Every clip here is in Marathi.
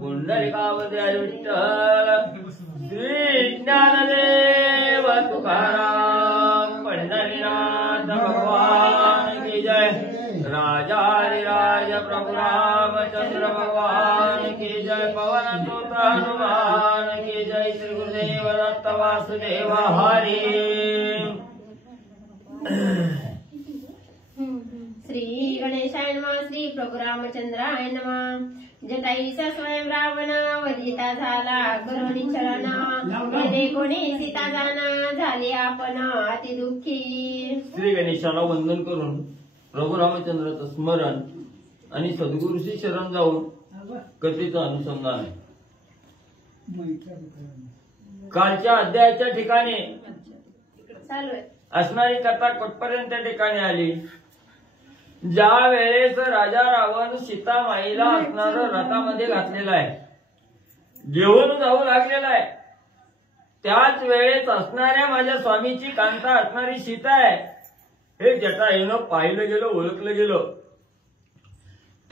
पुंडलिकावद्या विठ्ठल श्री ज्ञानदेव तुकाराम पंढरीनाथ भगवान की जय। राजाधिराज प्रभु रामचंद्र भगवान की जय। पवन सुत हनुमान की जय। श्री गुरुदेव दत्त वासुदेव हरि। श्री गणेशाय नमः। श्री प्रभु रामचंद्राय नमः। जटायूचा स्वयं रावण वधिता झाला करुणी छळण वेदे कोणी सीता जाना झाले आपण अति दुःखी। श्री गणेशाला वंदन करून प्रभु रामचंद्राचं स्मरण आणि सद्गुरूशी शरण जाऊन कथेचं अनुसंधान आहे। कालच्या अध्यायाच्या ठिकाणी असणारी कथा कुठपर्यंत त्या ठिकाणी आली। ज्या वेळेस राजा रावण सीतामाईला असणार रथामध्ये घातलेला आहे, घेऊन जाऊ लागलेला आहे, त्याच वेळेस असणाऱ्या माझ्या स्वामीची कांता असणारी सीता आहे हे जटायूनं पाहिलं गेलं, ओळखलं गेलं।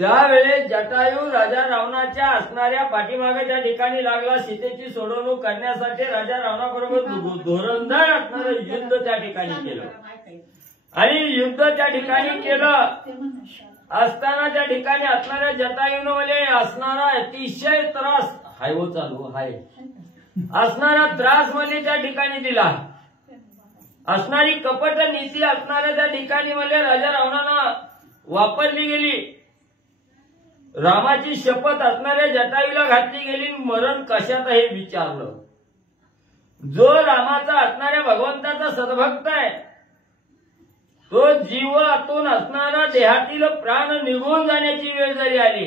त्यावेळेस जटायू राजा रावणाच्या असणाऱ्या पाठीमागे त्या ठिकाणी लागला सीतेची सोडवणूक करण्यासाठी। राजा रावणाबरोबर धोरणदार असणारं युद्ध त्या ठिकाणी केलं आणि युद्ध त्या ठिकाणी केलं असताना त्या ठिकाणी असणाऱ्या जटायूनं म्हणजे असणारा अतिशय त्रास हाय हो चालू हाय असणारा त्रास म्हणजे त्या ठिकाणी दिला। असणारी कपट नीती असणाऱ्या त्या ठिकाणी म्हणजे राजा रावणानं वापरली गेली। रामाची शपथ असणाऱ्या जटायूला घातली गेली। मरण कशात हे विचारलं। जो रामाचा असणाऱ्या भगवंताचा सद्भक्त आहे तो जीवातून असणारा देहातील प्राण निघून जाण्याची वेळ जरी आली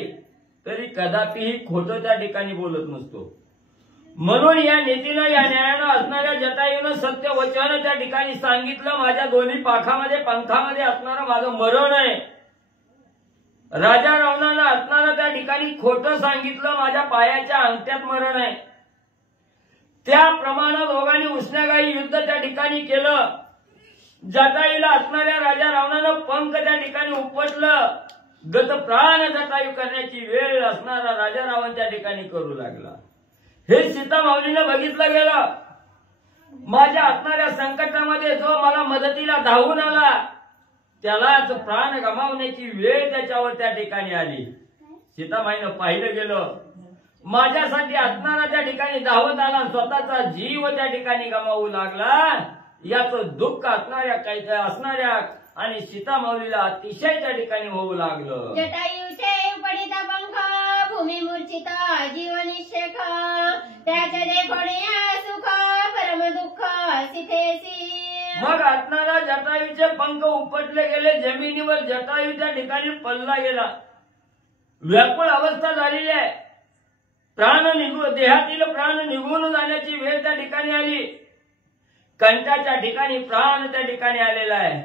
तरी कदापिही खोटं त्या ठिकाणी बोलत नसतो। म्हणून या नीतीनं या न्यायानं असणाऱ्या जटायूनं सत्य वचन त्या ठिकाणी सांगितलं। माझ्या दोन्ही पंखामध्ये असणारं माझं मरण आहे। राजा रावणानं असणारं त्या ठिकाणी खोटं सांगितलं, माझ्या पायाच्या अंगठ्यात मरण आहे। त्याप्रमाणे दोघांनी उसण्यागाई युद्ध त्या ठिकाणी केलं। जटायूला असणाऱ्या राजा रावणानं पंख त्या ठिकाणी उपटलं। गत प्राण जटायू करण्याची वेळ असणारा राजा रावण त्या ठिकाणी करू लागला। हे सीता माऊलीनं बघितलं गेलं। माझ्या असणाऱ्या संकटामध्ये जो मला मदतीला धावून आला त्यालाच प्राण गमावण्याची वेळ त्याच्यावर त्या ठिकाणी आली। सीतामाईनं पाहिलं गेलं माझ्यासाठी असणारा त्या ठिकाणी धावत आला, स्वतःचा जीव त्या ठिकाणी गमावू लागला। याचं दुःख असणाऱ्या आणि सीता माऊलीला अतिशय त्या ठिकाणी होऊ लागलं। जटायूचे उपडित पंख भूमी मूर्छित जीव निःशेष त्याचे देखोणे सुख परम दुःख सीतेसी। मग असणारा जटायूचे पंख उपटले गेले जमिनीवर। जटायू त्या ठिकाणी पडला गेला। व्याकुळ अवस्था झालेली आहे। देहातील प्राण निघून जाण्याची वेळ त्या ठिकाणी आली। कंठाच्या ठिकाणी प्राण त्या ठिकाणी आलेला आहे।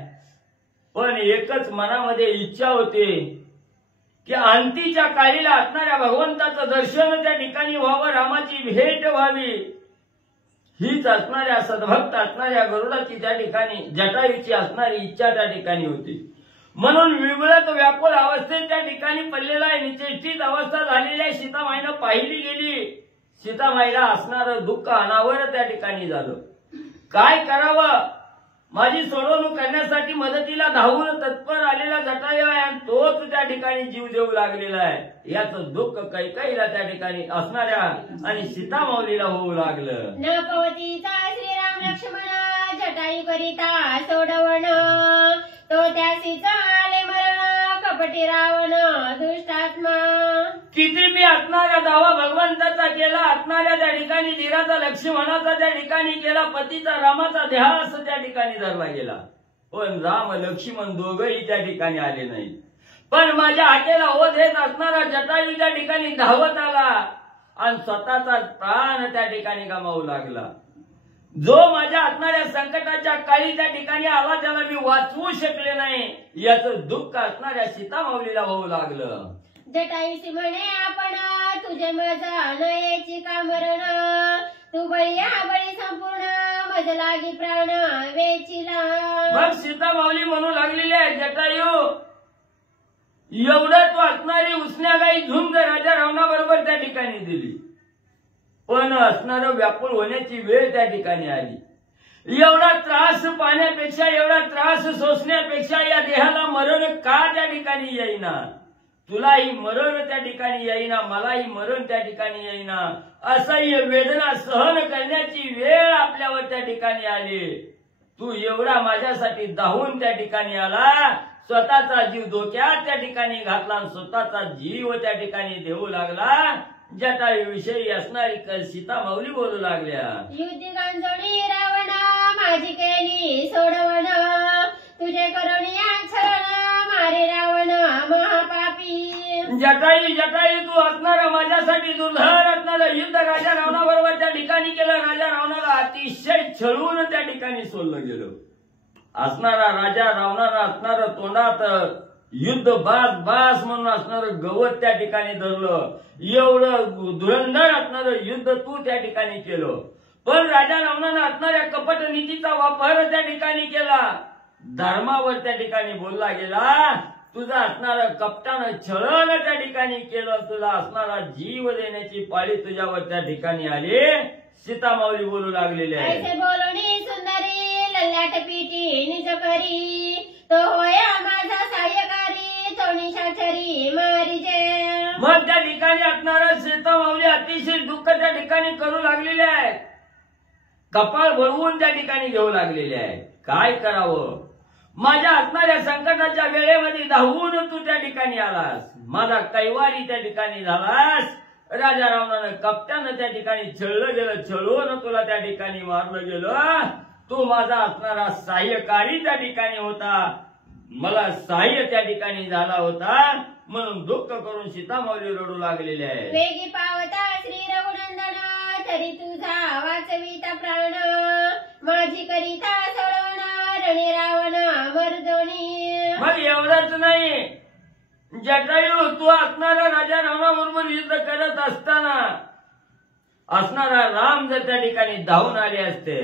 पण एकच मनामध्ये इच्छा होती की अंतीच्या काळीला असणाऱ्या भगवंताचं दर्शन त्या ठिकाणी व्हावं, रामाची भेट व्हावी। हीच असणाऱ्या सद्भक्त असणाऱ्या गरुडाची त्या ठिकाणी जटायूची असणारी इच्छा त्या ठिकाणी होती। म्हणून विवळत व्याकुळ अवस्थेत त्या ठिकाणी पडलेला आहे। निश्चित अवस्था झालेली आहे। सीतामाईनं पाहिली गेली। सीतामाईला असणारं दुःख अनावर त्या ठिकाणी झालं। काय करावं? माझी सोडवणूक करण्यासाठी मदतीला धावून तत्पर आलेला जटायू आहे आणि तोच त्या ठिकाणी जीव देऊ लागलेला आहे। याचं दुःख कैकेयीला त्या ठिकाणी असणाऱ्या आणि सीता माऊलीला होऊ लागलं। न पवतीचा श्रीराम लक्ष्मण जटायू करिता सोडवण तो त्यासीच आले मरण कपटी रावण दुष्टात्मा। किती मी असणाऱ्या दावा भगवंताचा केला, असणाऱ्या त्या ठिकाणी धीराचा लक्ष्मणाचा त्या ठिकाणी केला, पतीचा रामाचा ध्यास त्या ठिकाणी धरला गेला। पण राम लक्ष्मण दोघंही त्या ठिकाणी आले नाही। पण माझ्या हाकेला ओझ येत असणारा जटायू त्या ठिकाणी धावत आला आणि स्वतःचा प्राण त्या ठिकाणी गमावू लागला। जो माझ्या असणाऱ्या संकटाच्या काळी त्या ठिकाणी आला त्याला मी वाचवू शकले नाही। याचं दुःख असणाऱ्या सीता माऊलीला होऊ लागलं। जटायूशी म्हणे आपण तुझे माझा नयेची का मरण तू बळी संपूर्ण मज लागी प्राण वेचिला। मग सीता माऊली म्हणू लागलेली आहे जटायू एवढं तो असणारी उसण्यागाई झुंज राजा रावणाबरोबर त्या ठिकाणी दिली. पण असणारं व्याकुळ होण्याची वेळ त्या ठिकाणी आली. एवढा त्रास पाहण्यापेक्षा, एवढा त्रास सोसण्यापेक्षा या देहाला मरण का त्या ठिकाणी येईना? तुलाही मरण त्या ठिकाणी येईना, मलाही मरण त्या ठिकाणी येईना. असह्य वेदना सहन करण्याची वेळ आपल्यावर त्या ठिकाणी आली. तू एवढा माझ्यासाठी धावून त्या ठिकाणी आला, स्वतःचा जीव धोक्यात त्या ठिकाणी घातला, स्वतःचा जीव त्या ठिकाणी देऊ लागला. जटायूविषयी असणारी सीता माऊली बोलू लागल्या. युद्धी गांजोणी रावण माझी केली सोडवण, तुझे करुणिया छळण मारे रावण महापापी. जटायू तू असणारा माझ्यासाठी दुर्धर असणारं युद्ध राजा रावणाबरोबर त्या ठिकाणी केलं. राजा रावणाला अतिशय छळून त्या ठिकाणी सोडलं गेलं. असणारा राजा रावणाला असणारं तोंडात युद्ध बास म्हणून असणारं गवत त्या ठिकाणी धरलं. एवढं धुरंधर असणारं युद्ध तू त्या ठिकाणी केलं. पण राजा रावणानं असणाऱ्या कपट नीतीचा वापर त्या ठिकाणी केला. धर्मावर त्या ठिकाणी बोलला गेला. तुझा असणारं कपटानं छळण त्या ठिकाणी केलं. तुला असणारा जीव देण्याची पाळी तुझ्यावर त्या ठिकाणी आली. सीता माऊली बोलू लागलेली आहे. ऐसे बोलणी सुंदरी लल्लाट पीठी निज करी, तो होया माझा साह्यकारी तो निशाचरी मारिजे. मग त्या ठिकाणी असणारा सीता माऊली अतिशय दुःख त्या ठिकाणी करू लागलेले आहे. कपाळ भरवून त्या ठिकाणी घेऊ लागलेले आहे. काय करावं? माझ्या असणाऱ्या संकटाच्या वेळेमध्ये धावून तू त्या ठिकाणी आलास. माझा कैवारी त्या ठिकाणी झालास. राजा रावणानं कपट्यानं त्या ठिकाणी छळलं गेलं. छळून तुला त्या ठिकाणी मारलं गेलं. तू माझा असणारा सहाय्यकारी त्या ठिकाणी होता. मला सहाय्य त्या ठिकाणी झाला होता. म्हणून दुःख करून सीता माऊली रडू लागलेले आहे. वेगी पावता श्री रघुनंदन, तरी तुझा वाचविता प्राण, माझी करिता सोडवण रणे रावण मर्दोनी. मग एवढंच नाही, जटायू तू असणारा राजा रावणाबरोबर युद्ध करत असताना असणारा राम जर त्या ठिकाणी धावून आले असते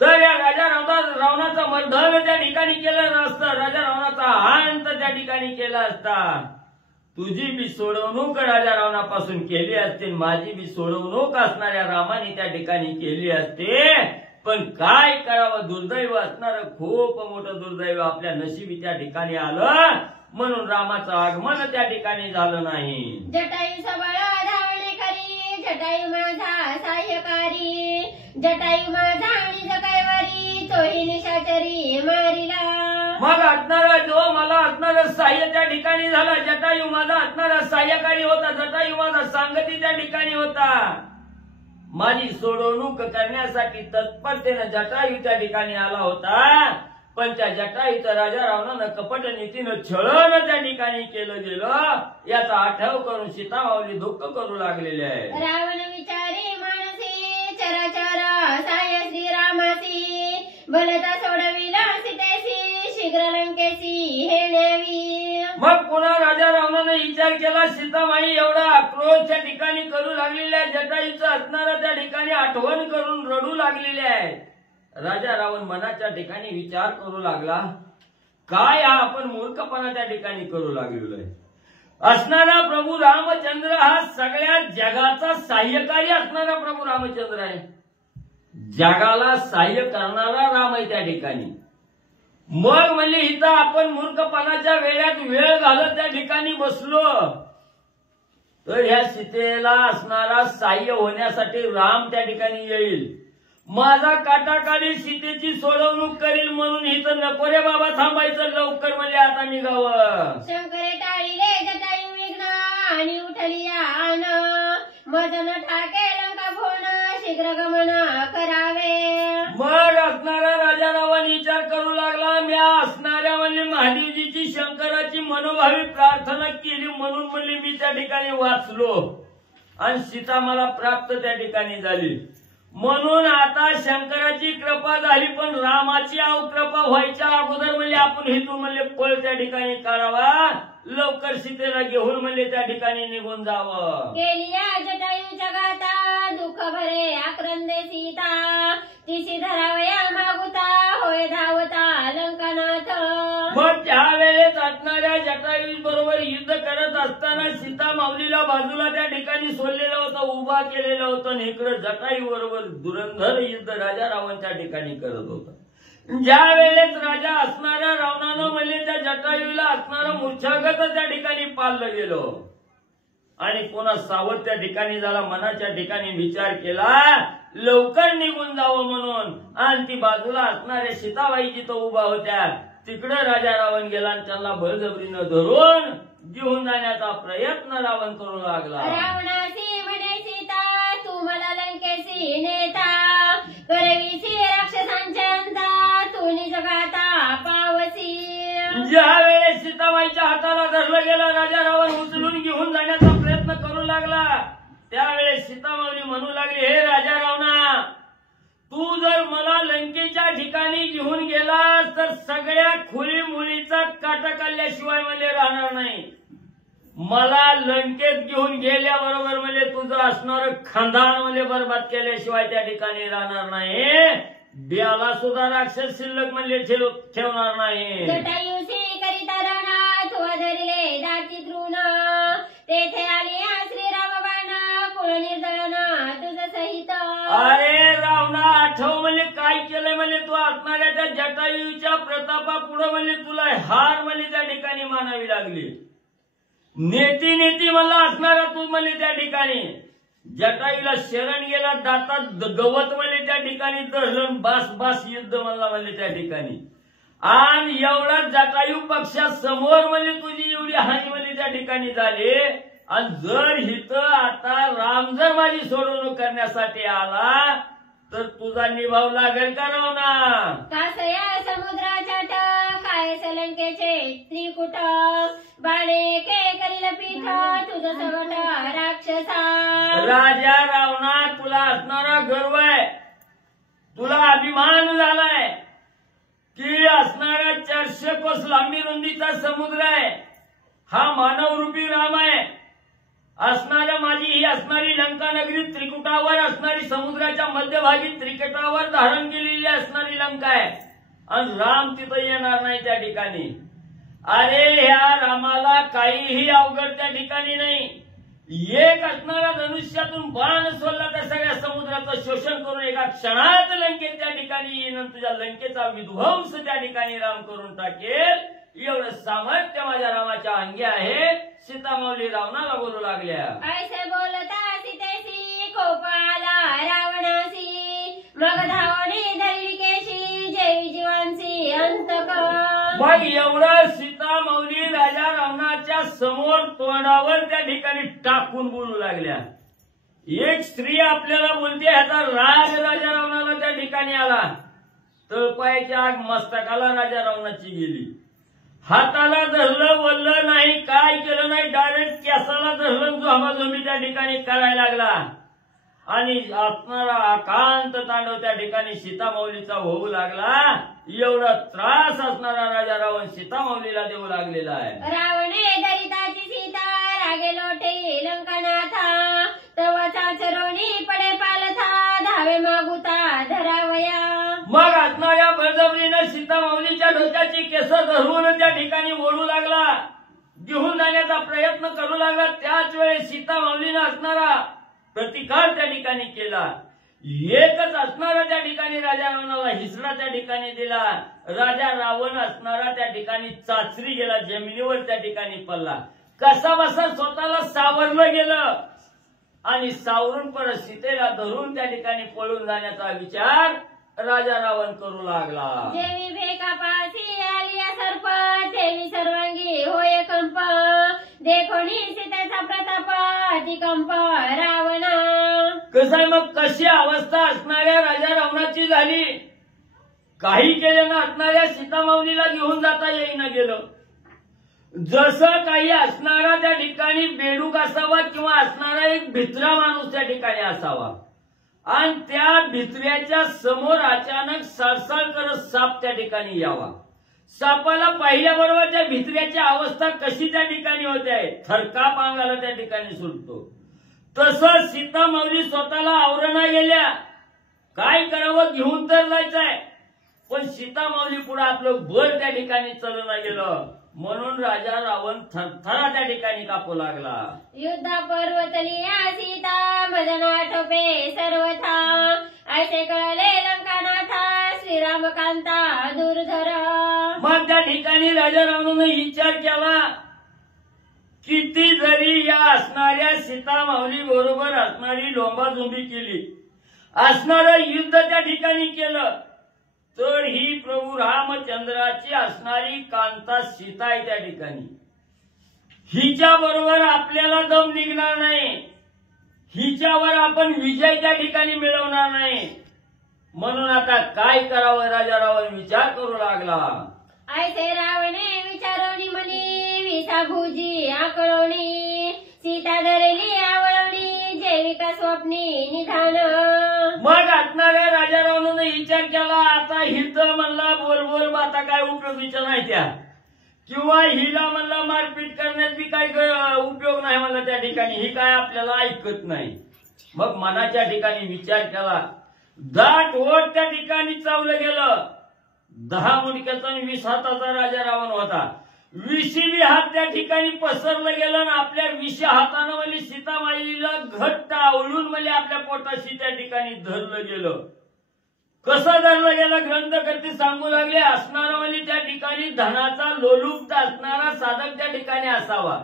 तर या राजा रावणाचा मर्दन त्या ठिकाणी केलं नसतं. राजा रावणाचा अंत त्या ठिकाणी केला असता. तुझी बी सोडवणूक राजा रावणापासून केली असते, माझी बी सोडवणूक असणाऱ्या रामाने त्या ठिकाणी केली असते. पण काय करावं, दुर्दैव असणारं खूप मोठं दुर्दैव आपल्या नशिबी त्या ठिकाणी आलं. म्हणून रामाचं आगमन त्या ठिकाणी झालं नाही. जटायू सबळ धावणे करी, जटायू माझा साह्यकारी, जटायू माझा आणि कैवारी तोही निशाचरी मारिला. मग असणारा जो मला असणारं साह्य त्या ठिकाणी झाला. जटायू माझा असणारा साह्यकारी होता. जटायू माझा सांगती त्या ठिकाणी होता. माझी सोडवणूक करण्यासाठी तत्परतेनं जटायू त्या ठिकाणी आला होता. पण त्या जटायूचं राजा रावणानं कपट नीतीनं छळण त्या ठिकाणी केलं गेलं. याचा आठव करून सीता माऊली दुःख करू लागलेले आहे. रावण विचारी मानसी चराचर साय श्रीरामासी, भलता सोडविला सीतेसी शीघ्र लंकेसी हे न्यावी. मग पुन्हा राजा रावणानं विचार केला. सीतामाई एवढा आक्रोश त्या ठिकाणी करू लागलेला आहे. जटायूचं असणारा त्या ठिकाणी आठवण करून रडू लागलेले आहे. राजा रावण मनाच्या ठिकाणी विचार करू लागला, काय हा आपण मूर्खपणा त्या ठिकाणी करू लागलेलो आहे. असणारा प्रभू रामचंद्र हा सगळ्या जगाचा सहाय्यकारी असणारा प्रभू रामचंद्र आहे. जगाला सहाय्य करणारा राम आहे त्या ठिकाणी. मग म्हणजे इथं आपण मूर्खपणाच्या वेळात वेळ घालत त्या ठिकाणी बसलो तर ह्या सीतेला असणारा सहाय्य होण्यासाठी राम त्या ठिकाणी येईल. माझा काटाकाडी सीतेची सोडवणूक करील. म्हणून इथं नको रे बाबा थांबायचं, लवकर म्हणजे आता निघावं. शंकरे टाळीले जटायू विघ्न आणि उठली आन, मदन ठाके लंका भोन शीघ्र गमन करावे. मग असणारा राजा रावण विचार करू लागला, मी असणाऱ्या म्हणजे महादेवजीची शंकराची मनोभावी प्रार्थना केली म्हणून म्हणजे मी त्या ठिकाणी वाचलो आणि सीता मला प्राप्त त्या ठिकाणी झाली. म्हणून आता शंकराची कृपा झाली. पण रामाची कृपा व्हायच्या अगोदर म्हणजे आपण हेतू म्हणजे पळ त्या ठिकाणी काढावा. लवकर सीतेला घेऊन म्हणजे त्या ठिकाणी निघून जावं. केलिया जटायू जगाता दुःख भरे आक्रंदे सीता, तिची धरावया मागुता होय धावता लंकानाथ. मग त्या वेळेस असणाऱ्या जटायू बरोबर युद्ध करत असताना सीता माऊलीला बाजूला त्या ठिकाणी सोडलेलं होतं, उभा केलेलं होतं, आणि इकडे जटायू बरोबर धुरंधर युद्ध राजा रावण त्या ठिकाणी करत होता. ज्या वेळेस राजा असणाऱ्या रावणानं म्हणजे त्या जटायूला असणारं मूर्छागत त्या ठिकाणी पाळलं गेलं आणि पुन्हा सावध त्या ठिकाणी झाला. मनाच्या ठिकाणी विचार केला लवकर निघून जावं म्हणून, आणि ती बाजूला असणाऱ्या सीताबाई जिथं उभा होत्या तिकडे राजा रावण गेला आणि त्यांना बळजबरीनं धरून घेऊन जाण्याचा प्रयत्न रावण करू लागला. रावणासी म्हणे सीता तू मला लंकेशी नेता, करवीसी राक्षसांच्या अंता तू निजगाता पावसी. ज्या वेळेस सीताबाईच्या हाताला धरलं गेलं, राजा रावण उचलून घेऊन जाण्याचा प्रयत्न करू लागला, त्यावेळेस सीतामाऊली म्हणू लागली, हे राजा रावणा, तू जर मला लंकेच्या ठिकाणी घेऊन गेलास तर सगळ्या खुली मुलीचा काटा काढल्याशिवाय मला राहणार नाही. मला लंकेत घेऊन गेल्याबरोबर म्हणजे तुझं असणारं खानदान म्हणजे बरबाद केल्याशिवाय त्या ठिकाणी राहणार नाही. ब्याला सुद्धा राक्षस शिल्लक म्हणजे ठेवणार नाही. जटायूसी करिता राणा तू धरले दाती तृण, तेथे आले श्रीराम बाण कुळ निर्दळना तुझं सहित. अरे रावणा, आठव म्हणजे काय केलंय म्हणजे तू असणाऱ्या त्या जटायूच्या प्रतापा पुढे म्हणजे तुला हार म्हणजे त्या ठिकाणी मानावी लागली. नेती नेती मला असणारा तू म्हणजे त्या ठिकाणी जटायूला शरण गेला, दातात गवत म्हणजे त्या ठिकाणी धरलं, बास बास युद्ध मला म्हणजे त्या ठिकाणी. आणि एवढा जटायू पक्षासमोर म्हणजे तुझी एवढी हानी म्हणजे त्या ठिकाणी झाली. आणि जर हिथं आता राम जर माझी सोडवणूक करण्यासाठी आला तर तुझा निभाव लागेल का रावणा? कासया समुद्राच्या काय लंकेचे त्रिकुट, बाणे के करील पीठ तुझं सवट राक्षसा. राजा रावणा, तुला असणारा गर्व आहे, तुला अभिमान झालाय की असणारा 400 कोस लांबी रुंदीचा समुद्र आहे, हा मानवरूपी राम आहे. असणाऱ्या माझी ही असणारी लंका नगरी त्रिकुटावर असणारी समुद्राच्या मध्यभागी त्रिकुटावर धारण केलेली असणारी लंका आहे आणि राम तिथं येणार नाही त्या ठिकाणी. अरे ह्या रामाला काहीही अवघड त्या ठिकाणी नाही. एक असणारा धनुष्यातून बाण सोडला तर सगळ्या समुद्राचं शोषण करून एका क्षणात लंकेत त्या ठिकाणी येईन, तुझ्या लंकेचा विध्वंस त्या ठिकाणी राम करून टाकेल. एवढं सामर्थ्य माझ्या रामाच्या अंगी आहे. सीतामाऊली रावणाला बोलू लागल्या, ऐसे बोलता सीतेशी कोप आला रावणासी, मग धावणे धरिकेशी जय जीवांची अंतक. मग एवढं सीतामाऊली राजा रावणाच्या समोर तोंडावर त्या ठिकाणी टाकून बोलू लागल्या. एक स्त्री आपल्याला बोलते ह्याचा राग राजा रावणाला त्या ठिकाणी आला. तळपायाच्या आग मस्तकाला राजा रावणाची गेली. हाताला धरलं, वल्लं नाही, काय केलं नाही, डायरेक्ट केसाला धरलं, झोमाझोमी त्या ठिकाणी करायला लागला. आणि असणारा अकांत तांडव त्या ठिकाणी सीतामाऊलीचा होऊ लागला. एवढा त्रास असणारा राजा रावण सीतामाऊलीला देऊ लागलेला आहे. रावणे दरिताची सीता रागे लोटे लंकानाथा, तवाचा चरोणी पडे पालथा, धावे मागुता धरावया. मग असणाऱ्या बळजबरीनं सीतामाऊलीच्या डोक्याची केस धरून त्या ठिकाणी ओढू लागला, घेऊन जाण्याचा प्रयत्न करू लागला. त्याच वेळेस सीतामाऊलीनं असणारा प्रतिकार त्या ठिकाणी केला. एकच असणारा त्या ठिकाणी राजा रावणाला हिसडा त्या ठिकाणी दिला. राजा रावण असणारा त्या ठिकाणी चाचरी गेला, जमिनीवर त्या ठिकाणी पडला. कसा बसा स्वतःला सावरलं गेलं आणि सावरून परत सीतेला धरून त्या ठिकाणी पळून जाण्याचा विचार राजा रावण करू लागला. जेवी भेकापासी आलिया सर्प, तेवी सर्वांगी होय कंप, देखोनी सीतेचा प्रताप अतिकंप रावणा. कसं आहे मग, कशी अवस्था असणाऱ्या राजा रावणाची झाली. काही केलं ना असणाऱ्या सीतामाऊलीला घेऊन जाता येईना गेलं. जसं काही असणारा त्या ठिकाणी बेडूक असावा किंवा असणारा एक भित्रा माणूस त्या ठिकाणी असावा आणि त्या भित्र्याच्या समोर अचानक सळसळ करत साप त्या ठिकाणी यावा. सापाला पाहिल्याबरोबर त्या भित्र्याची अवस्था कशी त्या ठिकाणी होते, थरकाप अंगाला त्या ठिकाणी सुटतो. तसं सीतामाऊली स्वतःला आवरणा गेल्या. काय करावं, घेऊन तर जायचंय, पण सीतामाऊली पुढे आपलं बळ त्या ठिकाणी चालवलं गेलं. म्हणून राजा रावण थरथरा त्या ठिकाणी कापू लागला. युद्ध पर्वतलिया सीता मदना ठोपे सर्वथा ऐसे कळले लंकानाथा श्रीरामकांता दुर्धर. मग त्या ठिकाणी राजा रावणाने विचार केला, किती जरी या असणाऱ्या सीता माऊली बरोबर असणारी लोंबाझोंबी केली, असणारं युद्ध त्या ठिकाणी केलं, तर ही प्रभू रामचंद्राची असणारी कांता सीता आहे त्या ठिकाणी. हिच्या बरोबर आपल्याला दम निघणार नाही, हिच्यावर आपण विजय त्या ठिकाणी मिळवणार नाही. म्हणून आता काय करावं राजा रावण विचार करू लागला. ऐसे रावणे विचारोनी मनी विसाभुजी आकळोणी सीता धरली आवळवणी जैविका स्वप्नी निधान. मग असणाऱ्या राजा रावणाने विचार केला, आता हित म्हणला बोल बोल आता काय उपयोगीच्या नाही त्या, किंवा हिला म्हणला मारपीट करण्यात बी काय उपयोग नाही म्हणला त्या ठिकाणी, ही काय आपल्याला ऐकत नाही. मग मनाच्या ठिकाणी विचार केला, दाट ओट त्या ठिकाणी चावलं गेलं. 10 मुंडक्याचा आणि 20 हाताचा राजा रावण होता. 20 हात त्या ठिकाणी पसरलं गेलं आणि आपल्या 20 हातानं म्हणजे सीतामाईला घट्ट आवळून म्हणजे आपल्या पोटाशी त्या ठिकाणी धरलं गेलं. कसं धरलं गेलं ग्रंथकर्ते सांगू लागले, असणारा म्हणजे त्या ठिकाणी धनाचा लोलुप्त असणारा साधक त्या ठिकाणी असावा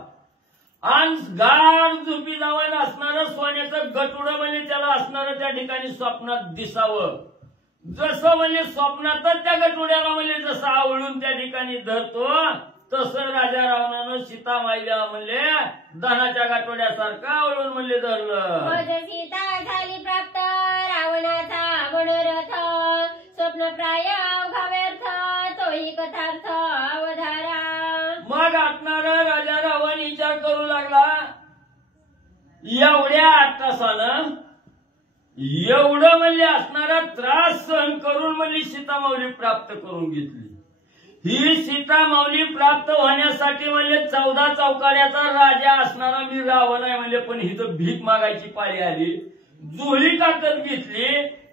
आणि गाढ झोपी जावं असणारं सोन्याचं गटुडं म्हणजे त्याला असणारं त्या ठिकाणी स्वप्नात दिसावं. जसं म्हणजे स्वप्नातच त्या गटुड्याला म्हणजे जसं आवळून त्या ठिकाणी धरतो, तसं राजा रावणानं सीतामाईला म्हणले धनाच्या गाठोड्यासारखं आवळून म्हणले धरलं. सीता झाली प्राप्त रावणाचा मनोरथ स्वप्नप्राय अवघा व्यर्थ तोही कथार्थ अवधारा. मग असणारा राजा रावण विचार करू लागला, एवढ्या 8 तासानं एवढं म्हणजे असणारा त्रास सहन करून म्हणजे सीतामाऊली प्राप्त करून घेतली. ही सीतामाऊली प्राप्त होण्यासाठी म्हणजे 14 चौकाड्याचा राजा असणारा मी रावण आहे म्हणजे, पण हिथं भीक मागायची पाळी आली. जुळी काकत घेतली,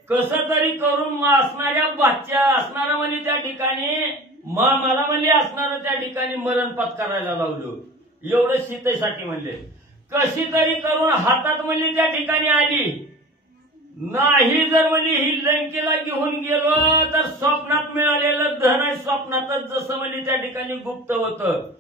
कसं तरी करून असणाऱ्या बादच्या असणारा म्हणजे त्या ठिकाणी मला म्हणजे असणारं त्या ठिकाणी मरण पत्करायला लावलं. एवढं सीतेसाठी म्हणले, कशी तरी करून हातात म्हणजे त्या ठिकाणी आली. नाही जर म्हणजे ही लंकेला घेऊन गेलो तर स्वप्नात मिळालेलं धन आहे स्वप्नातच जसं म्हणजे त्या ठिकाणी गुप्त होतं,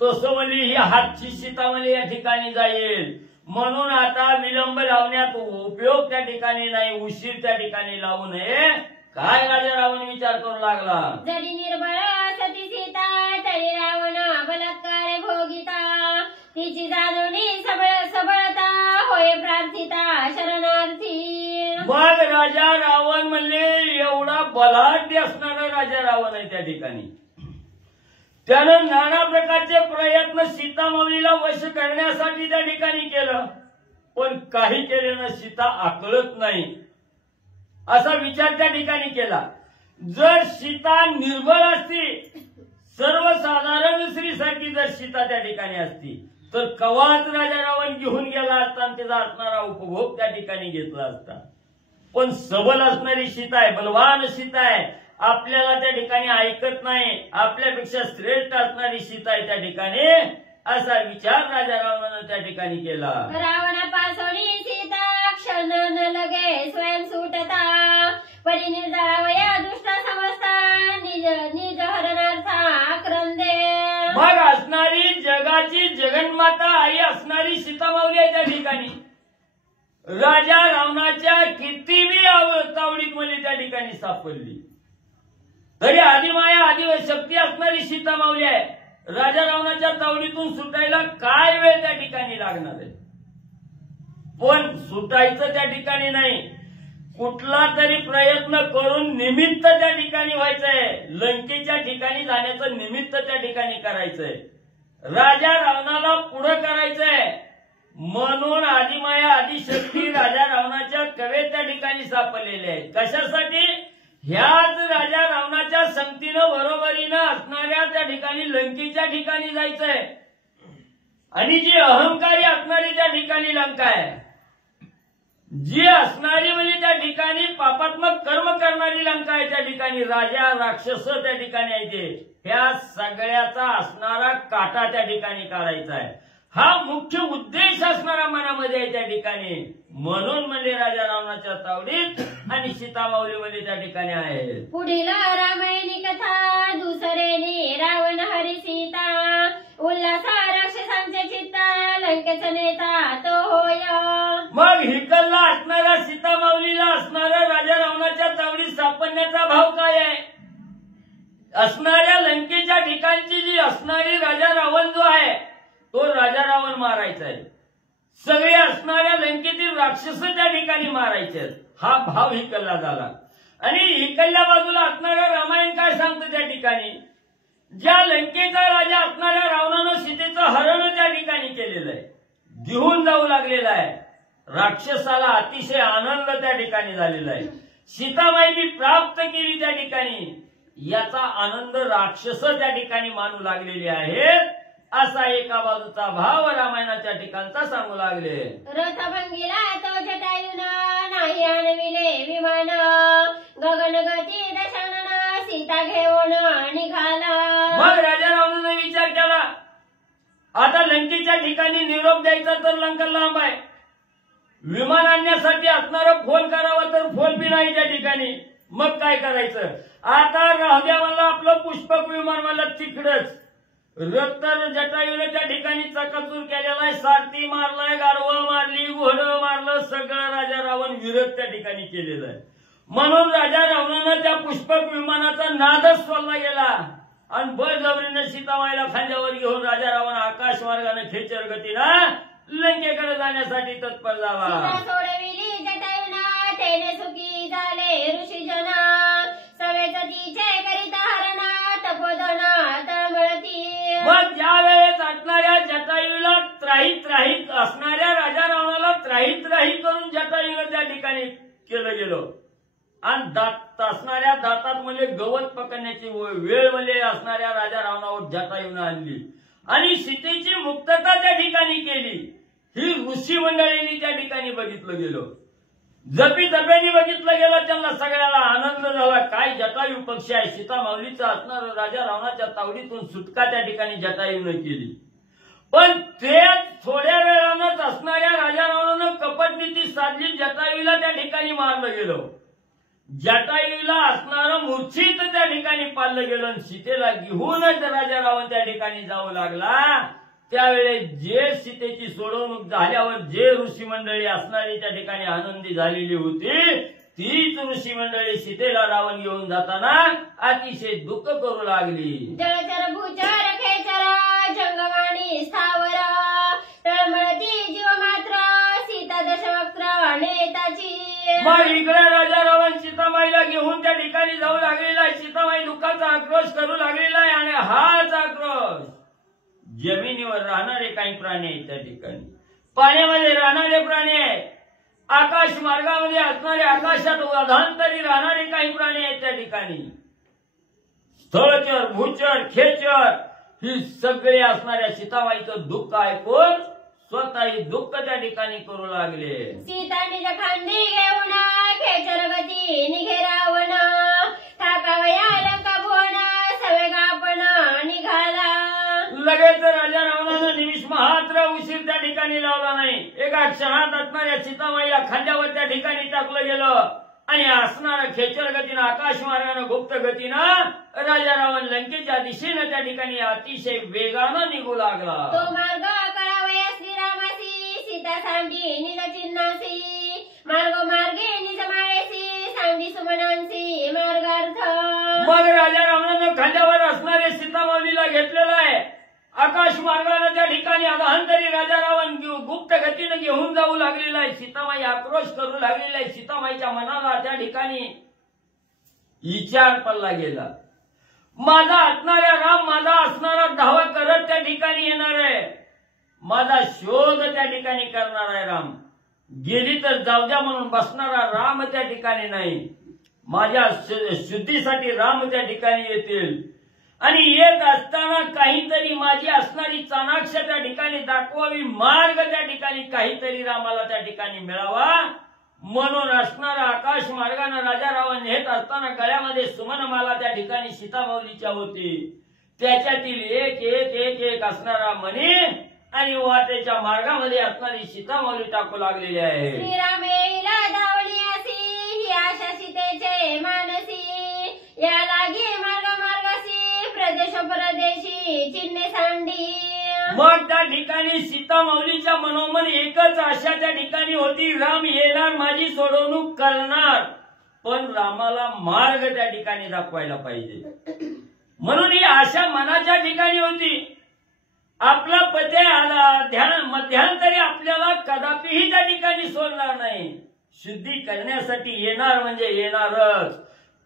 तसं म्हणजे ही हातची सीता म्हणजे या ठिकाणी जाईल. म्हणून आता विलंब लावण्यात उपयोग त्या ठिकाणी नाही, उशीर त्या ठिकाणी लावू नये. काय राजा रावण विचार करू लागला, जरी निर्बळ सती सीता तरी रावण बलात्कार भोगिता तिची जाणवणी सबळता होय प्रार्थिता शरणार्थी. मग राजा रावण म्हणले एवढा बलाढ्य असणारा राजा रावण आहे त्या ठिकाणी. त्यानं नाना प्रकारचे प्रयत्न सीतामाऊलीला वश करण्यासाठी त्या ठिकाणी केलं, पण काही केल्यानं सीता आकळत नाही असा विचार त्या ठिकाणी केला. जर सीता निर्बळ असती, सर्वसाधारण स्त्रीसारखी जर सीता त्या ठिकाणी असती, तर कवाच राजा रावण घेऊन गेला असता आणि त्याचा असणारा उपभोग त्या ठिकाणी घेतला असता. पण सबल असणारी सीता आहे, बलवान सीता आहे, आपल्याला त्या ठिकाणी ऐकत नाही, आपल्यापेक्षा श्रेष्ठ असणारी सीता आहे त्या ठिकाणी, असा विचार राजा रावणानं त्या ठिकाणी केला. रावणापासून सीता क्षण न लगे स्वयं सुटता परिनिर्जळावया दुष्ट समजता निज हरणार्था क्रंदे. मग असणारी जगाची जगन्माता आई असणारी सीतामाऊली आहे त्या ठिकाणी. राजा रावणाच्या कितीही तावडीत मध्ये त्या ठिकाणी सापडली तरी आदिमाया आदिशक्ती असणारी सीतामाऊली आहे. राजा रावणाच्या तावडीतून सुटायला काय वेळ त्या ठिकाणी लागणार आहे, पण सुटायचं त्या ठिकाणी नाही, कुठला तरी प्रयत्न करून निमित्त त्या ठिकाणी व्हायचंय, लंकेच्या ठिकाणी जाण्याचं निमित्त त्या ठिकाणी करायचंय, राजा रावणाला पुढं करायचंय. म्हणून आदिमाया आदिशक्ती राजा रावणाच्या कवे त्या ठिकाणी सापडलेले आहेत. कशासाठी, ह्याच राजा रावणाच्या संगतीनं बरोबरीनं असणाऱ्या त्या ठिकाणी लंकेच्या ठिकाणी जायचंय आणि जी अहंकारी असणारी त्या ठिकाणी लंका आहे. जी असणारी म्हणजे त्या ठिकाणी पापात्मक कर्म करणारी लंका आहे, त्या ठिकाणी राजा राक्षस त्या ठिकाणी आहे ते, ह्या सगळ्याचा असणारा काटा त्या ठिकाणी काढायचा आहे. हा मुख्य उद्देश असणारा मनामध्ये आहे त्या ठिकाणी. म्हणून म्हणजे राजा रावणाच्या तावडीत आणि सीतामाऊलीमध्ये त्या ठिकाणी आहे. पुढील रामायणी कथा दुसरेने रावण हरी सीता, उल्हासा राक्षसांचे चित्ता, लंकेचा नेता तो होय. मग हिकलला असणाऱ्या सीतामाऊलीला असणाऱ्या राजा रावणाच्या तावडीत सापडण्याचा भाव काय आहे? असणाऱ्या लंकेच्या ठिकाणची जी असणारी राजा रावण जो आहे तो राजा रावण मारायचा आहे. सगळे असणाऱ्या लंकेतील राक्षस त्या ठिकाणी मारायचे. हा भाव हिकलला झाला. आणि हिकलल्या बाजूला असणाऱ्या रामायण काय सांगतं त्या ठिकाणी? ज्या लंकेचा राजा असणाऱ्या रावणानं सीतेचं हरण त्या ठिकाणी केलेलं आहे, घेऊन जाऊ लागलेला आहे. राक्षसाला अतिशय आनंद त्या ठिकाणी झालेला आहे. सीतामाई मी प्राप्त केली त्या ठिकाणी, याचा आनंद राक्षस त्या ठिकाणी मानू लागलेले आहेत. असा एका बाजूचा भाव रामायणाच्या ठिकाणचा सांगू लागले. रथभंगीला तो जटायून नाही आणविले विमान, गगनगती दशानन सीता घेऊन निघाला. मग राजा रावणाने विचार केला, आता लंकेच्या ठिकाणी निरोप द्यायचा तर लंका लांब आहे, विमान आणण्यासाठी असणारं फोन करावं तर फोन बी नाही त्या ठिकाणी. मग काय करायचं? आता राहू द्या मला आपलं पुष्पक विमान, मला तिकडच रथ तर जटायूला त्या ठिकाणी चकाचूर केलेला आहे, सारथी मारलाय, गाढवं मारली, घोडं मारलं, सगळं राजा रावण विरोध त्या ठिकाणी केलेला आहे. म्हणून राजा रावणानं त्या पुष्पक विमानाचा नादच सोडला गेला आणि बळजबरीनं सीतामाईला खांद्यावर घेऊन राजा रावण आकाश मार्गाने खेचर गतीनं लंकेकडे जाण्यासाठी तत्पर झाला. सोडविली जटायूना तेने सुखी झाले ऋषीजना, सवेच तिचे करिता हरणा तपोधना तळमळती. मग ज्या वेळेस असणाऱ्या जटायूला त्राहित असणाऱ्या राजा रावणाला त्राहित करून जटायूला त्या ठिकाणी केलं गेलं आणि असणाऱ्या दातात म्हणजे गवत पकडण्याची वेळ म्हणजे असणाऱ्या राजा रावणावर जटायूनं आणली आणि सीतेची मुक्तता त्या ठिकाणी केली. ही ऋषी मंडळींनी त्या ठिकाणी बघितलं गेलं, जपीने बघितलं गेलं. त्यांना सगळ्याला आनंद झाला. काय जटायू पक्षी आहे, सीतामाऊलीचा असणार राजा रावणाच्या तावडीतून सुटका त्या ठिकाणी जटायूनं केली. पण ते थोड्या वेळानंच असणाऱ्या राजा रावणानं कपटनीती साधली, जटायूला त्या ठिकाणी मारलं गेलं. जटायूला असणारं मूर्छित त्या ठिकाणी पाळलं गेलं. सीतेला घेऊनच राजा रावण त्या ठिकाणी जाऊ लागला. त्यावेळेस जे सीतेची सोडवणूक झाल्यावर जे ऋषी मंडळी असणारी त्या ठिकाणी आनंदी झालेली होती, तीच ऋषी मंडळी सीतेला रावण घेऊन जाताना अतिशय दुःख करू लागली. जळचर भूचर खेचर जंगमाणी स्थावर, तळमळती जीव मात्र सीता दशवक्त्र नेताची. मग इकडे राजा रावण सीतामाईला घेऊन त्या ठिकाणी जाऊ लागलेला आहे. सीतामाई दुःखाचा आक्रोश करू लागलेला आहे आणि हाच आक्रोश जमिनीवर राहणारे काही प्राणी आहेत त्या ठिकाणी, पाण्यामध्ये राहणारे प्राणी आहेत, आकाश मार्गामध्ये असणारे, आकाशात अधांतरी राहणारे काही प्राणी आहेत त्या ठिकाणी. स्थळचर भूचर खेचर ही सगळे असणाऱ्या सीतामाईचं दुःख ऐकून स्वतःही दुःख त्या ठिकाणी करू लागले. सीता निज खांदी घेऊन खेचर गती निघे रावण, ठाकावया लंका भुवन सवेगापण निघाला. लगेच राजा रावणानं निमिष मात्र उशीर त्या ठिकाणी लावला नाही. एका क्षणात असणाऱ्या सीतामाईला खांद्यावर त्या ठिकाणी टाकलं गेलं आणि असणारं खेचर गतीनं आकाश मार्गानं गुप्त गतीनं राजा रावण लंकेच्या दिशेनं त्या ठिकाणी अतिशय वेगानं निघू लागला. तो मार्ग कळावया श्रीरामासी, सीता सांडी निज चिन्हासी, मार्ग मार्गे निज मायेसी, सांडी सुमनांसी मार्गार्थ. मग राजा रावणानं खांद्यावर असणारे सीतामाऊलीला घेतलेलं आहे. आकाश मार्गानं त्या ठिकाणी अधांतरी राजा रावण गुप्त गतीनं घेऊन जाऊ लागलेला आहे. सीतामाई आक्रोश करू लागलेला आहे. सीतामाईच्या मनाला त्या ठिकाणी विचार पडला गेला, माझा असणाऱ्या राम माझा असणारा धावा करत त्या ठिकाणी येणार आहे, माझा शोध त्या ठिकाणी करणार आहे. राम गेली तर जाऊ द्या म्हणून बसणारा राम त्या ठिकाणी नाही, माझ्या शुद्धीसाठी राम त्या ठिकाणी येतील आणि येत असताना काहीतरी माझी असणारी चाणाक्ष त्या ठिकाणी दाखवावी, मार्ग त्या ठिकाणी काहीतरी रामाला त्या ठिकाणी मिळावा म्हणून असणारा आकाश मार्गाने राजा रावण नेत असताना गळ्यामध्ये सुमनमाला त्या ठिकाणी सीतामाऊलीच्या होती. त्याच्यातील एक एक एक एक असणारा मणी आणि वाटेच्या मार्गामध्ये असणारी सीतामाऊली टाकू लागलेली आहे. श्रीराम येईला धावण्यासी ही आशा सीतेचे मानसी या लागे मार्ग मार्गासी प्रदेश परदेशी चिन्हे सांडी. मग त्या ठिकाणी सीतामाऊलीच्या मनोमन एकच आशा त्या ठिकाणी होती, राम येणार माझी सोडवणूक करणार, पण रामाला मार्ग त्या ठिकाणी दाखवायला पाहिजे. म्हणून ही आशा मनाच्या ठिकाणी होती. आपला पती मध्यांतरी आपल्याला कदापिही त्या ठिकाणी सोडणार नाही. शुद्धी करण्यासाठी येणार म्हणजे येणारच,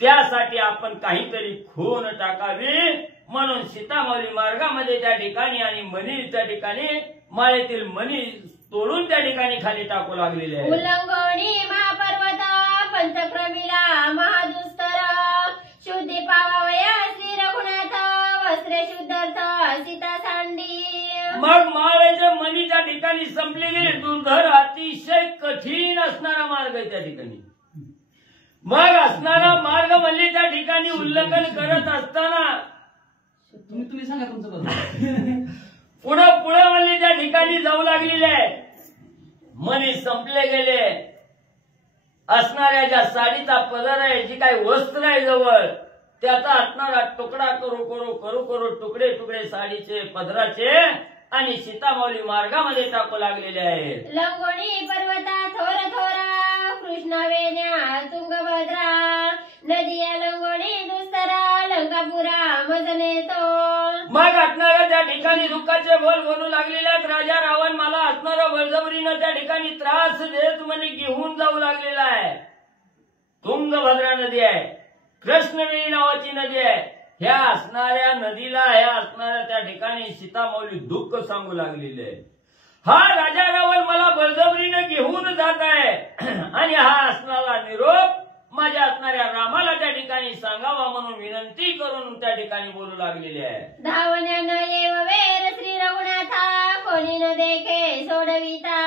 त्यासाठी आपण काहीतरी खून टाकावी. म्हणून सीतामाऊली मार्गामध्ये त्या ठिकाणी आणि मणी त्या ठिकाणी माळेतील मणी तोडून त्या ठिकाणी खाली टाकू लागलेले आहे. उल्लंघोणी महापर्वत पंचक्रमीला महादुस्तर शुद्धी पावावया श्री रघुनाथ वस्त्रे शुद्धर्थ सीता सांडी. मग माळेचे मणी त्या ठिकाणी संपले गेले. दुर्धर अतिशय कठीण असणारा मार्ग आहे त्या ठिकाणी. मग असणारा मार्ग म्हणजे त्या ठिकाणी उल्लंघन करत असताना तुम्ही सांगा तुमचं पुढे म्हणजे त्या ठिकाणी जाऊ लागलेले आहे. मणी संपले गेले. असणाऱ्या ज्या साडीचा पदर आहे, जी काही वस्त्र आहे जवळ, त्याचा असणारा तुकडा करू करू करू करू तुकडे तुकडे साडीचे पदराचे आणि सीतामाऊली मार्गामध्ये टाकू लागलेले आहे. लंगोणी पर्वता थोर थोरा कृष्णा वेण्या तुंगभद्रा नदिया लंगोणी दुस्तरा लंकापुरा मजने तो. मग असणाऱ्या त्या ठिकाणी दुःखाचे बोल बोलू लागलेले आहेत. राजा रावण मला असणारा बळजबरीनं त्या ठिकाणी त्रास देत म्हणे घेऊन जाऊ लागलेला आहे. तुंगभद्रा नदी आहे, कृष्णवेणी नावाची नदी आहे. ह्या असणाऱ्या नदीला ह्या असणाऱ्या त्या ठिकाणी सीतामाऊली दुःख सांगू लागलेले आहे. हा राजा रावण मला बळजबरीनं घेऊन जात आहे आणि हा असणारा निरोप माझ्या असणाऱ्या रामाला त्या ठिकाणी सांगावा म्हणून विनंती करून त्या ठिकाणी बोलू लागलेले आहे. धावण्यानं येव वेर श्री रघुनाथा कोणी न देखे सोडविता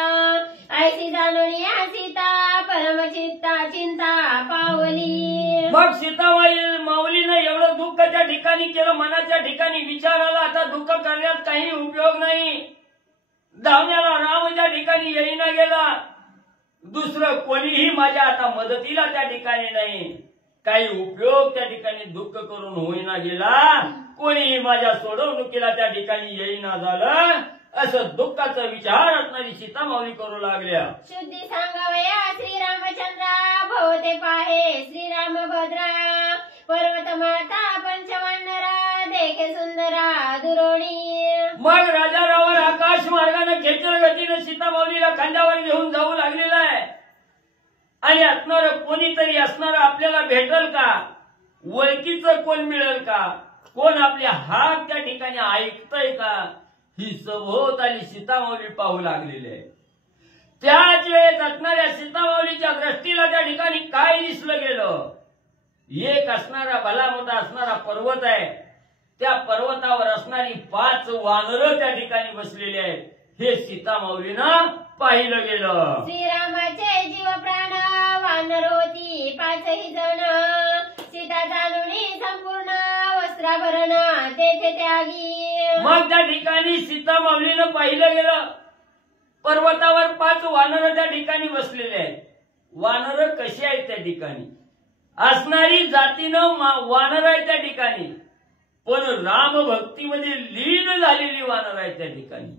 ऐशी जाणून या सीता परमचित्ता चिंता पावली. मग सीतामाऊलीनं एवढं दुःख त्या ठिकाणी केलं, मनाच्या ठिकाणी विचार आला आता दुःख करण्यात काही उपयोग नाही. धावण्याला राम त्या ठिकाणी येईना गेला, दुसरं कोणीही माझ्या आता मदतीला त्या ठिकाणी नाही. काही उपयोग त्या ठिकाणी दुःख करून होईना गेला, कोणीही माझ्या सोडवणुकीला त्या ठिकाणी येईना झालं, असं दुःखाचा विचार असणारी सीतामाऊली करू लागल्या. शुद्धी सांगावया श्रीरामचंद्रा भवते पाहे श्रीरामभद्रा पर्वत माता पंचवानरा देखे सुंदरा दुरोणी. मग राजा रावण आकाश मार्गाने खेचर गतीने सीतामाऊलीला खांद्यावर घेऊन जाऊ लागलेला आहे. आणि असणार कोणीतरी असणार आपल्याला भेटल का, ओळखीचं कोण मिळेल का, कोण आपल्या हात त्या ठिकाणी ऐकतय का, ही सभोवताली सीतामाऊली पाहू लागलेली आहे. त्याच वेळेस असणाऱ्या सीतामाऊलीच्या दृष्टीला त्या ठिकाणी काय दिसलं गेलं, एक असणारा भला मोठा असणारा पर्वत आहे. त्या पर्वतावर असणारी 5 वानरं त्या ठिकाणी बसलेली आहेत. हे सीतामाऊलीनं पाहिलं गेलं. श्रीरामाचे जीव प्राण वानर होती 5ही जण सीता जाणून संपूर्ण वस्त्राभरण तेथे त्यागी. मग त्या ठिकाणी सीतामाऊलीनं पाहिलं गेलं, पर्वतावर 5 वानरं त्या ठिकाणी बसलेले आहेत. वानरं कशी आहेत त्या ठिकाणी, असणारी जातीनं वानर आहेत त्या ठिकाणी, पण रामभक्तीमध्ये लीन झालेली वानर आहेत त्या ठिकाणी.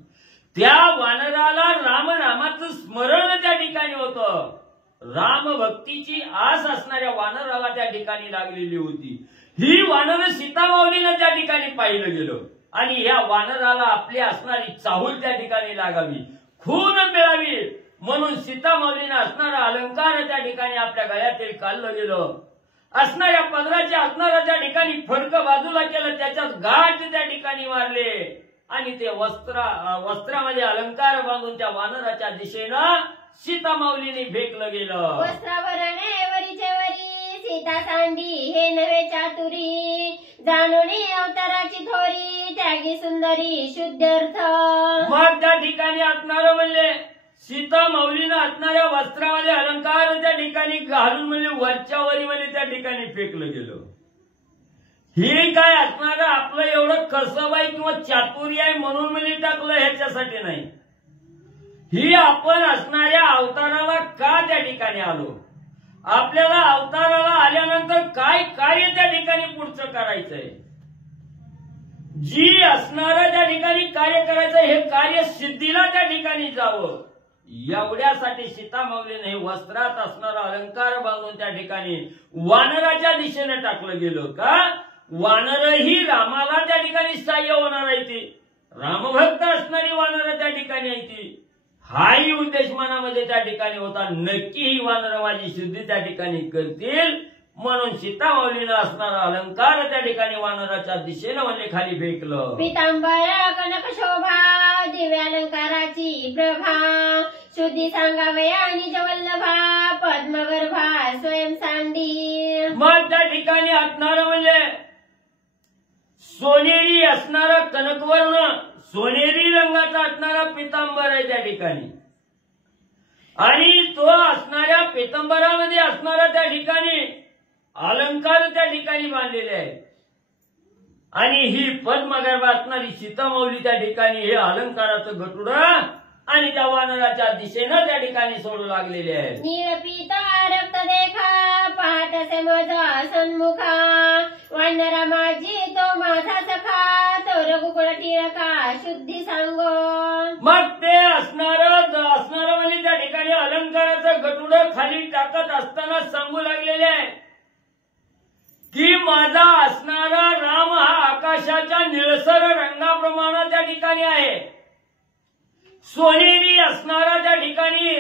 त्या वानराला रामाचं स्मरण त्या ठिकाणी होतं. रामभक्तीची आस असणाऱ्या वानराला त्या ठिकाणी लागलेली होती. ही वानरं सीतामाऊलीनं त्या ठिकाणी पाहिलं गेलं आणि या वानराला आपली असणारी चाहूल त्या ठिकाणी लागावी, खून मिळावी म्हणून सीतामाऊलीनं असणारा अलंकार त्या ठिकाणी आपल्या गळ्यातील काढलं गेलं. असणाऱ्या पदराच्या असणाऱ्या त्या ठिकाणी फडकं बाजूला केलं, त्याच्यात गाठ त्या ठिकाणी मारले आणि ते वस्त्रामध्ये अलंकार बांधून त्या वानराच्या दिशेनं सीतामाऊलीने फेकलं गेलं. वस्त्राभरणे वरीचे वरी सीता सांडी हे नवे चातुरी जाणून अवताराची थोरी त्यागी सुंदरी शुद्धर्थ. मग त्या ठिकाणी असणारं म्हणले सीतामाऊलीनं असणाऱ्या वस्त्रामध्ये अलंकार ठिकाणी घालून म्हणजे वरच्या वरी म्हणजे त्या ठिकाणी फेकलं गेलं. हे काय असणार आपलं एवढं कसब आहे किंवा चातुर्य आहे म्हणून म्हणजे टाकलं ह्याच्यासाठी नाही. ही आपण असणाऱ्या अवताराला का त्या ठिकाणी आलो, आपल्याला अवताराला आल्यानंतर काय कार्य त्या ठिकाणी पुढचं करायचंय, जी असणारं त्या ठिकाणी कार्य करायचं हे कार्य सिद्धीला त्या ठिकाणी जावं एवढ्यासाठी सीतामाऊलीने वस्त्रात असणारा अलंकार बांधून त्या ठिकाणी वानराच्या दिशेने टाकलं गेलं. का वानरही रामाला त्या ठिकाणी सहाय्य होणार आहे, ती रामभक्त असणारी वानर त्या ठिकाणी आहे ती. हाही उद्देश मनामध्ये त्या ठिकाणी होता. नक्की ही वानर माझी सिद्धी त्या ठिकाणी करतील म्हणून सीतामाऊलीनं असणारा अलंकार त्या ठिकाणी वानराच्या दिशेनं म्हणजे खाली फेकलं. पितांबर कनक शोभा दिव्यालंकाराची प्रभा शुद्धी सांगावे आणि जवल्लभा पद्मगर्भा स्वयं सांडी. मग त्या ठिकाणी असणारं म्हणजे सोनेरी असणारा कनकवर्ण सोनेरी रंगाचा असणारा पितांबर आहे त्या ठिकाणी. आणि तो असणाऱ्या पितांबरामध्ये असणारा त्या ठिकाणी अलंकार त्या ठिकाणी बांधलेले आहे. आणि ही पद्मगर्भ असणारी सीतामाऊली त्या ठिकाणी हे अलंकाराचं गटुड आणि त्या वानराच्या दिशेनं त्या ठिकाणी सोडू लागलेले आहे. निरपिता रक्त देखा पाहतसे माझा सन्मुखा वानरा माझी तो माझा सखा तो रघुकुळ टिळका शुद्धी सांगो. मग ते असणारं म्हणजे त्या ठिकाणी अलंकाराचं गटुड खाली टाकत असताना सांगू लागलेले आहे की माझा असणारा राम हा आकाशाच्या निळसर रंगाप्रमाणे त्या ठिकाणी आहे. सोनेरी असणारा त्या ठिकाणी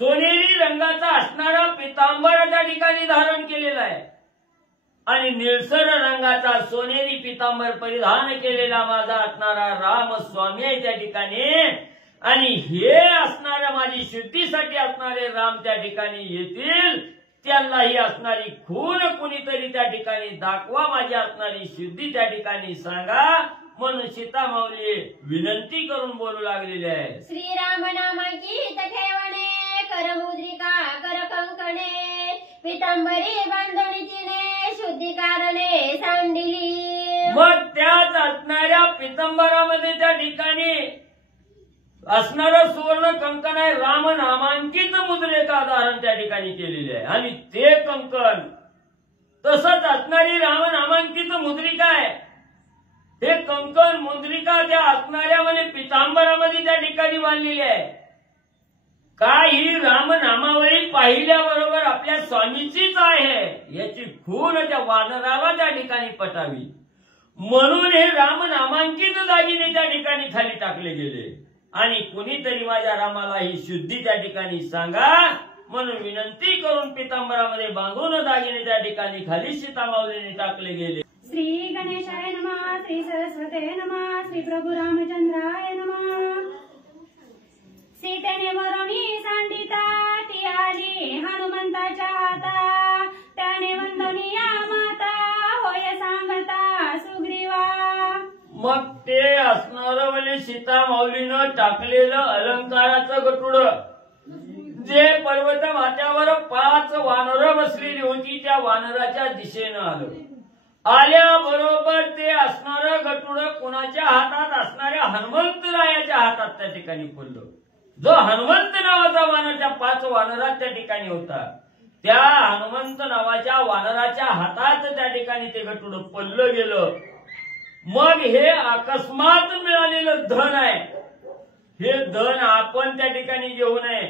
सोनेरी रंगाचा असणारा पितांबर त्या ठिकाणी धारण केलेला आहे आणि निळसर रंगाचा सोनेरी पितांबर परिधान केलेला माझा असणारा राम स्वामी आहे त्या ठिकाणी. आणि हे असणाऱ्या माझी शुद्धीसाठी असणारे राम त्या ठिकाणी येतील. त्यांनाही असणारी खून कुणीतरी त्या ठिकाणी दाखवा, माझी असणारी शुद्धी त्या ठिकाणी सांगा म्हणून सीतामाऊली विनंती करून बोलू लागलेली आहे. श्रीराम नामांकित ठेवणे करमुद्रिका कर कंकणे पितांबरी बांधणी तिने शुद्धी कारणे सांडिली. मग त्याच असणाऱ्या पितांबरामध्ये त्या ठिकाणी असणारं सुवर्ण कंकण आहे. राम नामांकित मुद्रेचा धारण त्या ठिकाणी केलेले आहे आणि ते कंकण तसंच असणारी राम नामांकित मुद्रिका आहे. हे कंकण मुद्रिका त्या असणाऱ्या म्हणजे पितांबरामध्ये त्या ठिकाणी बांधलेली आहे. काही राम नामावळी पाहिल्याबरोबर आपल्या स्वामीचीच आहे याची खूण त्या वानराला त्या ठिकाणी पटावी म्हणून हे राम नामांकित दागिने त्या ठिकाणी खाली टाकले गेले. आणि कुणीतरी माझ्या रामाला ही शुद्धी त्या ठिकाणी सांगा म्हणून विनंती करून पितांबरामध्ये बांधून दागिने त्या ठिकाणी खाली सीतामाऊलीने टाकले गेले. श्री गणेशाय नमः श्री सरस्वते नमः श्री प्रभू रामचंद्राय नमः. सीतेने वरुणी सांडिता ती आली हनुमंताच्या हाता त्याने वंदनीया माता होय सांगता सुग्रीवा. मग ते असणारं म्हणजे सीतामाऊलीनं टाकलेलं अलंकाराचं गटुड जे पर्वत माथ्यावर 5 वानरं बसलेली होती त्या वानराच्या दिशेनं आलं. आल्याबरोबर ते असणारं गटुड कुणाच्या हातात असणाऱ्या हनुमंतरायाच्या हातात त्या ठिकाणी पडलं. जो हनुमंत नावाचा वानर त्या 5 वानरात त्या ठिकाणी होता त्या हनुमंत नावाच्या वानराच्या हातात त्या ठिकाणी ते गटुड पडलं गेलं. मग हे अकस्मात मिळालेलं धन आहे. हे धन आपण त्या ठिकाणी घेऊ नये.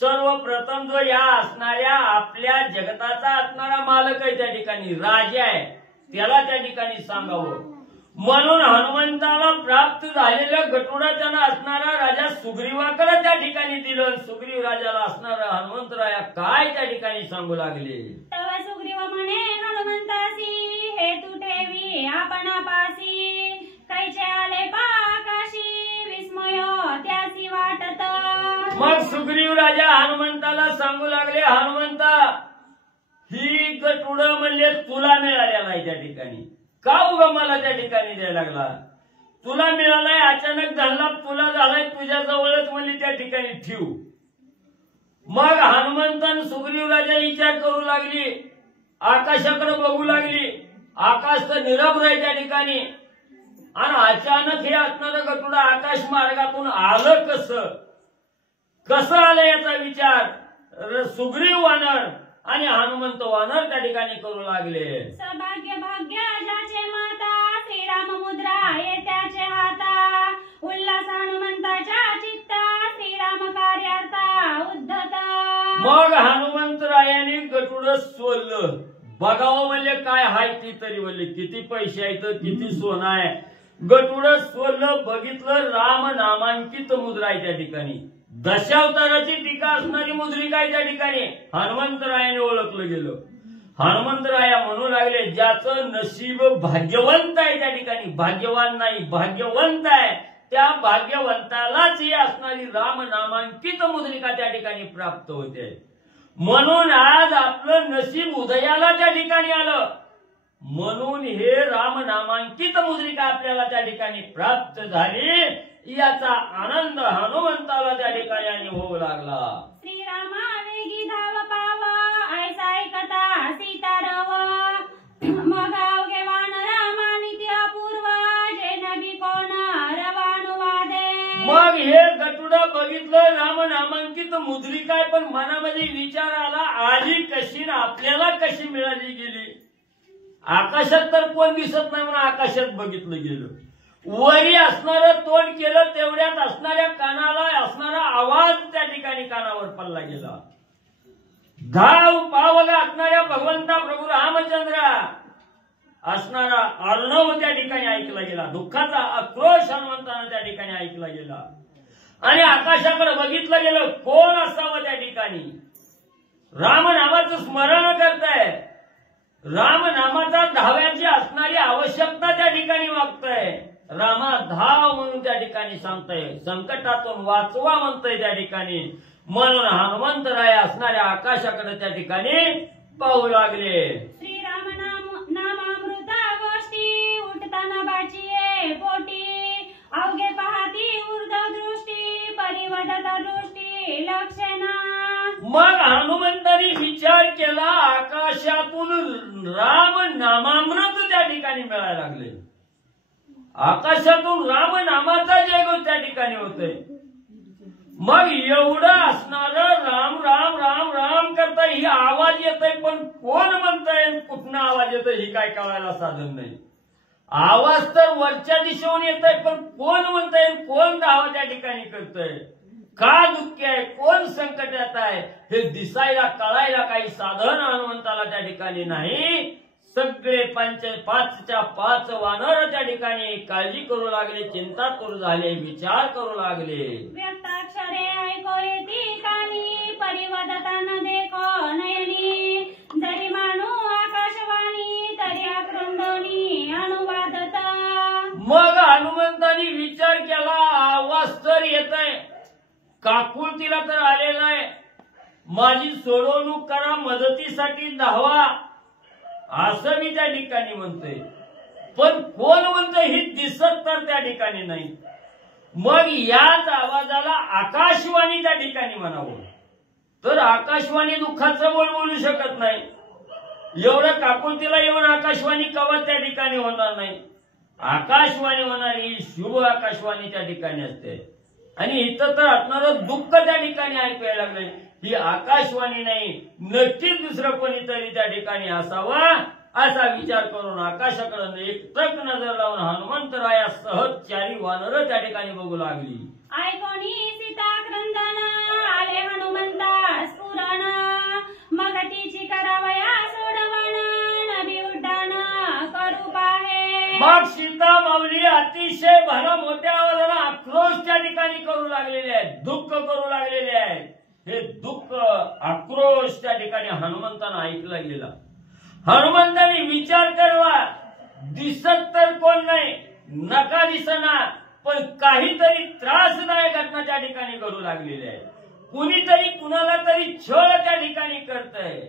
सर्वप्रथम जो या असणाऱ्या आपल्या जगताचा असणारा मालक आहे त्या ठिकाणी राजा आहे त्याला त्या ठिकाणी सांगावं म्हणून हनुमंताला प्राप्त झालेलं गटुडा त्यांना असणारा राजा सुग्रीवाकडे त्या ठिकाणी दिलं. सुग्रीव राजाला असणारा हनुमंतराया काय त्या ठिकाणी सांगू लागले. तेव्हा सुग्रीव म्हणे हनुमंतासी हे तू ठेवी आपणापासी कैचे आले पाकाशी विस्मय त्यासी वाटत. मग सुग्रीव राजा हनुमंताला सांगू लागले हनुमंता ही गटुड म्हणजे तुला मिळालेला आहे त्या ठिकाणी. का उगा मला त्या ठिकाणी द्यायला लागला. तुला मिळालाय अचानक झाला तुला झालाय तुझ्या जवळच म्हणजे त्या ठिकाणी ठेवू. मग हनुमंतान सुग्रीव राजा विचार करू लागली, आकाशाकडे बघू लागली. आकाश तर निरभ्र आहे त्या ठिकाणी, आणि अचानक हे असणारं गरुड आकाश मार्गातून आलं कसं आलं याचा विचार सुग्रीव वानर आणि हनुमंत वानर त्या ठिकाणी करू लागले. सौभाग्य भाग्य ज्याचे माता श्रीराम मुद्रा येत्याचे हाता, उल्हास हनुमंताच्या चित्ता श्रीराम कार्यार्था उद्धत. मग हनुमंतरायाने गरुड सोडलं. बघावं म्हणजे काय हाय ती तरी म्हणले, किती पैसे आहेत किती सोनं आहे. गरुड सोडलं, बघितलं राम नामांकित मुद्रा आहे त्या ठिकाणी. दशावताराची टीका असणारी मुद्रिका आहे त्या ठिकाणी. हनुमंतरायाने ओळखलं गेलं. हनुमंतराया म्हणू लागले, ज्याचं नशीब भाग्यवंत आहे त्या ठिकाणी, भाग्यवान नाही भाग्यवंत आहे, त्या भाग्यवंतालाच ही असणारी राम नामांकित मुद्रिका त्या ठिकाणी प्राप्त होते. म्हणून आज आपलं नशीब उदयाला त्या ठिकाणी आलं, म्हणून हे राम नामांकित मुद्रिका आपल्याला त्या ठिकाणी प्राप्त झाली. याचा आनंद हनुमंताला त्या ठिकाणी होऊ लागला. श्रीरामा वेगी धाव पाव ऐसा ऐकता सीता रव, मग अवघे वानरा नित्य अपूर्व जे नबी कोण रवानुवादे. मग हे गरुड बघितलं राम नामांकित मुद्रिका, पण मनामध्ये विचार आला, आली कशी ना आपल्याला कशी मिळाली गेली. आकाशात तर कोण दिसत नाही म्हणून आकाशात बघितलं गेलं. वरी असणारं तोंड केलं, तेवढ्यात असणाऱ्या कानाला असणारा आवाज त्या ठिकाणी कानावर पडला गेला. धाव पावला असणाऱ्या भगवंता प्रभू रामचंद्र असणारा अर्णव त्या ठिकाणी ऐकला गेला. दुःखाचा आक्रोश हनुमंतानं त्या ठिकाणी ऐकला गेला. आणि आकाशाकडे बघितलं गेलं, कोण असावं त्या ठिकाणी. राम नामाचं स्मरण करताय, राम नामाचा धाव्याची असणारी आवश्यकता त्या ठिकाणी मागताय. रामा धाव म्हणून त्या ठिकाणी सांगताय, संकटातून वाचवा म्हणतंय त्या ठिकाणी. म्हणून हनुमंतराय असणाऱ्या आकाशाकडे त्या ठिकाणी पाहू लागले. श्रीराम नामामृत गोष्टी उठताना बाचिये पोटी, अवघे पाहती ऊर्ध दृष्टी परिवदत दृष्टी लक्षणा. मग हनुमंतांनी विचार केला, आकाशातून राम नामामृत त्या ठिकाणी मिळायला लागले. आकाशातून राम नामाचा जग त्या ठिकाणी होतोय. मग एवढं असणारं राम राम राम राम करताय, ही आवाज येतोय, पण कोण म्हणताय कुठनं आवाज येतोय ही काय कळायला साधन नाही. आवाज तर वरच्या दिशेहून येतोय, पण कोण म्हणताय कोण धावा त्या ठिकाणी करतोय, का दुःख आहे, कोण संकटात आहे हे दिसायला कळायला काही साधन हनुमंताला त्या ठिकाणी नाही. सगळे पाचच्या पाच वानर त्या ठिकाणी काळजी करू लागले, चिंता करू झाले, विचार करू लागले. व्यक्ताक्षरे ऐको येती कानी परिवदता न देखो नयनी, जरी मानू आकाशवाणी तरी आकृंदोनी अनुवादत. मग हनुमंतांनी विचार केला, आवाज तर येत आहे, काकुळतीला तर आलेला आहे, माझी सोडवणूक करा, मदतीसाठी धावा, असं मी त्या ठिकाणी म्हणतोय. पण कोण म्हणतोय ही दिसत तर त्या ठिकाणी नाही. मग याच आवाजाला आकाशवाणी त्या ठिकाणी म्हणावं, तर आकाशवाणी दुःखाचं बोल बोलू शकत नाही. एवढं काकुळतीला येऊन आकाशवाणी कवच त्या ठिकाणी होणार नाही. आकाशवाणी होणारी शुभ आकाशवाणी त्या ठिकाणी असते. आणि इथं तर असणारं दुःख त्या ठिकाणी ऐकायला लागलंय, ही आकाशवाणी नाही, नक्कीच दुसरं कोणीतरी त्या ठिकाणी असावा. असा विचार करून आकाशाकडे एकटक नजर लावून हनुमंतराया सहज चारी वानर त्या ठिकाणी बघू लागली. ऐकोनी सीता क्रंदन आले हनुमंता स्फुरण, मग तिची करावया सोडवण नभी उड्डाण करू पाहे. मग सीता माऊली अतिशय भर मोठ्या आवाजाला आक्रोश त्या ठिकाणी करू लागलेले आहेत, दुःख करू लागलेले आहेत. हे दुःख आक्रोश त्या ठिकाणी हनुमंतांना ऐकला गेला. हनुमंतांनी विचार करला, दिसत तर कोण नाही, नका दिसणार, पण काहीतरी त्रासदायक घटना त्या ठिकाणी घडू लागलेली आहे. कुणीतरी कुणाला तरी छळ त्या ठिकाणी करतंय.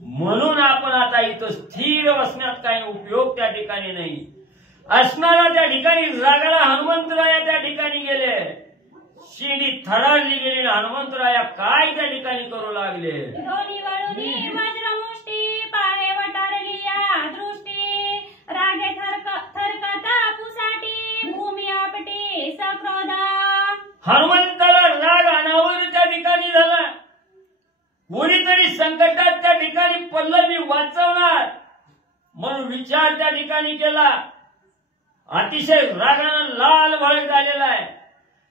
म्हणून आपण आता इथं स्थिर बसण्यात काही उपयोग त्या ठिकाणी नाही. असणारा त्या ठिकाणी रागाला हनुमंतराया त्या ठिकाणी गेले. शिडी थरारली गेली. हनुमंतराया काय त्या ठिकाणी करू लागले. दोन्ही वळूनी वज्रमुष्टी पाहे वटारलिया दृष्टी रागे थरकता पुसाटी भूमी आपटी सक्रोधा. हनुमंताला राग अनावर त्या ठिकाणी झाला. कोणीतरी संकटात त्या ठिकाणी पडलं, मी वाचवणार म्हणून विचार त्या ठिकाणी केला. अतिशय रागानं लाल भडक झालेला आहे.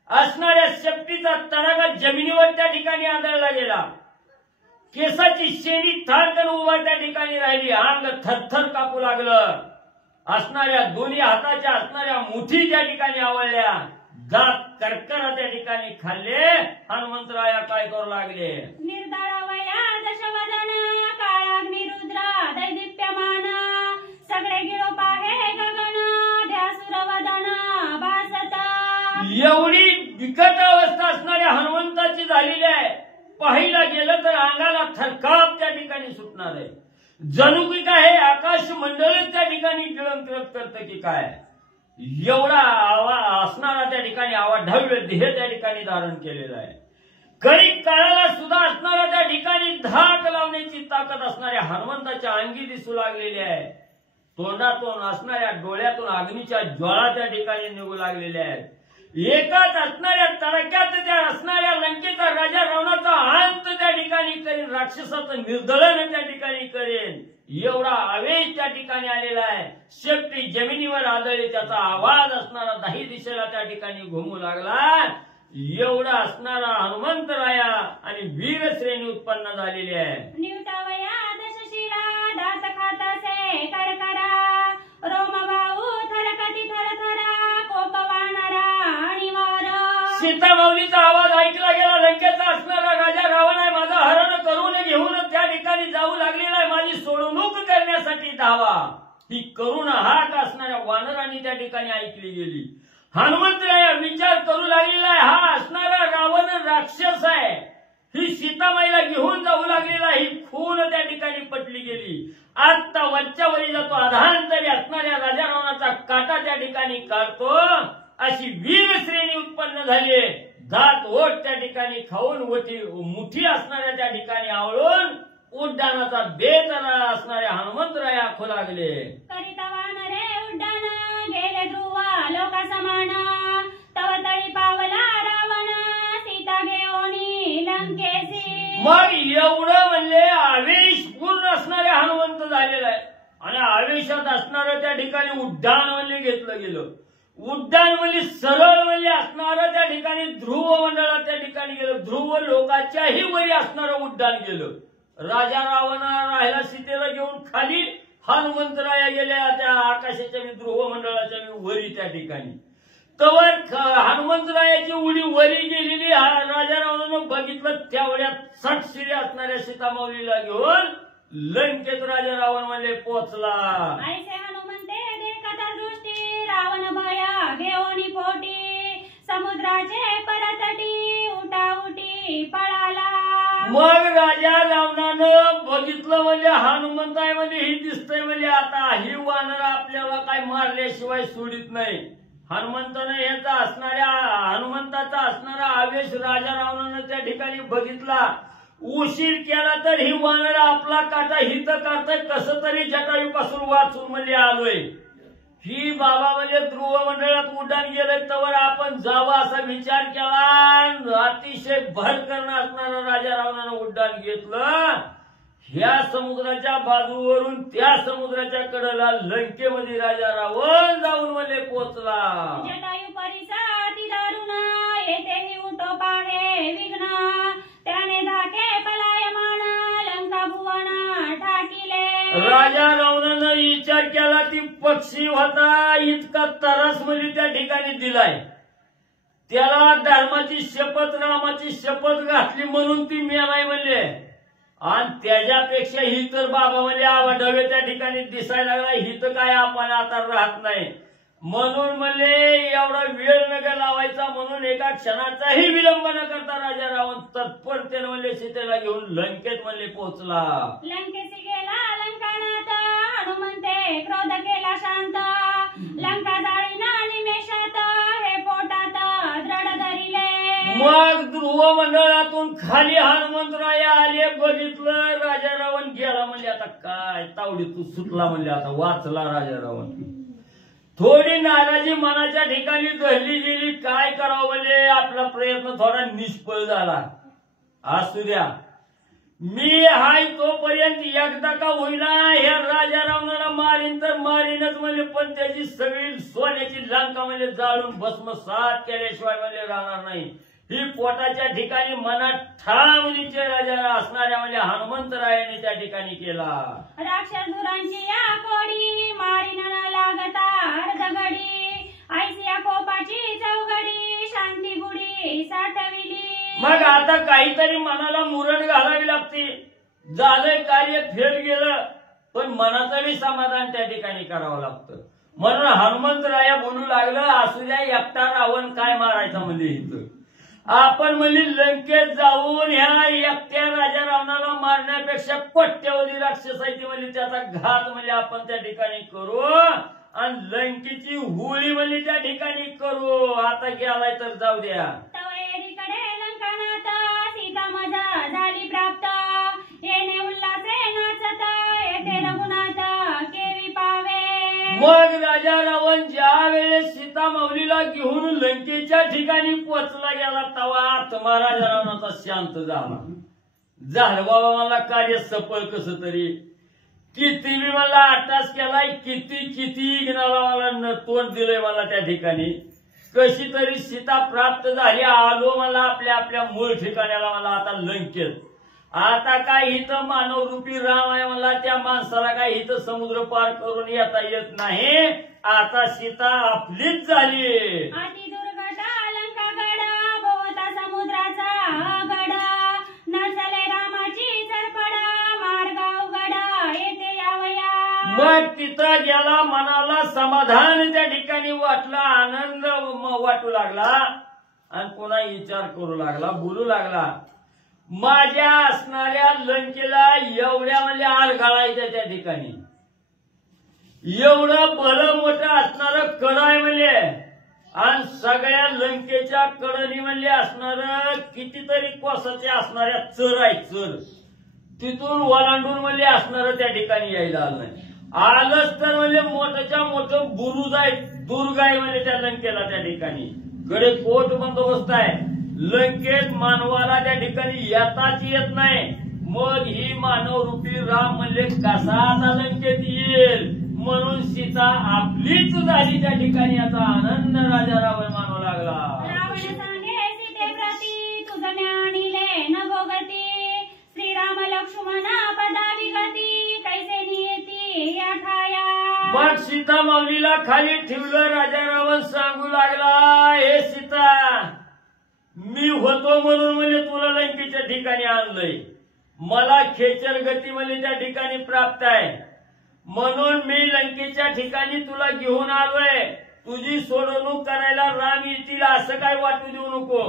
असणाऱ्या शेपटीचा तडाखा जमिनीवर त्या ठिकाणी आदळला गेला. केसाची शेंडी थाळकन उभा त्या ठिकाणी राहिली. अंग थरथर कापू लागलं. असणाऱ्या दोन्ही हाताच्या असणाऱ्या मुठी त्या ठिकाणी आवळल्या. दात करकरा त्या ठिकाणी खाल्ले. हनुमंतराया काय करू लागले. निर्दळवया दशवदन काळाग्निरुद्र दैदिप्यमान सगळे गिरो पाहे गगन ध्यासुरवदन भासता. एवढी बिकट अवस्था असणाऱ्या हनुमंताची झालेली आहे. पाहिला गेलं तर अंगाला थरकाप त्या ठिकाणी सुटणार आहे. जणू की काय हे आकाश मंडळ त्या ठिकाणी गिळंकृत करतं की काय. एवढा असणारा त्या ठिकाणी आवाढव्य देह त्या ठिकाणी धारण केलेला आहे. कळी काळाला सुद्धा असणारा त्या ठिकाणी धाक लावण्याची ताकद असणाऱ्या हनुमंताच्या अंगी दिसू लागलेली आहे. तोंडातून असणाऱ्या डोळ्यातून अग्नीच्या ज्वाळा त्या ठिकाणी निघू लागलेल्या आहेत. एकाच असणाऱ्या तडाख्यात त्या असणाऱ्या लंकेचा राजा रावणाचा अंत त्या ठिकाणी करेन. राक्षसाचं निर्दलन त्या ठिकाणी करेन. एवढा आवेश त्या ठिकाणी आलेला आहे. शेपटी जमिनीवर आदळली. त्याचा आवाज असणारा दाही दिशेला त्या ठिकाणी घुमू लागला. एवढा असणारा हनुमंतराया आणि वीरश्रेणी उत्पन्न झालेली आहे. निवटावया दशशिरा दात खातासे करकरा रोमबाऊ थरकती थरथरा कोप वानरा आणि वार. सीतामाऊलीचा आवाज ऐकला गेला. लंकेचा असणारा राजा रावण आहे. माझा हरण करून घेऊन त्या ठिकाणी जाऊ लागलेला आहे. माझी सोडवणूक करण्यासाठी धावा. ही करुण हाक असणाऱ्या वानरांनी त्या ठिकाणी ऐकली गेली. हनुमंतराया विचार करू लागलेला आहे. हा असणारा रावण राक्षस आहे. ही सीतामाईला घेऊन जाऊ लागलेला. ही खून त्या ठिकाणी पटली गेली. आता वरच्या वरी जातो. अधांतरी असणाऱ्या राजा रावणाचा काटा त्या ठिकाणी काढतो. अशी वीरश्रेणी उत्पन्न झाली. दात ओठ त्या ठिकाणी खाऊन मुठी असणाऱ्या त्या ठिकाणी आवळून उड्डाणाचा बेत असणाऱ्या हनुमंतराया आखू लागले. करिता वानरे उड्डाण गेले ध्रुव लोका समान तव तळी पावला रावण सीता घेऊनी लंकेसी. मग एवढं म्हणजे आवेश पूर्ण असणारे हनुमंत झालेला आहे. आणि आवेशात असणारं त्या ठिकाणी उड्डाण म्हणजे घेतलं गेलं. उड्डाण म्हणजे सरळ म्हणजे असणारं त्या ठिकाणी ध्रुव मंडळात त्या ठिकाणी गेलं. ध्रुव लोकाच्याही वरी असणारं उड्डाण गेलं. राजा रावणा राहिला सीतेला घेऊन खाली. हनुमंतराया गेल्या त्या आकाशाच्या ध्रुव मंडळाच्या वरी त्या ठिकाणी. तवर हनुमंतरायाची उडी वरी गेलेली. राजा रावणानं बघितलं. त्यावेळेत सटशिरी असणाऱ्या सीतामाऊलीला घेऊन लंकेत राजा रावण म्हणजे पोचला. ऐसे हनुमंते देखता दृष्टी रावण भया घेऊनी पोटी समुद्राचे परतटी उठाउटी पळाला. मग राजा रावणानं बघितलं म्हणजे हनुमंतामध्ये ही दिसतंय म्हणजे आता ही वानर आपल्याला काय मारल्याशिवाय सोडित नाही. हनुमंतानं याचा असणाऱ्या हनुमंताचा असणारा आवेश राजा रावणानं त्या ठिकाणी बघितला. उशीर केला तर ही वानर आपला काटा हित करताय. कसं तरी जटायूपासून वाचून म्हणजे आलोय. ही बाबा म्हणजे ध्रुव मंडळात उड्डाण गेलं तवर आपण जावं असा विचार केला. अतिशय भर करणं असणारा राजा रावणानं उड्डाण घेतलं. ह्या समुद्राच्या बाजूवरून त्या समुद्राच्या कडेला लंकेमध्ये राजा रावण जाऊन म्हणजे पोचला. जटायू परिसा तिलारुण येथेही उठो पाहे विघ्न त्याने धाके पलायमान लंका भुवन ठाकिले. राजा रावणानं विचार केला. ती पक्षी होता इतका तरस म्हणजे त्या ठिकाणी दिलाय. त्याला धर्माची शपथ रामाची शपथ घातली म्हणून ती मेलाय म्हणले. आणि त्याच्यापेक्षा ही तर बाबा म्हणजे आवाढव्य त्या ठिकाणी दिसायला लागला. ही तर काय आपण आता राहत नाही म्हणून म्हणले एवढा वेळ नका लावायचा म्हणून एका क्षणाचाही विलंब न करता राजा रावण तत्परतेने म्हणले सीतेला घेऊन लंकेत म्हणले पोहोचला. लंकेसी गेला लंकानाथ हनुमंते क्रोध केला शांत लंका जाळीना निमेषात हे पोटात दृढ धरिले. मग ध्रुव मंडळातून खाली हनुमंतराय आले. बघितलं राजा रावण गेला. म्हणजे आता काय तावडी तू सुटला. म्हणजे आता वाचला राजा रावण. थोडी नाराजी मनाच्या ठिकाणी धरली गेली. काय करावं म्हणजे आपला प्रयत्न थोडा निष्फळ झाला. असू द्या, मी हाय तोपर्यंत एकदा का होईना ह्या राजा रावणाला मारीन तर मारीनच. म्हणजे पण त्याची सगळी सोन्याची लंका म्हणजे जाळून भस्मसात केल्याशिवाय म्हणजे राहणार नाही. ही पोटाच्या ठिकाणी मनात ठाम निश्चय राजा असणाऱ्या म्हणजे हनुमंतरायाने त्या ठिकाणी केला. राक्षसुरांची या कोडी मारीन न लागता अर्धगडी ऐसिया कोपाची चौघडी शांती बुडी साठविली. मग आता काहीतरी मनाला मुरड घालावी लागते. झालंय कार्य फेल गेलं पण मनाचं बी समाधान त्या ठिकाणी करावं लागतं. म्हणून हनुमंतराया बोलू लागलं, असू द्या एकटा रावण काय मारायचा म्हणजे इथं आपण म्हणजे लंकेत जाऊन ह्या एकट्या राजा रावणाला मारण्यापेक्षा कोट्यवधी राक्षसाची म्हणजे त्याचा घात म्हणजे आपण त्या ठिकाणी करू आणि लंकेची होळी म्हणजे त्या ठिकाणी करू. आता गेलाय तर जाऊ द्या. तवयेरीकडे लंकानाथ सीता माझा झाली प्राप्त येणे उल्हासे नाचत येथे रघुनाथ केवी पावे. मग राजा रावण ज्या वेळेस सीता माऊलीला घेऊन लंकेच्या ठिकाणी पोचला गेला तेव्हा आत्मा राजा रावणाचा शांत झाला. झालं बाबा मला कार्य सफळ कसं तरी. किती मी मला अट्टास केलाय, किती गिनाला मला तोंड दिलंय मला त्या ठिकाणी. कशी तरी सीता प्राप्त झाली. आलो मला आपल्या मूळ ठिकाण्याला मला आता लंकेत. आता काय इथं मानवरूपी राम आहे मला. त्या माणसाला काय इथं समुद्र पार करून येता येत नाही. आता सीता आपलीच झाली. अति दुर्घट लंका गड भोवता समुद्राचा गड नसले रामाची चरपड मार्ग अवघड येथे यावया. मग तिथं गेला. मनाला समाधान त्या ठिकाणी वाटला, आनंद वाटू लागला आणि पुन्हा विचार करू लागला, बोलू लागला. माझ्या असणाऱ्या लंकेला एवढ्या म्हणजे आर घालायच्या त्या ठिकाणी. एवढं भलं मोठं असणारं कड आहे म्हणजे आणि सगळ्या लंकेच्या कडनी म्हणजे असणारं कितीतरी कोसाचे असणाऱ्या चर आहे चर. तिथून ओलांडून म्हणजे असणारं त्या ठिकाणी यायला आलं नाही. आलंच तर म्हणजे मोठ्याच्या मोठं बुरुज आहे, दुर्ग आहे म्हणजे त्या लंकेला त्या ठिकाणी. कडे कोट बंदोबस्त आहे. लंकेत मानवाला त्या ठिकाणी येताच येत नाही. मग ही मानवरूपी राम म्हणजे कसा आता लंकेत येईल. म्हणून सीता आपलीच झाली त्या ठिकाणी. याचा आनंद राजा रावण मानू लागला. रावण सांगे सीते प्रती तुझ ज्ञानिले न भोगती श्रीराम लक्ष्मण पदावी गती कैसे नियती या ठाया. मग सीता माऊलीला खाली ठेवलं. राजा रावण सांगू लागला, हे सीता मी होतो म्हणून म्हणजे तुला लंकेच्या ठिकाणी आणलंय. मला खेचर गती म्हणजे त्या ठिकाणी प्राप्त आहे. म्हणून मी लंकेच्या ठिकाणी तुला घेऊन आलोय. तुझी सोडवणूक करायला राम येतील असं काय वाटू देऊ नको.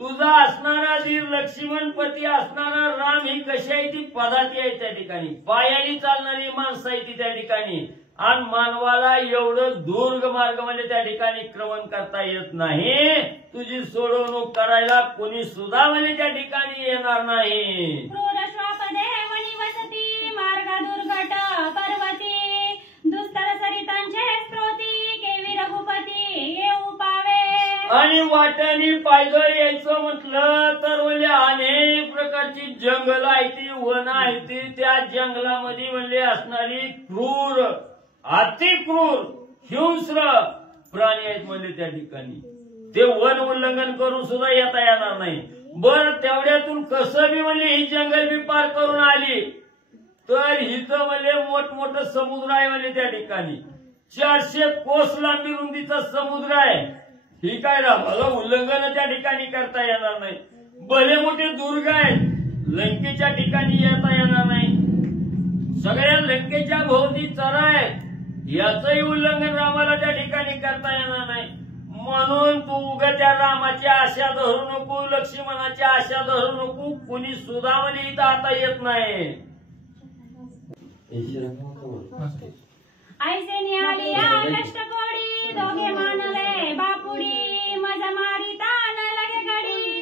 तुझा असणारा धीर लक्ष्मणपती असणारा राम ही कशी आहे ती पदाती आहे त्या ठिकाणी. पायाने चालणारी माणसं आहे ती त्या ठिकाणी. आणि मानवाला एवढं दुर्ग मार्ग म्हणजे त्या ठिकाणी क्रमण करता येत नाही. तुझी सोडवणूक करायला कोणी सुद्धा म्हणजे त्या ठिकाणी येणार नाही. क्रूर श्वापदे वनी वसती मार्ग दुर्घट पर्वती दुस्तर सरितांचे स्त्रोती केवी रघुपती येऊ पावे. आणि वाट्याने पायदळ यायचं म्हटलं तर म्हणजे अनेक प्रकारची जंगल आहे ती, वन आहे ती. त्या जंगलामध्ये म्हणजे असणारी क्रूर अतिक्रूर हिंस्र प्राणी आहेत म्हणजे त्या ठिकाणी. ते वन उल्लंघन करून सुद्धा येता येणार नाही. बर तेवढ्यातून कसं बी म्हणजे ही जंगल बी पार करून आली तर हिथं म्हणजे मोठमोठं समुद्र आहे म्हणजे त्या ठिकाणी. 400 कोस लांबी रुंदीचा समुद्र आहे. ही काय रामाला उल्लंघन त्या ठिकाणी करता येणार नाही. भले मोठे दुर्ग आहेत. लंकेच्या ठिकाणी येता येणार नाही. सगळ्या लंकेच्या भोवती चरा आहेत. याचंही उल्लंघन रामाला त्या ठिकाणी करता येणार नाही. म्हणून तू उगा त्या रामाची आशा धरू नको, लक्ष्मणाची आशा धरू नको. कुणी सुद्धा म्हणजे इथं आता येत नाही. ऐसे नियाली या कष्टकोडी दोघे मानले बापुडी मज मारिता न लगे घडी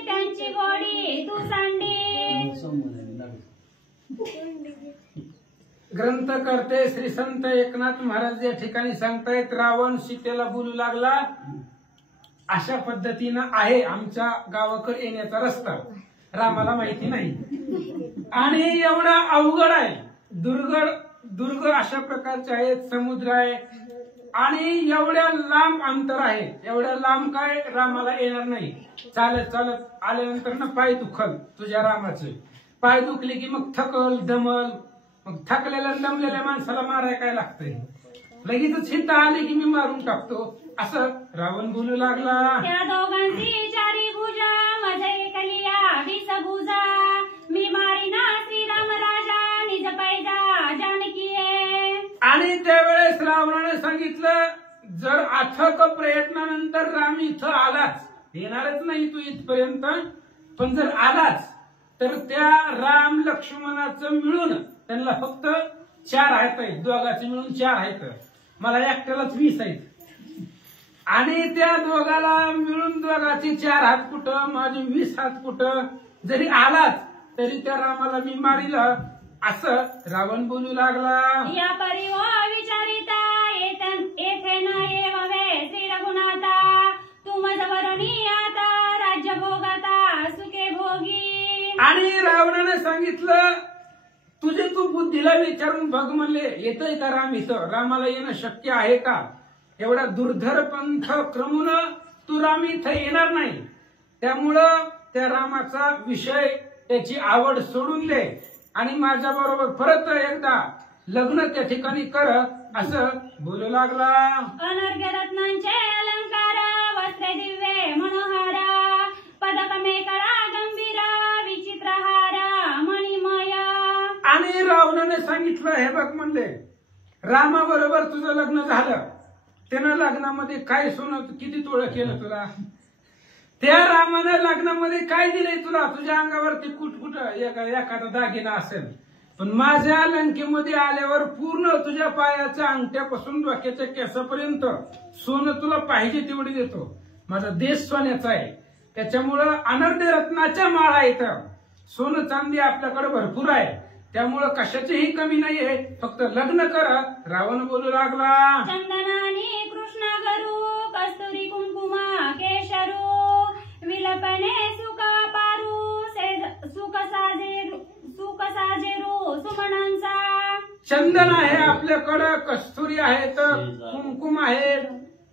ग्रंथकर्ते श्री संत एकनाथ महाराज या ठिकाणी सांगतायत, रावण सीतेला बोलू लागला, अशा पद्धतीनं आहे आमच्या गावाकडे येण्याचा रस्ता, रामाला माहिती नाही आणि एवढा अवघड आहे, दुर्ग अशा प्रकारचे आहेत, समुद्र आहे आणि एवढ्या लांब अंतर आहे, एवढ्या लांब काय रामाला येणार नाही, चालत चालत आल्यानंतर ना पाय दुखल तुझ्या रामाचे, पाय दुखले की मग थकल दमल, मग थकलेल्या दमलेल्या माणसाला माराय काय लागतंय, लगेच हिता आली की मी मारून टाकतो, असं रावण बोलू लागला. त्या दोघांची चारी भुजा माझे एकलिया वीस भुजा, मी मारिना श्रीराम राजा निज पैजा जानकी. आणि त्यावेळेस रावणाने सांगितलं, जर अथक प्रयत्नानंतर राम इथं आलाच, येणारच नाही तू इथपर्यंत, पण जर आलाच तर त्या राम लक्ष्मणाचं मिळून त्यांना फक्त 4 आहेत, दोघांचे मिळून 4 आहेत, मला एकट्यालाच 20 आहेत आणि त्या दोघाला मिळून दोघाचे 4 हात कुठं, माझे 20 हात कुठं, जरी आलाच तरी त्या रामाला मी मारील, असं रावण बोलू लागला. या परिव विचारिता येथे न येवे श्री रघुनाथा, तू मजवरणी आता राज्य भोगाता सुखे भोगी. आणि रावणाने सांगितलं, तुझे तू बुद्धीला विचारून बघ म्हणले, येतोय का राम इथं, रामाला येणं शक्य आहे का, एवढा दुर्धर पंथ क्रमून तू राम इथं येणार नाही, त्यामुळं त्या रामाचा विषय त्याची आवड सोडून दे आणि माझ्या बरोबर परत एकदा लग्न त्या ठिकाणी कर, असं बोलू लागला. अनर्घ्य रत्नांचे अलंकार वस्त्रे दिव्ये मनोहारा, पदक मेकळा गंभीरा विचित्र हारा मणिमया. आणि रावणाने सांगितलं, हे बघ म्हणले, रामाबरोबर तुझं लग्न झालं, त्यानं लग्नामध्ये काय सोनं किती तोळ केलं तुला, त्या रामानं लग्नामध्ये काय दिलंय तुला, तुझ्या अंगावरती कुठ एखादा दागिना असेल, पण माझ्या लंकेमध्ये आल्यावर पूर्ण तुझ्या पायाच्या अंगठ्यापासून डोक्याच्या केसापर्यंत सोनं तुला पाहिजे तेवढी देतो, माझा देश सोन्याचा आहे, त्याच्यामुळं अनर्घ्य रत्नाच्या माळा आहेत, सोनं चांदी आपल्याकडे भरपूर आहे, त्यामुळं कशाचीही कमी नाहीये, फक्त लग्न कर, रावण बोलू लागला. चंदनानी कृष्ण गरू कस्तुरी कुंकुमा केशरू, विलपणे सुख पारू सुख साजेरू सुमनांचा. चंदन आहे आपल्याकडं, कस्तुरी आहेत, कुंकुम आहेत,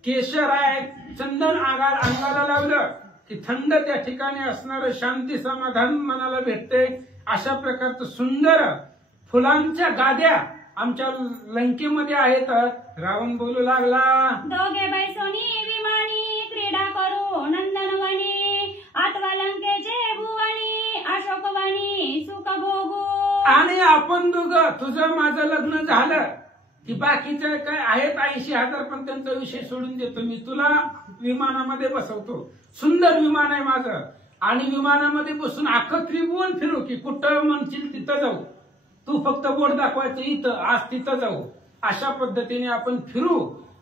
केशर आहे, चंदन अंगाला लावलं की थंड त्या ठिकाणी असणारं शांती समाधान मनाला भेटते, अशा प्रकारचं सुंदर फुलांच्या गाद्या आमच्या लंकेमध्ये आहेत, रावण बोलू लागला. दोघे बैसोनी विमानी क्रीडा करू नंदनवनी, आठवा लंकेचे भुवनी अशोकवनी सुख भोगू. आणि आपण दोघं, तुझं माझं लग्न झालं की बाकीचे काय आहेत 80,000, पण त्यांचा विषय सोडून देतो, मी तुला विमानामध्ये बसवतो, सुंदर विमान आहे माझं, आणि विमानामध्ये बसून अख्खं त्रिभुवन फिरू, की कुठं म्हणशील तिथं जाऊ, तू फक्त बोट दाखवायचं इथं, आज तिथं जाऊ, अशा पद्धतीने आपण फिरू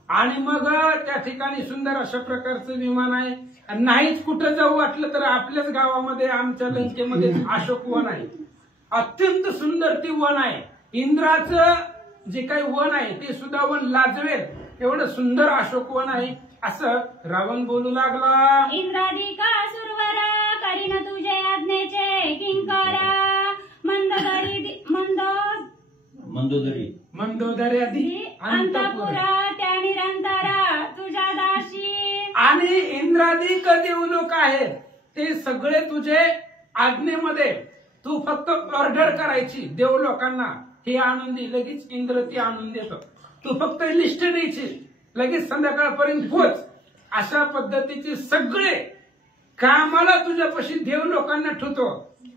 आणि मग त्या ठिकाणी सुंदर अशा प्रकारचं विमान आहे, नाहीच कुठं जाऊ वाटलं तर आपल्याच गावामध्ये आमच्या लंकेमध्ये अशोक वन आहे, अत्यंत सुंदर ती वन आहे, इंद्राचं जे काही वन आहे ते सुद्धा वन लाजवेल एवढं सुंदर अशोक वन आहे, असं रावण बोलू लागला. इंद्रादिका सुरवर करीन तुझे आज्ञेचे किंकरा, मंदोदरी अंतपुरा त्या निरंतरा तुझ्या दाशी. आणि इंद्रादिक देवलोक आहेत ते सगळे तुझे आज्ञेमध्ये, तू फक्त ऑर्डर करायची देवलोकांना, हे आणून दे, लगेच इंद्र ती आणून देतो, तू फक्त लिस्ट द्यायची, लगेच संध्याकाळपर्यंत पोच, अशा पद्धतीचे सगळे कामाला तुझ्यापाशी देवलोकांना ठेवतो,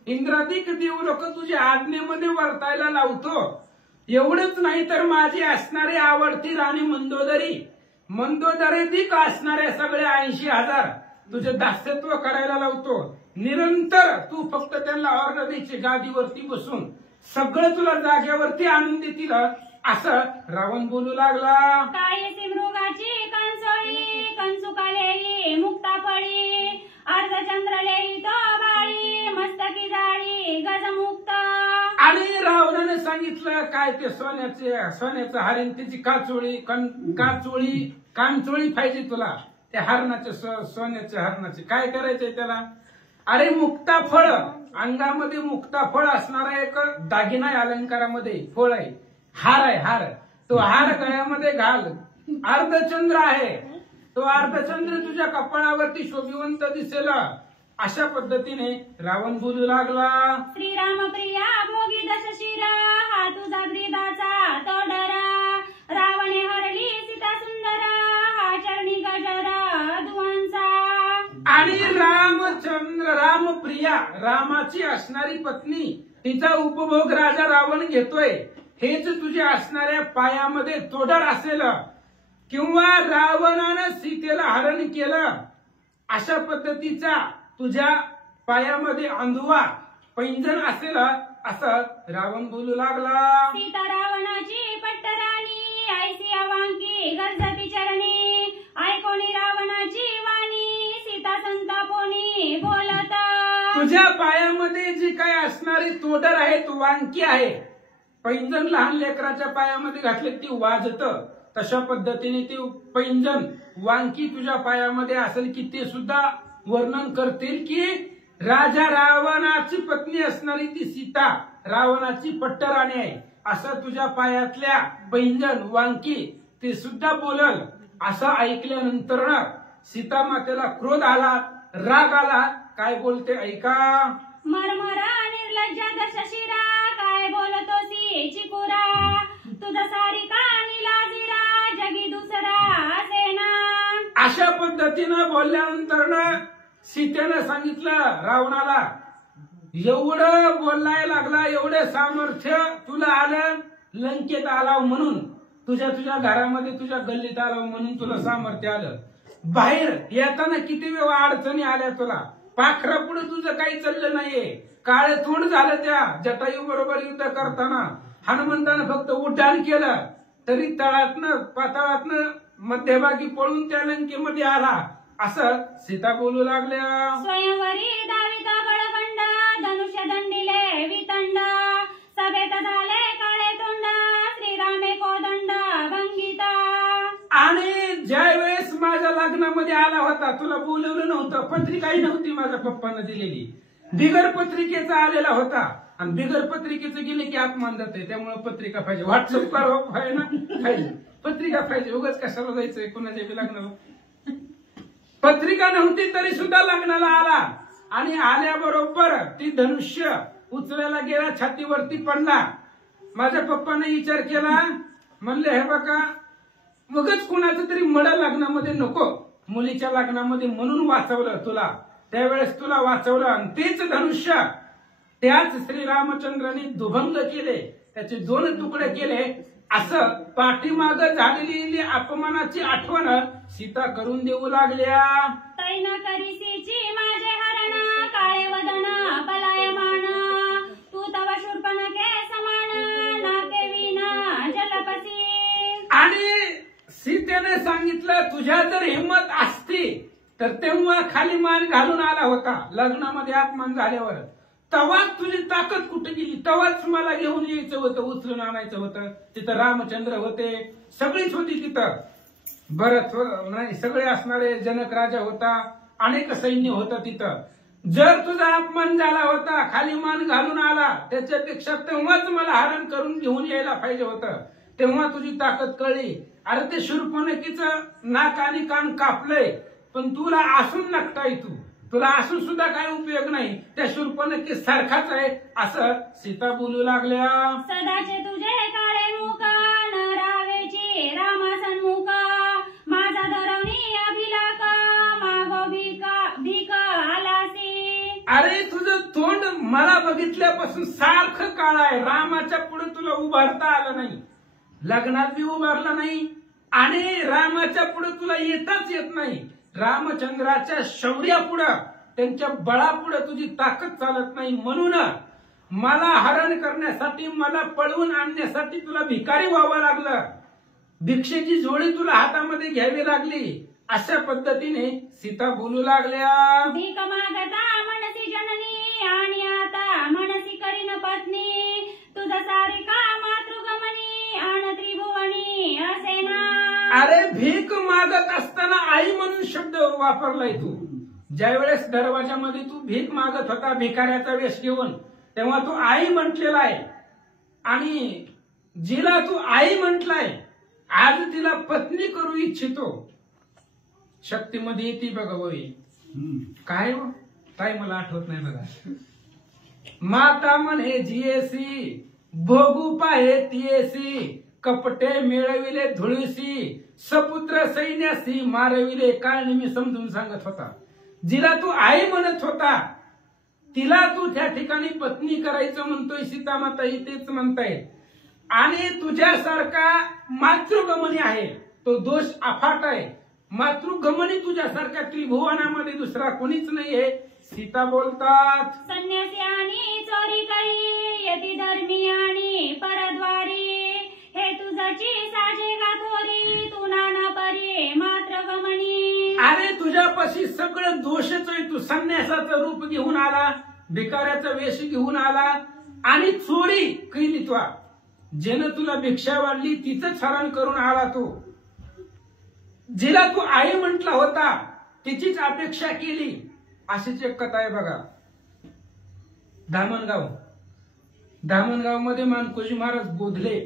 इंद्रादिक देवलोक तुझ्या आज्ञेमध्ये वर्तायला लावतो. एवढंच नाही तर माझी असणारी आवडती राणी मंदोदरीदिक असणाऱ्या सगळ्या 80,000 तुझे दास्यत्व करायला लावतो, निरंतर तू फक्त त्यांना ऑर्डर द्यायची, गादीवरती बसून सगळं तुला जागेवरती आणून देतील, असं रावण बोलू लागला. कायसी मृगाची कंसोळी कंसुकालेही मुक्ता पडी, अर्धचंद्रलेही तो बाळी मस्तकी जाळी गजमुक्त. आणि रावणाने सांगितलं काय ते सोन्याचं हरिण त्याची कानचोळी पाहिजे तुला त्या हरणाच्या सोन्याच्या हरणाचे काय करायचंय त्याला. अरे मुक्ताफळ अंगामध्ये मुक्ताफळ असणारा एक दागिना आहे अलंकारामध्ये फळ आहे हार आहे हार तो हार गळ्यामध्ये घाल अर्धचंद्र आहे तो अर्धचंद्र तुझ्या कपाळावरती शोभिवंत दिसेल अशा पद्धतीने रावण बोलू लागला. श्रीराम प्रिया भोगी दशशिरा हा तुझा ब्रीदाचा तोडरा रावणे हरली सीता सुंदरा हा चरणी गजरा धुवांचा. आणि रामचंद्र रामप्रिया रामाची असणारी पत्नी तिचा उपभोग राजा रावण घेतोय हेच तुझ्या असणाऱ्या पायामध्ये तोडर असेल किंवा रावणानं सीतेला हरण केलं अशा पद्धतीचा तुझ्या पायामध्ये अंधुवा पैंजण असेल असं रावण बोलू लागला. सीता रावणाची पट्टराणी ऐसी अवांकी गरजती चरणी ऐकोनी रावणाची वाणी सीता संतापोनी बोलता. तुझ्या पायामध्ये जी काय असणारी तोडर आहे ती वांकी आहे पैंजण लहान लेकराच्या पायामध्ये घातले ती वाजत तशा पद्धतीने ती पैंजण वांकी तुझ्या पायामध्ये असेल की ते सुद्धा वर्णन करतील की राजा रावणाची पत्नी असणारी ती सीता रावणाची पट्टराणी आहे असं तुझ्या पायातल्या पैंजण वांकी ते सुद्धा बोलल. असं ऐकल्यानंतर सीता मातेला क्रोध आला राग आला काय बोलते ऐका. मरमरा निर्लज्जा दशशिरा काय बोलतो सी चिकुरा तुझा सारिका निलाजिरा जगी दुसरा सेना. अशा पद्धतीनं बोलल्यानंतर सीतेनं सांगितलं रावणाला एवढं बोलायला लागला एवढं सामर्थ्य तुला आलं लंकेत आलाव म्हणून तुझ्या घरामध्ये तुझ्या गल्लीत आलाव म्हणून तुला सामर्थ्य आलं. बाहेर येताना किती वेळा अडचणी आल्या तुला पाखरा पुढे तुझं काही चाललं नाहीये काळे तोंड झालं त्या जटायू बरोबर युद्ध करताना हनुमंतानं फक्त उड्डाण केलं तरी तळातनं पाताळातनं मध्यभागी पळून त्या लंकेमध्ये आला असं सीता बोलू लागल्या. स्वयंवरी दाविता बळखंड धनुष्य दंडिले वितंड सभेत झाले काळे तोंड श्रीरामे कोदंड भंगिता. आणि ज्या वेळेस माझ्या लग्नामध्ये आला होता तुला बोलवलं नव्हतं पत्रिकाही नव्हती माझ्या पप्पानं दिलेली बिगर पत्रिकेचा आलेला होता आणि बिगर पत्रिकेचं गेले की अपमान जाते त्यामुळे पत्रिका पाहिजे व्हॉट्सअप आहे ना पाहिजे पत्रिका पाहिजे उगाच कशाला जायचंय कोणाच्या बी लग्नाला. पत्रिका नव्हती तरी सुद्धा लग्नाला आला आणि आल्याबरोबर ती धनुष्य उचलायला गेला छातीवरती पडला. माझ्या पप्पाने विचार केला म्हणले हे बघा मगच कुणाचं तरी मड लग्नामध्ये नको मुलीच्या लग्नामध्ये म्हणून वाचवलं तुला त्यावेळेस तुला वाचवलं आणि तेच धनुष्य त्याच श्रीरामचंद्रांनी दुभंग केले त्याचे 2 तुकडे केले असं पाठीमाग झालेली अपमानाची आठवण सीता करून देऊ लागल्या. तैन करिसीची माझे हरण काळे वदन पलायमान तू तव शूर्पणखे समान नाके विना जलपसी. आणि सीतेने सांगितलं तुझ्या जर हिंमत असती तर तेव्हा खाली मान घालून आला होता लग्नामध्ये अपमान झाल्यावर तेव्हाच तुझी ताकद कुठे गेली तेव्हाच मला घेऊन यायचं होतं उचलून आणायचं होतं. तिथं रामचंद्र होते सगळीच होती तिथं भरत नाही सगळे असणारे जनक राजा होता अनेक सैन्य होतं तिथं. जर तुझा अपमान झाला होता खाली मान घालून आला त्याच्यापेक्षा तेव्हाच मला हरण करून घेऊन यायला पाहिजे होतं तेव्हा तुझी ताकद कळली. अरे ते शूर्पणखीचं नाक आणि कान कापलंय पण तुला असून नकटाय तुला असून सुद्धा काय उपयोग नाही त्या शूर्पणखी सारखाच आहे असं सीता बोलू लागल्या. सदाचे तुझे काळे मुख न रावेची रामा सन्मुख माझा धरवणी अभिलाख मागो भीक आलासी. अरे तुझं तोंड मला बघितल्यापासून सारखं काळ आहे रामाच्या पुढे तुला उभारता आलं नाही लग्नात बी उभारलं नाही आणि रामाच्या पुढे तुला येताच येत नाही. रामचंद्राच्या शौर्यापुढं त्यांच्या बळापुढे तुझी ताकद चालत नाही म्हणून मला हरण करण्यासाठी मला पळवून आणण्यासाठी तुला भिकारी व्हावं लागलं भिक्षेची झोळी तुला हातामध्ये घ्यावी लागली अशा पद्धतीने सीता बोलू लागल्या. भीक मागता मनसी जननी आणि आता मनसी करीन पत्नी तुझा सारी अरे भीक मागत असताना आई म्हणून शब्द वापरलाय तू. ज्या वेळेस दरवाजामध्ये तू भीक मागत होता भिकाऱ्याचा वेश घेऊन, तेव्हा तू आई म्हटलेला आहे. आणि जिला तू आई म्हटलाय, आज तिला पत्नी करू इच्छितो. शक्तीमध्ये येते बघा वही काय हो काय मला आठवत नाही बघा. माता म्हणे जिएसी भोगू पाहे तिएसी, कपटे मिळविले धुळीसी, सपुत्र सैन्यासी मारविले. काय मी समजून सांगत होता. जिला तू आई म्हणत होता तिला तू त्या ठिकाणी पत्नी करायचं म्हणतोय. सीतामाता ही तेच म्हणतायत. आणि तुझ्यासारखा मातृगमनी आहे तो दोष अफाट आहे. मातृगमनी तुझ्यासारख्या त्रिभुवनामध्ये दुसरा कोणीच नाहीये. सीता बोलतात, संन्यासी आणि चोरी करी यती धर्मी आणि परद्वारी, हे तुझची साजे गाथोरी तू नाना परी मात्र गमनी. अरे तुझ्यापाशी सगळं दोषच आहे. तू संन्यासाचं रूप घेऊन आला, भिकाऱ्याचा वेश घेऊन आला आणि चोरी केली. तू जेनं तुला भिक्षा वाढली तिचंच हरण करून आला. तू जिला तू आई म्हटला होता तिचीच अपेक्षा केली. अशीच एक कथा आहे बघा. धामणगाव मध्ये मानकोजी महाराज बोधले.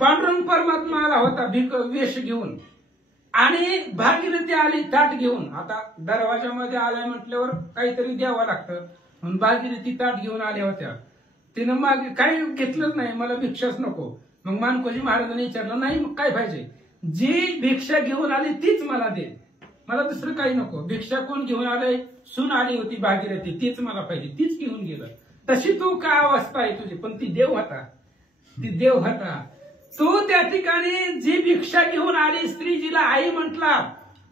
पांडुरंग परमात्मा आला होता भिक वेश घेऊन आणि भागीरथी आली ताट घेऊन. आता दरवाजामध्ये आलाय म्हटल्यावर काहीतरी द्यावं लागतं म्हणून भागीरथी ताट घेऊन आल्या होत्या. तिनं मागे काही घेतलंच नाही, मला भिक्षाच नको. मग मानकोजी महाराजांनी विचारलं, नाही मग काय पाहिजे? जी भिक्षा घेऊन आली तीच मला दे, मला दुसरं काही नको. भिक्षा कोण घेऊन आलंय? सून आली होती भागीरथी, तीच मला पाहिजे, तीच घेऊन गेलं. तशी तू काय अवस्था आहे तुझी, पण ती देव होता, ती देव होता. तू त्या ठिकाणी जी भिक्षा घेऊन आली, स्त्री जिला आई म्हटला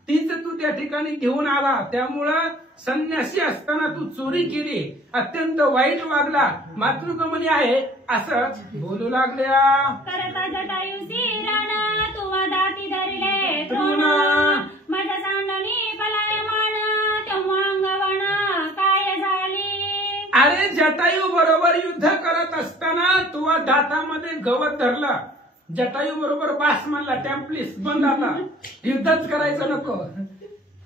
तीच तू त्या ठिकाणी घेऊन आला. त्यामुळं संन्यासी असताना तू चोरी केली, अत्यंत वाईट वागला, मातृगमनी आहे असं बोलू लागल्या. करता जटायुसी राणा तू दाती धरले तृण, माझ्या सांडणी पलायमान तेव्हा अंगवण काय झाली. अरे जटायू बरोबर युद्ध करत असताना तू दातामध्ये गवत धरला. जटायू बरोबर बास म्हणला, टॅम्प्लिस बंद, आता युद्धच करायचं नको.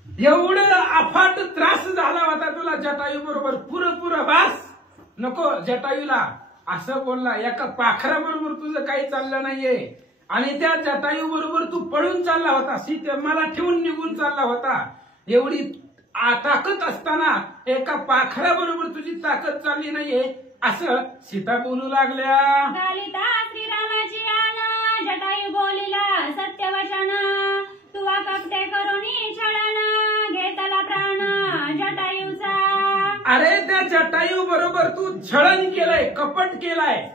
एवढं अफाट त्रास झाला होता तुला जटायू बरोबर. पुरं बास नको जटायूला असं बोलला. एका पाखरा बरोबर तुझं काही चाललं नाहीये आणि त्या जटायू बरोबर तू पळून चालला होता. सीते मला ठेवून निघून चालला होता. एवढी ताकद असताना एका पाखरा बरोबर तुझी ताकद चालली नाहीये असं सीता बोलू लागल्या. गालिता श्रीरामाची आना जटायू बोलिला सत्यवचन, तुवा कपटे करुणी छळना घेतला प्राण जटायूचा. अरे त्या जटायू बरोबर तू छळण केलंय, कपट केलाय.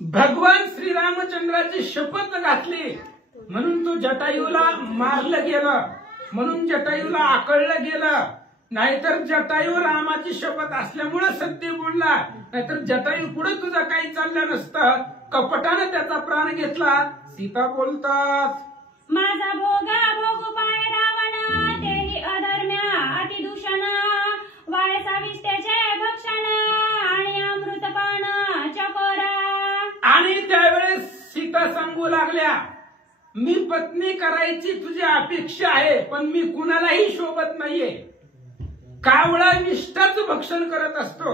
भगवान श्रीरामचंद्राची शपथ घातली म्हणून तू जटायूला मारलं गेलं, म्हणून जटायूला आकळलं गेलं. नाहीतर जटायू रामाची शपथ असल्यामुळे सत्य बोलला, नाहीतर जटायू पुढे तुझं काही चाललं नसतं. कपटानं त्याचा प्राण घेतला. सीता बोलतात, माझा भोगा भोगू पाय रावण, तेही अधर्म्या अतिदूषण, वाळसा विष्टेचे भक्षण आणि अमृतपान चकोरा. आणि त्यावेळेस सीता सांगू लागल्या, मी पत्नी करायची तुझी अपेक्षा आहे, पण मी कुणालाही शोभत नाहीये. कावळा विष्टाच भक्षण करत असतो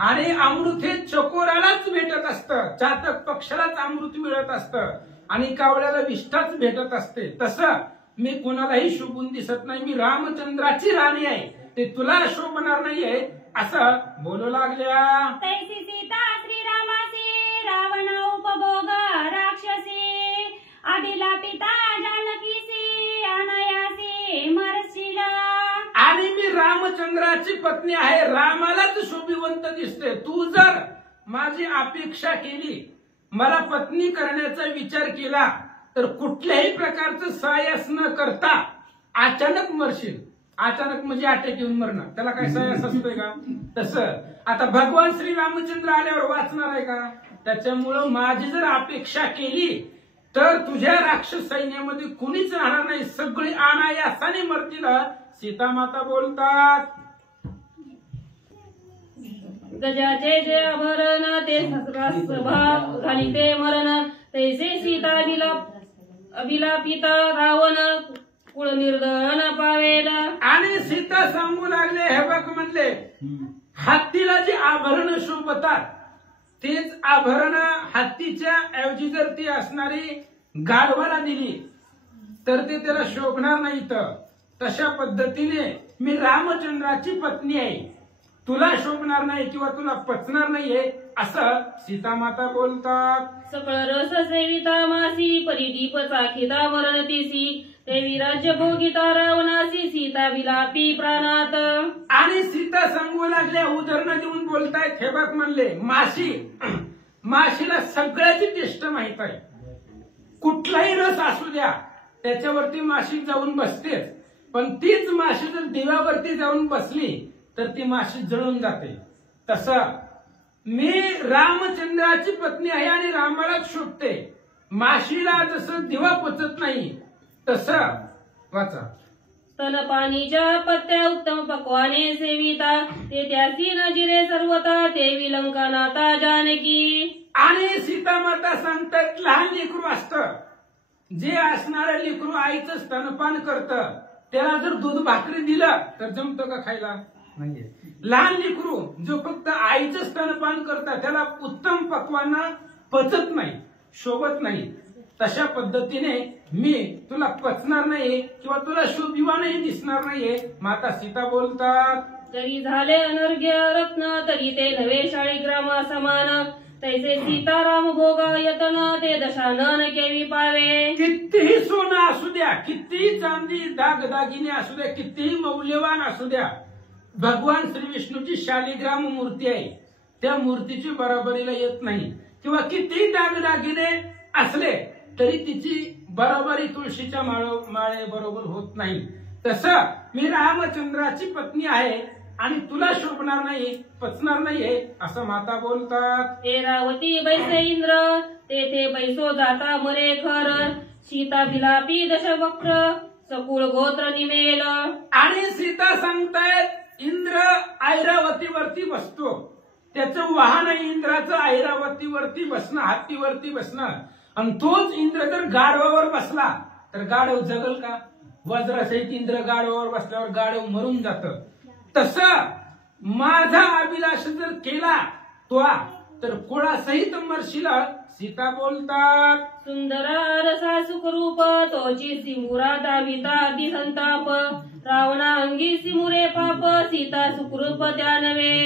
आणि अमृत हे चकोरालाच भेटत असतं. चातक पक्षालाच अमृत मिळत असतं आणि कावळ्याला विष्ठाच भेटत असते. तसं मी कुणालाही शोभून दिसत नाही. मी रामचंद्राची राणी आहे, ते तुला शोभणार नाहीये असं बोलू लागल्या. तैसी सीता श्रीरामासी रावण उपभोग राक्षसी, आदिला पिता जानकीसी अनायासी मरशीला. आणि मी रामचंद्राची पत्नी आहे, रामालाच शोभिवंत दिसते. तू जर माझी अपेक्षा केली, मला पत्नी करण्याचा विचार केला, तर कुठल्याही प्रकारचं सायास न करता अचानक मरशील. अचानक म्हणजे अटॅक येऊन मरणं, त्याला काय सायास असतोय का? तसं आता भगवान श्री रामचंद्र आल्यावर वाचणार आहे का? त्याच्यामुळं माझी जर अपेक्षा केली तर तुझ्या राक्षस सैन्यामध्ये कुणीच राहणार नाही, सगळी अनायासाने मरतील. सीता माता बोलतात, गजाचे जे आभरण ते सहस्रास घाली ते मरण तैसे सीता अभिलापिता रावण कुळ निर्दन पावेला. आणि सीता सांगू लागले, हे बघ म्हणले, हत्तीला जे आभरण शोभतात तेच आभरण हत्तीच्या ऐवजी जर ती असणारी गाढवाला दिली तर ते त्याला शोभणार नाही. तशा पद्धतीने मी रामचंद्राची पत्नी आहे, तुला शोभणार नाही किंवा तुला पचणार नाहीये असं सीतामाता बोलतात. सकळ रस सेविता मासी परिदीप चाखिता वर्णतीसी देवी राज्य भोगिता रावणासी सीता विलापी प्राणात. आणि सीता सांगू लागल्या, उदाहरण देऊन बोलतायत. हे बघ म्हणले, माशीला सगळ्याची टेस्ट माहित आहे, कुठलाही रस असू द्या त्याच्यावरती माशी जाऊन बसतेच. पण तीच माशी जर दिव्यावरती जाऊन बसली तर ती माशी जळून जाते. तसं मी रामचंद्राची पत्नी आहे आणि रामालाच शोभते. माशीला जसं दिवा पचत नाही तसं वाचा. स्तनपाणीच्या पत्त्या उत्तम पक्वाने सेविता ते त्यासी न जिरे सर्वता ते विलंका नाता जानकी. आणि सीतामाता सांगतात, लहान लेकरू असतं, जे असणारं लेकरू आईचं स्तनपान करतं, त्याला जर दूध भाकरी दिलं तर जमतं का खायला? नाहीये. लहान लेकरू जो फक्त आईचं स्तनपान करतं त्याला उत्तम पक्वांना पचत नाही, शोभत नाही. तशा पद्धतीने मी तुला पचणार नाही किंवा तुला शोभिवानही दिसणार नाहीये. माता सीता बोलतात, तरी झाले अनर्घ्य रत्न तरी ते नवे शाळीग्राम समान तैसे सीताराम भोगा यतन ते दशानन केवी पावे. कितीही सोनं असू द्या, कितीही चांदी दागदागिने असू द्या, कितीही मौल्यवान असू द्या, भगवान श्री विष्णूची शालिग्राम मूर्ती आहे, त्या मूर्तीची बरोबरीला येत नाही. किंवा कितीही दागदागिने असले तरी तिची बरोबरी तुळशीच्या माळे बरोबर होत नाही. तसं मी रामचंद्राची पत्नी आहे आणि तुला शोभणार नाही, पचणार नाहीये असं माता बोलतात. एरावती बैसे इंद्र तेथे बैसो जाता मरे खर सीता विलापी दशवक्र सकुळ गोत्र निमेल. आणि सीता सांगतायत, इंद्र ऐरावतीवरती बसतो, त्याचं वाहन आहे इंद्राचं ऐरावतीवरती बसणं, हत्तीवरती बसणं. आणि तोच इंद्र जर गाढवावर बसला तर गाढव जगल का? वज्रासहित इंद्र गाढवावर बसल्यावर गाढव मरून जातं. तसं माझा अभिलाष जर केला तो तर कुळासहित मरशीला. सीता बोलतात, सुंदरा रसा सुखरूप तोची सिमुरा दाविता आदि संताप रावणा अंगी सिमुरे पाप सीता सुखरूप त्यानवे.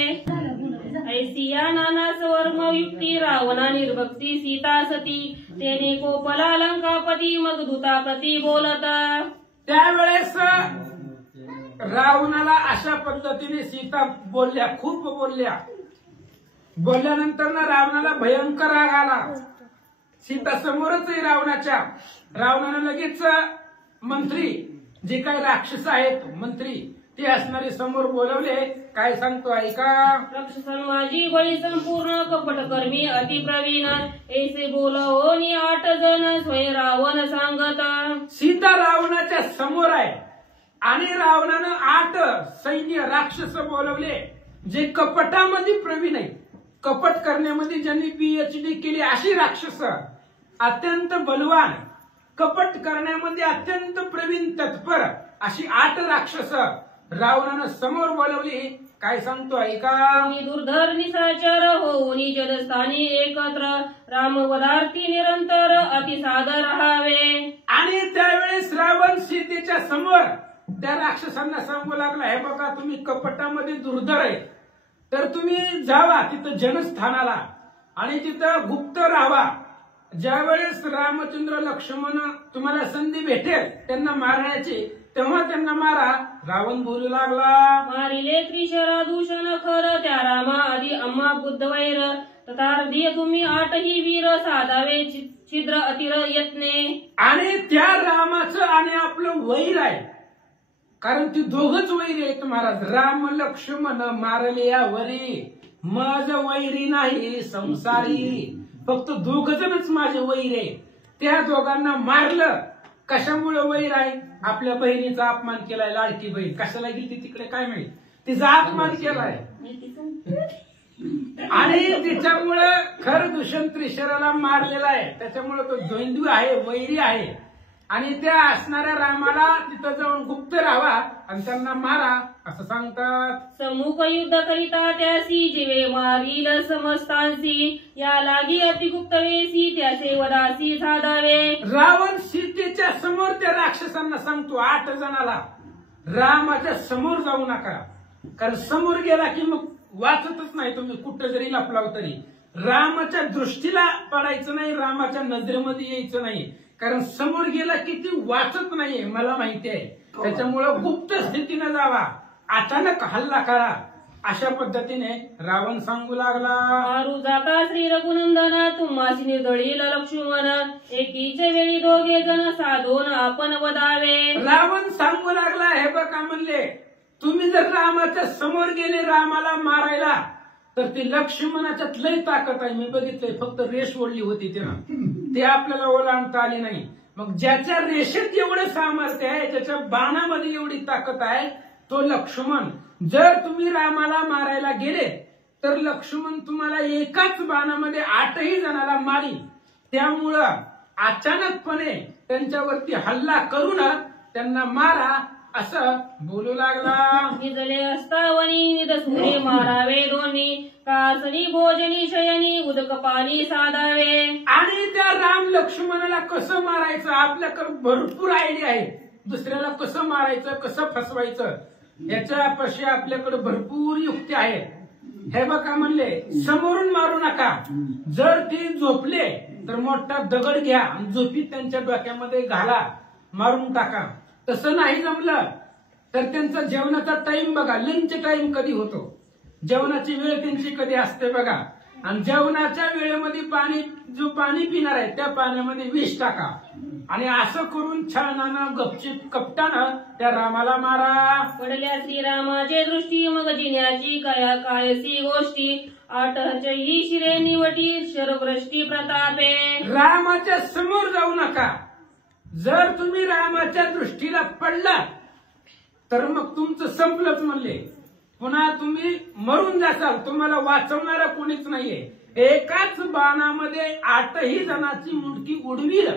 ऐसिया नाना स्वर्म युक्ती रावणा निर्भक्ती सीता सती तेने कोपला लंकापती मग दूतापती बोलता. त्यावेळेस रावणाला अशा पद्धतीने सीता बोलल्या, खूप बोलल्या. बोलल्यानंतर ना रावणाला भयंकर राग आला. सीता समोरच आहे रावणाच्या. रावणानं लगेच मंत्री, जे काही राक्षस आहेत मंत्री, ते असणारे समोर बोलवले. काय सांगतो ऐका. राक्षसन माझी बळी संपूर्ण कपट कर्मी अति प्रवीण ऐसे बोलवोनी 8 जण स्वयं रावण सांगता. सीता रावणाच्या समोर आहे आणि रावणानं 8 सैन्य राक्षस बोलवले जे कपटामध्ये प्रवीण आहेत. कपट करण्यामध्ये ज्यांनी PhD केली अशी राक्षस, अत्यंत बलवान, कपट करण्यामध्ये अत्यंत प्रवीण तत्पर अशी 8 राक्षस रावणानं समोर बोलवली. काय सांगतो ऐका. दुर्धर निसाचर होऊनी जलस्थानी एकत्र रामवदार्थी निरंतर अतिसादर राहावे. आणि त्यावेळेस रावण सीतेच्या समोर त्या राक्षसांना सांगू लागला, हे बघा तुम्ही कपटामध्ये दुर्धर आहे तर तुम्ही जावा तिथं जनस्थानाला आणि तिथं गुप्त राहावा. ज्यावेळेस रामचंद्र लक्ष्मण तुम्हाला संधी भेटेल त्यांना मारण्याची तेव्हा त्यांना मारा. रावण बोलू लागला, मारिले त्रिशरा दूषण खर त्या रामा आधी अम्मा बुद्ध वैर तथार्धी तुम्ही 8ही वीर साधावे छिद्र अतिर यत्ने. आणि त्या रामाचं आणि आपलं वैर आहे, कारण ती दोघच वैरी आहेत महाराज. राम लक्ष्मण मारले यावरी माझ वैरी नाही संसारी. फक्त 2 जणच माझे वैर आहे. त्या दोघांना मारलं. कशामुळे वैर आहे? आपल्या बहिणीचा अपमान केलाय. लाडकी बहीण कशाला गेली तिकडे काय माहित, तिचा अपमान केलाय. आणि तिच्यामुळं खर दूषण त्रिशराला मारलेला आहे. त्याच्यामुळे तो द्वंद्वी आहे, वैरी आहे. आणि त्या असणाऱ्या रामाला तिथं जाऊन गुप्त राहावा आणि त्यांना मारा असं सांगतात. सम्मुख युद्ध करिता त्यासी जीवे मारील समस्तांसी, या लागी अतिगुप्त वेसी त्याचे वदासी साधावे. रावण सीतेच्या समोर त्या राक्षसांना सांगतो 8 जणाला रामाच्या समोर जाऊ नका, कारण समोर गेला की मग वाचतच नाही तुम्ही, कुठं जरी लपलाव तरी. रामाच्या दृष्टीला पडायचं नाही, रामाच्या नजरेमध्ये यायचं नाही, कारण समोर गेला की ती वाचत नाहीये मला माहिती आहे. त्याच्यामुळं गुप्त स्थितीने जावा, अचानक हल्ला करा अशा पद्धतीने रावण सांगू लागला. मारू जाता श्री रघुनंदन, तुम्हासी निर्दळील लक्ष्मण, एकीच वेळी दोघे जण साधून आपण वदावे. रावण सांगू लागला, हे बघा म्हणले, तुम्ही जर रामाच्या समोर गेले रामाला मारायला तर ते लक्ष्मणाच्यात लय ताकद आहे. मी बघितलंय, फक्त रेष ओढली होती त्यानं, ते आपल्याला ओलांडता आली नाही. मग ज्याच्या रेषेत एवढं सामर्थ्य आहे, ज्याच्या बाणामध्ये एवढी ताकद आहे, तो लक्ष्मण. जर तुम्ही रामाला मारायला गेले तर लक्ष्मण तुम्हाला एकाच बाणामध्ये 8ही जणाला मारी. त्यामुळं अचानकपणे त्यांच्यावरती हल्ला करून त्यांना मारा असं बोलू लागला. निजले असतावनी निदसुरे मारावे दोन्ही, कासनी भोजनी शयनी उदक पाणी साधावे. आणि त्या राम लक्ष्मणाला कसं मारायचं आपल्याकडे भरपूर आयडिया आहे. दुसऱ्याला कसं मारायचं, कसं फसवायचं याच्यापाशी आपल्याकडे भरपूर युक्ती आहेत. हे बघा म्हणले, समोरून मारू नका. जर ती झोपले तर मोठा दगड घ्या आणि झोपीत त्यांच्या डोक्यामध्ये घाला, मारून टाका. तसं नाही जमलं तर त्यांचा जेवणाचा टाइम बघा, लंच टाइम कधी होतो, जेवणाची वेळ त्यांची कधी असते बघा. आणि जेवणाच्या वेळेमध्ये जो पाणी पिणार आहे त्या पाण्यामध्ये विष टाका. आणि असं करून छानानं गपचिप कपटानं त्या रामाला मारा. पडल्या श्रीरामाचे दृष्टी, मग जिन्याची कया कायसी गोष्टी, आठही शिरे निवटी शरभ्रष्टी प्रतापे. रामाच्या समोर जाऊ नका. जर तुम्ही रामाच्या दृष्टीला पडला तर मग तुमचं संपलंच म्हणले. पुन्हा तुम्ही मरून जासाल, तुम्हाला वाचवणारा कोणीच नाहीये. एकाच बाणामध्ये 8ही जणांची मुंडकी उडवील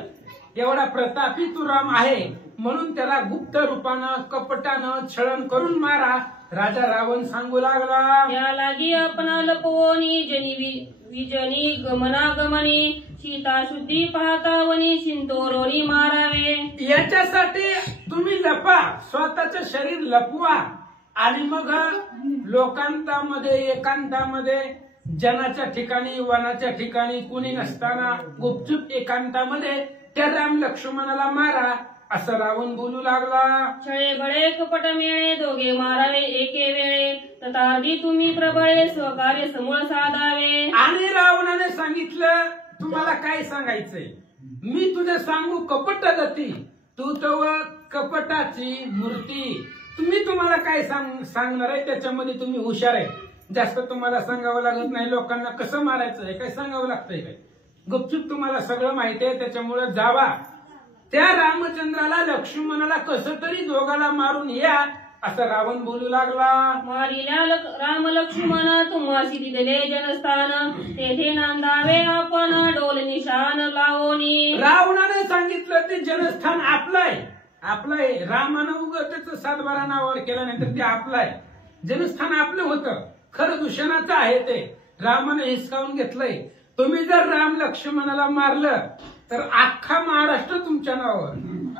एवढा प्रतापी तू राम आहे. म्हणून त्याला गुप्त रूपानं कपटानं छळण करून मारा राजा रावण सांगू लागला. या लागी आपणा लपवोनी जनी विजनी गमनागमनी, सीता शुद्धी पाहतावनी शिंतोरोनी मारावे. याच्यासाठी तुम्ही लपा, स्वतःचं शरीर लपवा आणि मग लोकांतामध्ये एकांतामध्ये जनाच्या ठिकाणी वनाच्या ठिकाणी कुणी नसताना गुपचूप एकांतामध्ये त्या राम लक्ष्मणाला मारा असं रावण बोलू लागला. छळे बळे कपट मिळे दोघे मारावे एके वेळे, तथादी तुम्ही प्रबळे स्वकार्य समूळ साधावे. आणि रावणाने सांगितलं, तुम्हाला काय सांगायचंय, मी तुझे सांगू कपट गती, तू तो कपटाची मूर्ती. तुम्हाला काय सांगणार आहे त्याच्यामध्ये तुम्ही हुशार आहे. जास्त तुम्हाला सांगावं लागत नाही. लोकांना कसं मारायचं आहे काय सांगावं लागतंय काय, गुपचूप तुम्हाला सगळं माहिती आहे. त्याच्यामुळे जावा त्या रामचंद्राला लक्ष्मणाला कसं तरी दोघाला मारून या असं रावण बोलू लागला. मारिल्या राम लक्ष्मण तुम्हासी दिले जनस्थान, तेथे नांदावे आपण डोल निशान लावोनी. रावणाने सांगितलं ते जनस्थान आपलं आहे, आपलं आहे. रामानं उगं त्याचं 7-12 नावावर केलं नाही तर ते आपलं आहे. जनस्थान आपलं होतं, खरं दूषणाचं आहे ते. रामानं हिसकावून घेतलंय. तुम्ही जर राम लक्ष्मणाला मारलं तर अख्खा महाराष्ट्र तुमच्या नावावर,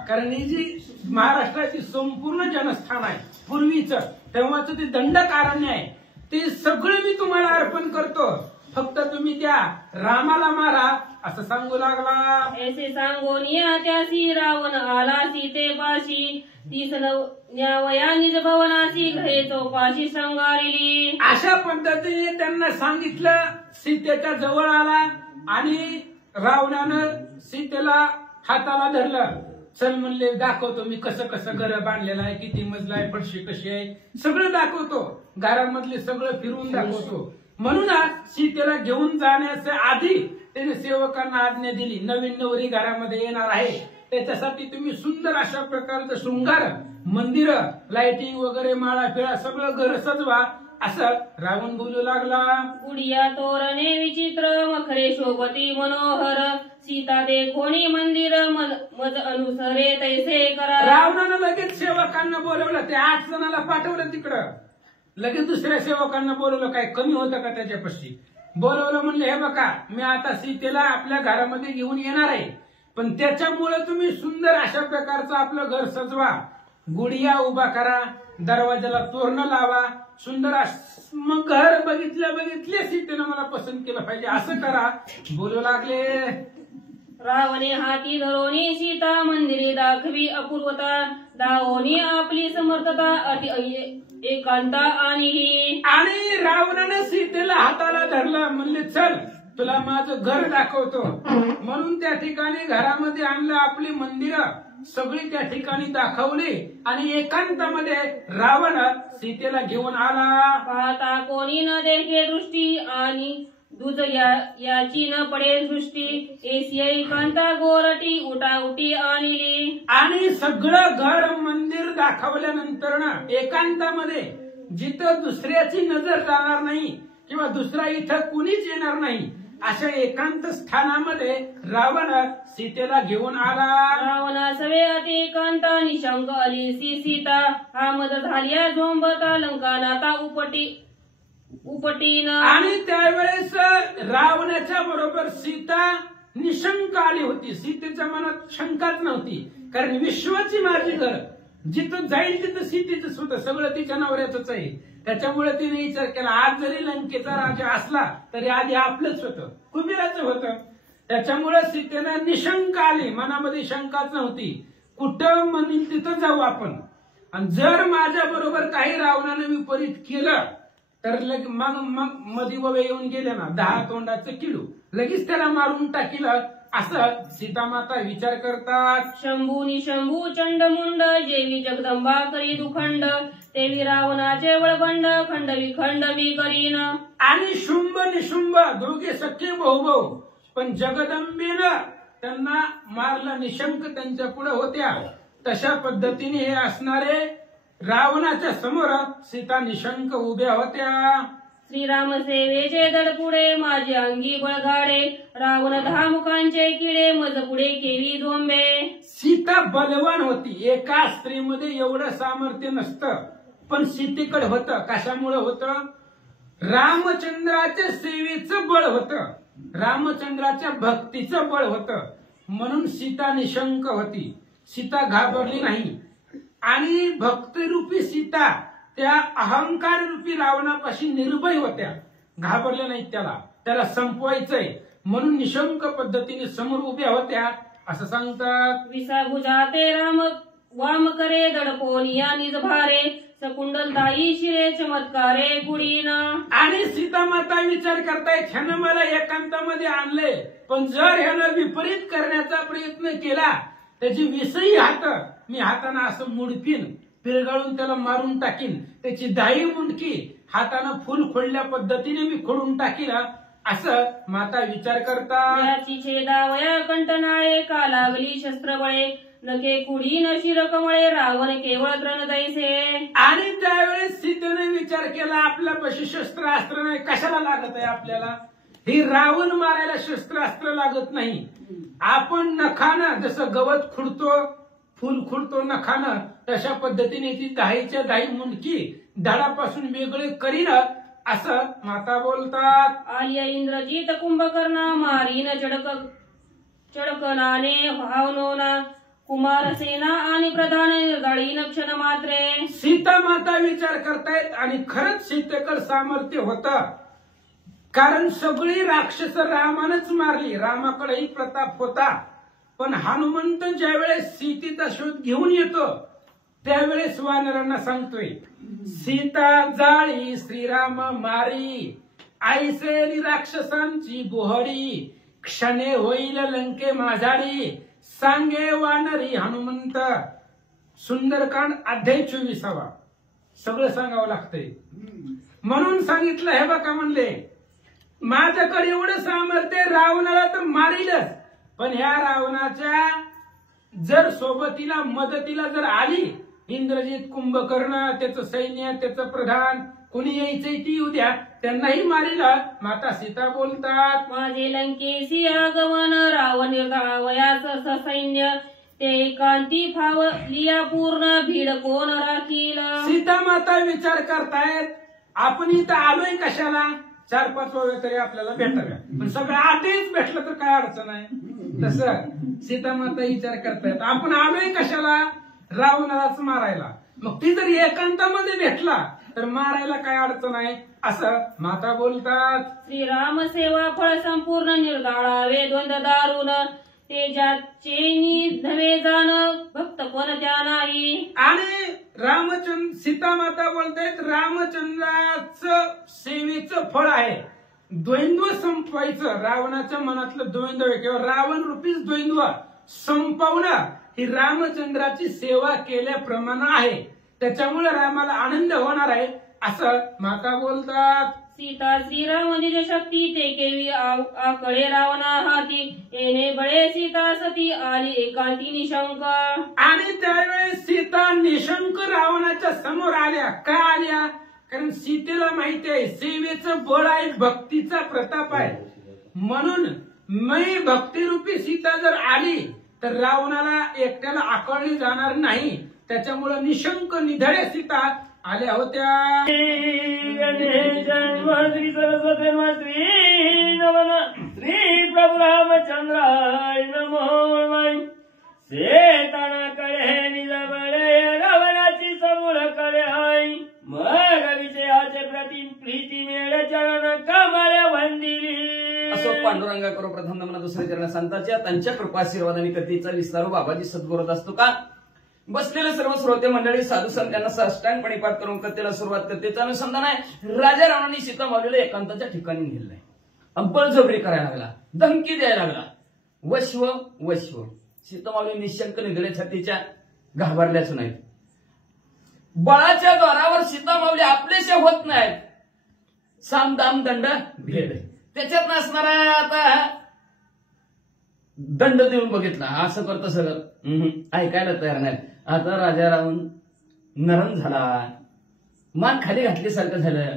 कारण ही जी महाराष्ट्राची संपूर्ण जनस्थान आहे पूर्वीचं, तेव्हाचं ते दंडकारण्य आहे, ते सगळं मी तुम्हाला अर्पण करतो. फक्त तुम्ही त्या रामाला मारा असं सांगू लागला. ऐसे सांगून या त्यासी रावण आला सीतेपाशी, तीस न्यावया निज भवनासी घरे चौपाशी श्रंगारिली. अशा पद्धतीने त्यांना सांगितलं. सीतेच्या जवळ आला आणि रावणानं सीतेला हाताला धरलं. चल म्हणले, दाखवतो मी कसं कसं घर बांधलेलं आहे, किती मजला आहे, फरशी कशी आहे, सगळं दाखवतो. घरामधले सगळं फिरून दाखवतो. म्हणूनच सीतेला घेऊन जाण्याच्या आधी त्याने सेवकांना आज्ञा दिली, नवीन नवरी घरामध्ये येणार आहे, त्याच्यासाठी तुम्ही सुंदर अशा प्रकारचं शृंगार, मंदिर, लाइटिंग वगैरे, माळा फिळा सगळं घर सजवा असं रावण बोलू लागला. गुडिया तोरणे विचित्र मखरे शोभती मनोहर सीता देखोनी मंदिर मज अनुसरे तैसे करा. रावणानं लगेच सेवकांना बोलवलं, ते 8 जणांना पाठवलं तिकडं. लगेच दुसऱ्या सेवकांना बोलवलं, काय कमी होतं का त्याच्यापाशी? बोलवलं, म्हणले हे बघा मी आता सीतेला आपल्या घरामध्ये घेऊन येणार आहे, पण त्याच्यामुळे तुम्ही सुंदर अशा प्रकारचं आपलं घर सजवा, गुडिया उभा करा, दरवाजाला तोरणं लावा, सुंदर मग घर बघितल्या सीतेनं मला पसंत केलं पाहिजे असं करा बोलू लागले. रावणे हाती धरोनी सीता मंदिरे दाखवी अपूर्वता दावोनी आपली समर्थता अति एकांता आणि रावणानं सीतेला हाताला धरलं, म्हणले चल तुला माझं घर दाखवतो. म्हणून त्या ठिकाणी घरामध्ये आणलं, आपली मंदिरं सगळी त्या ठिकाणी दाखवली आणि एकांतामध्ये रावण सीतेला घेऊन आला. पाहता कोणी न देखे दृष्टी आणि दुज याची न पडे दृष्टी एशियाई कांता गोरटी उठाउटी आणली. आणि सगळं घर मंदिर दाखवल्यानंतर ना एकांतामध्ये जिथं दुसऱ्याची नजर जाणार नाही किंवा दुसरा इथं कुणीच येणार नाही अशा एकांत स्थानामध्ये रावण सीतेला घेऊन आला. रावणा सवे अति एकांता निशंक आली सीता हा मद झाल्या झोंबता लंका नाता उपटीन. आणि त्यावेळेस रावणाच्या बरोबर सीता निशंक आली होती. सीतेच्या मनात शंकाच नव्हती, कारण विश्वाची माझी घर, जिथं जाईल तिथं सीतेच होतं, सगळं तिच्या नवऱ्याच आहे. त्याच्यामुळे तिने विचार केला, आज जरी लंकेचा राजा असला तरी आधी आपलंच होतं, कुबेराचं होतं. त्याच्यामुळे सीतेनं निशंक आली, मनामध्ये शंकाच नव्हती, कुठं म्हणील तिथं जाऊ आपण. आणि जर माझ्या बरोबर काही रावणानं विपरीत केलं तर मग मधी ववे येऊन गेले ना 10 तोंडाचं किडू, लगेच त्याला मारून टाकीलं असं सीतामाता विचार करतात. शंभू निशंभू चंडमुंड जेवी जगदंबा करी दुखंड तेवी रावणाचे वळबंड खंड विखंड करीन. आणि शुंभ निशुंभ दोघे सख्खे भाऊ, पण जगदंबेनं त्यांना मारलं, निशंक त्यांच्या पुढे होत्या. तशा पद्धतीने हे असणारे रावणाच्या समोर सीता निशंक उभ्या होत्या. श्रीराम सेवेचे दड पुढे माझे अंगी बळगाडे रावण 10 मुखांचे किडे मज पुढे केली झोंबे. सीता बलवान होती, एका स्त्रीमध्ये एवढं सामर्थ्य नसतं, पण सीतेकडे होतं. कशामुळे होतं? रामचंद्राच्या सेवेचं बळ होतं, रामचंद्राच्या भक्तीचं बळ होतं, म्हणून सीता निशंक होती. सीता घाबरली नाही. आणि भक्तिरूपी सीता त्या अहंकार रूपी रावणापाशी निर्भय होत्या, घाबरल्या नाहीत. त्याला संपवायचंय म्हणून निशंक पद्धतीने समोर उभ्या होत्या असं सांगतात. विसाभुजाते राम वाम करे दडपोनिया निज भारे सकुंडल दाई शिरे चमत्कारे गुडीन. आणि सीता माता विचार करतायत, ह्यानं मला एकांतामध्ये आणले, पण जर ह्यानं विपरीत करण्याचा प्रयत्न केला त्याची 20ही हात मी हाताने असं मुडकीन, पिरगाळून त्याला मारून टाकीन, त्याची 10ही मुंडकी हाताने फुल खोडल्या पद्धतीने मी खोडून टाकीन असं माता विचार करतात. याची छेदावया कंठनाळे का लागली शस्त्रबळे नके कुडी न शिरकमळे रावण केवळ तृण दैसे. आणि त्यावेळेस सीतेने विचार केला, आपल्यापाशी शस्त्रास्त्र नाही, कशाला लागत आहे आपल्याला? ही रावण मारायला शस्त्रास्त्र लागत नाही. आपण नखानं जसं गवत खुडतो, फुल खुडतो नखानं, तशा पद्धतीने ती 10च्या 10 मुंडकी धडापासून वेगळे करीन असं माता बोलतात. आर्य इंद्रजित कुंभकर्णा मारीन चडकनाने भावनोना कुमार सेना आणि प्रधान निर्दळीन क्षण मात्रे. सीता माता विचार करतायत आणि खरंच सीतेकडे सामर्थ्य होतं, कारण सगळी राक्षस रामानंच मारली, रामाकडेही प्रताप होता. पण हनुमंत ज्यावेळेस सीतेचा शोध घेऊन येतो त्यावेळेस वानरांना सांगतोय, सीता जाळी श्रीराम मारी आईसे राक्षसांची बोहडी क्षणे होईल लंके माझाडी सांगे वानरी हनुमंत. सुंदरकांड अध्याय 24. सगळं सांगावं लागतंय म्हणून सांगितलं. हे बघा म्हणले, माझ्याकडे एवढं सामर्थ्य, रावणाला तर मारीलच, पण ह्या रावणाच्या जर सोबतीला मदतीला जर आली इंद्रजित कुंभकर्ण त्याचं सैन्य त्याचं प्रधान कोणी यायचंय ती येऊ द्या त्यांनाही मारिला. माता सीता बोलतात माझे लंकेशी आगमन रावण वयास ससैन्य ते एकांती फावलिया पूर्ण भीड कोण राखील. सीता माता विचार करतायत आपण इथं आलोय कशाला 4-5 वेळा तरी आपल्याला भेटाव्या पण सगळं आधीच भेटलं तर काय अडचण आहे. तसं सीता माता विचार करतायत आपण आलोय कशाला रावणालाच मारायला. मग ती जर एकांतामध्ये भेटला तर मारायला काय अडचण आहे असं माता बोलतात. श्रीराम सेवा फळ संपूर्ण निर्गाळावे द्वंद्व दारुण ते ज्याचे नव्हे जाण भक्त कोण त्या नाही. आणि रामचंद्र सीता माता बोलतायत रामचंद्राचं सेवेचं फळ आहे द्वैंद्व संपवायचं. रावणाच्या मनातलं द्वैंद्व किंवा रावण रूपीच द्वैंद्व संपवणं ही रामचंद्राची सेवा केल्याप्रमाणे आहे. त्याच्यामुळे रामाला आनंद होणार आहे असं माता बोलतात. सीता श्रीराम शक्ती ते केवी आकळे रावणा हाती येणे बळे सीता सती आली एकांती निशंक. आणि त्यावेळेस सीता निशंक रावणाच्या समोर आल्या. का आल्या? कारण सीतेला माहिती आहे सेवेचं बळ आहे भक्तीचा प्रताप आहे. म्हणून मी भक्तिरूपी सीता जर आली तर रावणाला एकट्याला आकळली जाणार नाही. त्याच्यामुळे निशंक निधडे सीता आल्या होत्या. श्री सरस्वती श्री नमन श्री प्रभू रामचंद्राय नमो. शेतानाकडे निज बळे रावणाची समूळ कडे आई मग विजयाचे प्रति प्रीती मेळ चरण कमळ वंदिली. असो पांडुरंगा करो प्रथम नमन दुसरे चरण संतांच्या त्यांच्या कृपाशीर्वादाने कथेचा विस्तार बाबाजी सद्गुरूत असतो का. बसलेले सर्व श्रोते मंडळी साधू संत यांना साष्टांगपणे पाठ करून कथेला सुरुवात कथेचं अनुसंधान आहे. राजा रावणाने सीता माऊलीला एकांताच्या ठिकाणी नेलंय. बळजबरी करायला लागला धमकी द्यायला लागला. वश्व सीता माऊली निशंक निधडे छातीच्या घाबरल्याच नाहीत. बळाच्या द्वारावर सीता माऊली आपलेशा होत नाहीत. सामदाम दंड भेद त्याच्यात नसणारा आता दंड देऊन बघितला असं करतं सगळं ऐकायला तयार नाही. आता राजा रावण नरम झाला मान खाली घातल्यासारखं झालं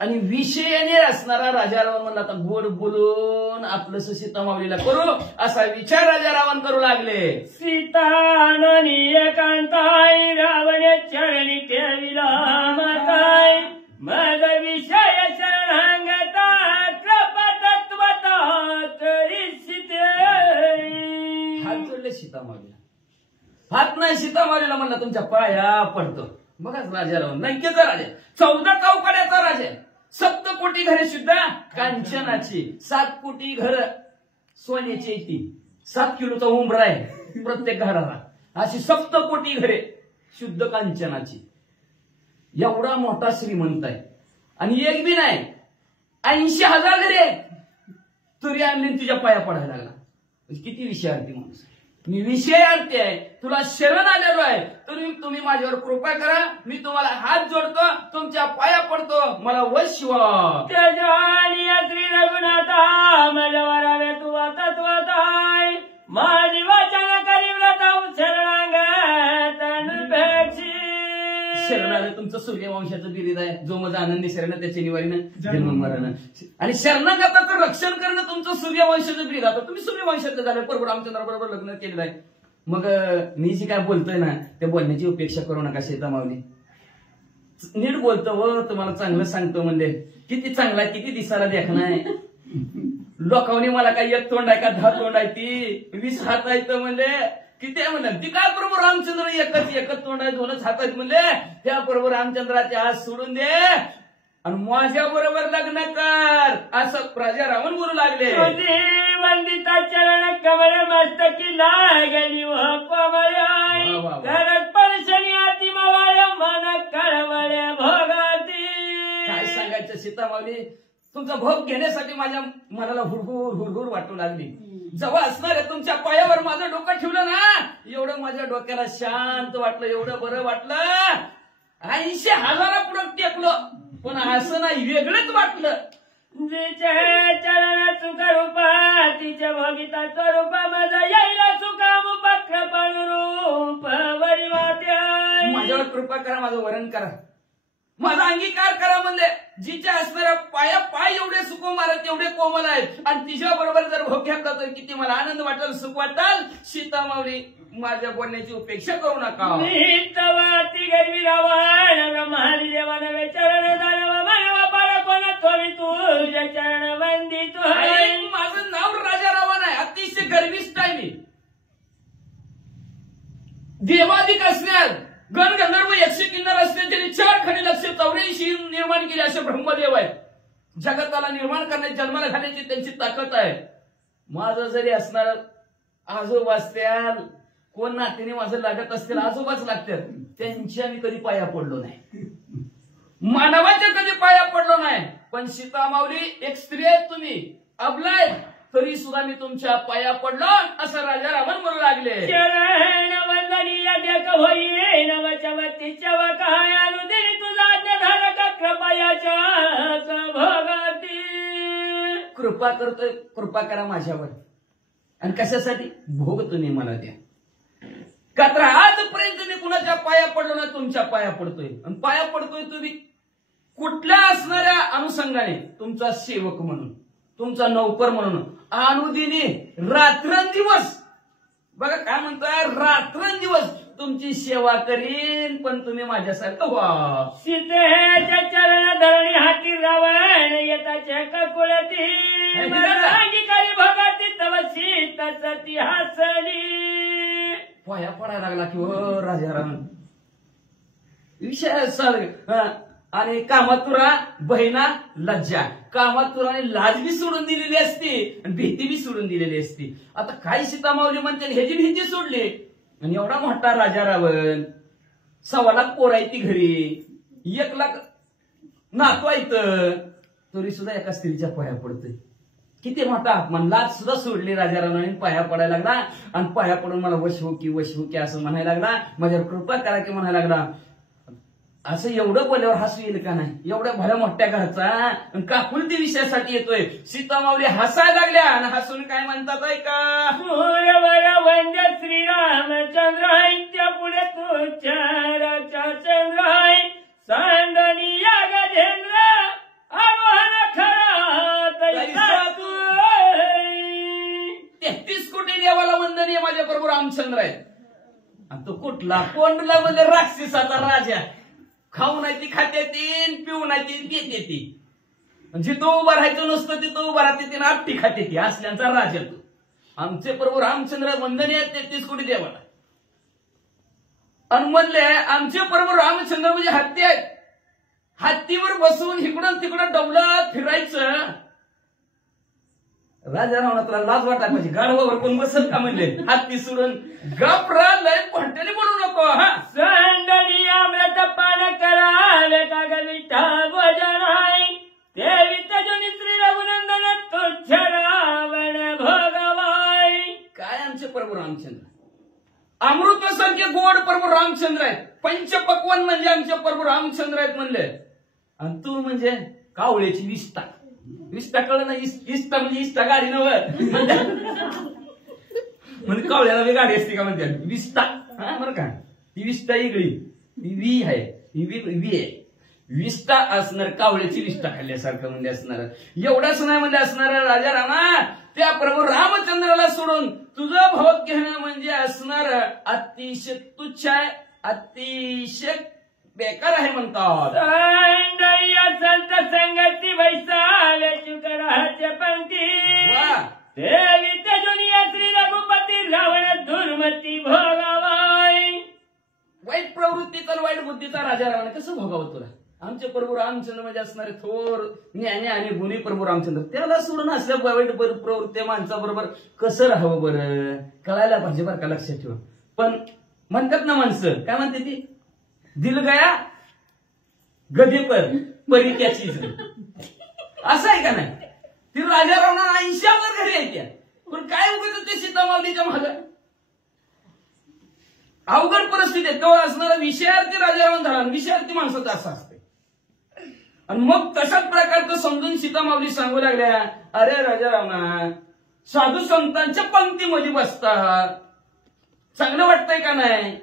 आणि विषयाने असणारा राजा रावण म्हणला आता गोड बोलून आपलंसं सीता माऊलीला करू असा विचार राजा रावण करू लागले. सीताननी एकांताय रावण चरणी ठेविला माताय मग विषय शरणांगता कृपतत्वता तरी सीते. हात जोडले सीता माऊलीला. हात नाही सीता माऊलीला म्हणला तुमच्या पाया पडतो. बघाच राजा रावण लंकेचा राजा 14 चौकड्याचा राजा 7 कोटी घरे शुद्ध कांचनाची 7 कोटी घर सोन्याची येते 7 किलोचा उंबरा आहे प्रत्येक घराला अशी 7 कोटी घरे शुद्ध कांचनाची. एवढा मोठा श्रीमंत आहे आणि एक बी नाही 80,000 घरे तरी आणली तुझ्या पाया पडायला लागला. किती विषयार्थी माणूस. मी विषयार्थी आहे तुला शरण आलेलो आहे तुम्ही माझ्यावर कृपा करा. मी तुम्हाला हात जोडतो तुमच्या पाया पडतो मला वश्व. श्री रघुनाथा मला वरावे तू तत्वताय माझी वाचन करी व्रता शरणांगतपेक्षी. शरण आलं तुमचं सूर्यवंशाचं बिरीद आहे. जो माझा आनंदी शरण त्याच्या निवारीनं जन्म मरण आणि शरणागताचं रक्षण करणं तुमचं सूर्यवंशाचं बिरीद. आता तुम्ही सूर्यवंशाचं झालं प्रभू रामचंद्राबरोबर लग्न केलेलं आहे. मग मी जी काय बोलतोय ना त्या बोलण्याची उपेक्षा करू नका सीता माऊली. नीट बोलतो व तुम्हाला चांगलं सांगतो म्हणजे किती चांगला किती दिसायला देखणं आहे. लोकांनी मला काय 1 तोंड आहे का 10 तोंड आहे ती 20 हात आहेत म्हणजे किती आहे म्हणलं. ती काय प्रभू रामचंद्र एकच तोंड आहे 2च हात आहेत म्हणले. त्या प्रभू रामचंद्राचे हात सोडून दे आणि माझ्या बरोबर लग्न कर असं राजा रावण बोलू लागले. वंदिता चरण कमळ मस्तकी लागली करत परशनी अति मवाळ मन कळवळ्या भोगाती. काय सांगायचं सीता माऊली तुमचा भोग घेण्यासाठी माझ्या मनाला हुरहुर वाटू लागली. जवळ असणाऱ्या तुमच्या पायावर माझं डोकं ठेवलं ना एवढं माझ्या डोक्याला शांत वाटलं एवढं बरं वाटलं. 80,000 पुढं टेकलं पण असं नाही वेगळंच वाटलं. जिचे चरण सुख रूपा तिच्या भोगिता स्वरूपा माझा यायला सुखाम पक्ष पण रूप वरी मात्या. माझ्या माझ्यावर कृपा करा, माझं वरण करा, माझा अंगीकार करा म्हणले. जिच्या असणाऱ्या पाय एवढे सुकुमार आहेत, एवढे कोमल आहेत, आणि तिच्या बरोबर जर भोग घेतला तर किती मला आनंद वाटेल, सुख वाटेल. सीता माऊली माझ्या बोलण्याची उपेक्षा करू नका. ती गरवी रावण महादेवा नवे चरण दानव मानवा पाळ कोण थोडी तुझ्या चरण वंदित. माझं नाव राजा रावण आहे, अतिशय गर्विष्ठ आहे मी. देवाधिक असण्यात गणगंधर्व यक्ष किन्नर असणे त्यांनी 4 खडी लक्ष 84 निर्माण केले असे ब्रह्मदेव आहेत. जगताला निर्माण करण्याची, जन्माला घालण्याची त्यांची ताकद आहे. माझं जरी असणार आजोबा असत्याल, कोण नातेने माझं लागत असतील, आजोबाच लागतात, त्यांच्या मी कधी पाया पडलो नाही, मानवाच्या कधी पाया पडलो नाही. पण सीता माऊली एक स्त्री आहेत, तुम्ही अबलाय, तरी सुद्धा मी तुमच्या पाया पडलो असं राजा रावण म्हणू लागले. चरण वंदनीय देख होई नवच्या वतीच्या काय अनुदिनी तुझा झाला का कृपयाच्या भोगाती. कृपा करतोय, कृपा करा माझ्यावर. आणि कशासाठी? भोग तुम्ही मला द्या. का तर आजपर्यंत मी कुणाच्या पाया पडलो नाही, तुमच्या पाया पडतोय. आणि पाया पडतोय तुम्ही कुठल्या असणाऱ्या अनुषंगाने? तुमचा सेवक म्हणून, तुमचा नौकर म्हणून, अनुदिनी रात्रंदिवस. बघा काय म्हणताय, रात्रंदिवस तुमची सेवा करीन, पण तुम्ही माझ्यासारखं व्हा. सीतेच्या चरण धरणी हाती रावण येताच्या ककुळती अंगीकारी भगती तव सीता सती हसली. पाया पडायला लागला की हो राजा रावण. विषय सर. आणि कामातुरा बहिणा लज्जा. कामातुराने लाज बी सोडून दिलेली असती आणि भीती बी सोडून दिलेली असती. आता काय सीता माऊली म्हणते, ह्याची भीती सोडली. आणि एवढा मोठा राजा रावण, 1.25 लाख पोरायती घरी, 1 लाख नातू आहेत, तरी सुद्धा एका स्त्रीच्या पाया पडतोय. किती मोठा अपमान. लाज सुद्धा सोडली राजा रावणाने, पाया पडायला लागला. आणि पाया पडून मला वशवू की असं म्हणायला लागला, माझ्यावर कृपा करा की म्हणायला लागला. असं एवढं बोलल्यावर हसू येईल का नाही? एवढ्या भल्या मोठ्या घरचा काकुलती विषयासाठी येतोय. सीता माऊली हसायला लागल्या आणि हसून काय म्हणतात ऐका. सूर्यवर वंद्य श्रीरामचंद्र आहे, त्या पुढे तू चाराचा चंद्र आहे, सांडणी या गजेंद्र आव्हान खरा तैसा तू. 33 कोटी देवाला वंदनीय माझ्या प्रभू रामचंद्र आहे. आणि तो कुठला कोंडला म्हणजे राक्षसाचा राजा. खाऊ नाही ती खाते ती, पिऊ नाही ती पिते ती. जिथं उभं राहायचं नसतं तिथं उभं राहते ती, आपटी खाते ती. असल्यांचा राजा तो. आमचे प्रभू रामचंद्र वंदनीय 33 कोटी देवाला. आणि म्हणले आमचे प्रभू रामचंद्र म्हणजे हत्ती आहेत. हत्तीवर बसून इकडून तिकडं डवलत फिरायचं. राजा रावणाला लाज वाटायला पाहिजे. गाढवावर कोण बसल का म्हणले? हत्ती सोडून गपरा लय कोणत्याने बोलू नको. हा सांडणी अमृत पान करावे का गविठा भोजन आहे, देवी तजुनी श्री रघुनंदन तुझ्छ रावण भोगवाय. काय आमचे प्रभू रामचंद्र अमृतासारखे गोड प्रभू रामचंद्र आहेत. पंचपक्वान म्हणजे आमचे प्रभू रामचंद्र आहेत म्हणले. आणि तू म्हणजे कावळ्याची विष्ठा. विष्ठा कळलं ना? इष्टा म्हणजे इष्टा गाडी नव्हे म्हणजे कावळ्याला बी गाडी असते का म्हणते विष्ठा. हा बरं का, ती विष्ठा इगळी, ती वी आहे, ही वी आहे. विष्ठा असणार, कावळ्याची विष्ठा खाल्ल्यासारखं म्हणजे असणार. एवढंच नाही म्हणजे असणार राजा रामा. त्या प्रभू रामचंद्राला सोडून तुझं भोग घेणं म्हणजे असणार अतिशय तुच्छ आहे, अतिशय बेकार आहे म्हणतात. संत संगती वैसाव्या शुकराच्या पंक्ती, देवी तजुनिया श्री रघुपती रावण दुर्मती भोगावाय. वाईट प्रवृत्ती तर वाईट बुद्धीचा राजा रावण कसं भोगावं तुला? आमचे प्रभू रामचंद्र म्हणजे असणारे थोर ज्ञानी आणि गुणी प्रभू रामचंद्र, त्याला सोडून असल्या वाईट प्रवृत्ती माणसाबरोबर कसं राहावं बरं? कळायला पाहिजे बरं का, लक्षात ठेवा. पण म्हणतात ना माणसं, काय म्हणते ती, दिल गया गधी पर परी त्याची. असं आहे का नाही? ती राजा रावणा 80 घरी आहे त्या, पण काय उगत ते सीता माऊलीच्या मागं अवघड परिस्थिती आहे. तेव्हा असणारा विषयार्थी राजा रावण झाला, विषयार्थी माणसाचं असं असते. आणि मग तशाच प्रकारचं समजून सीता माऊली सांगू लागल्या, अरे राजा रावणा, साधू संतांच्या पंक्तीमध्ये बसता चांगलं वाटतंय का नाही?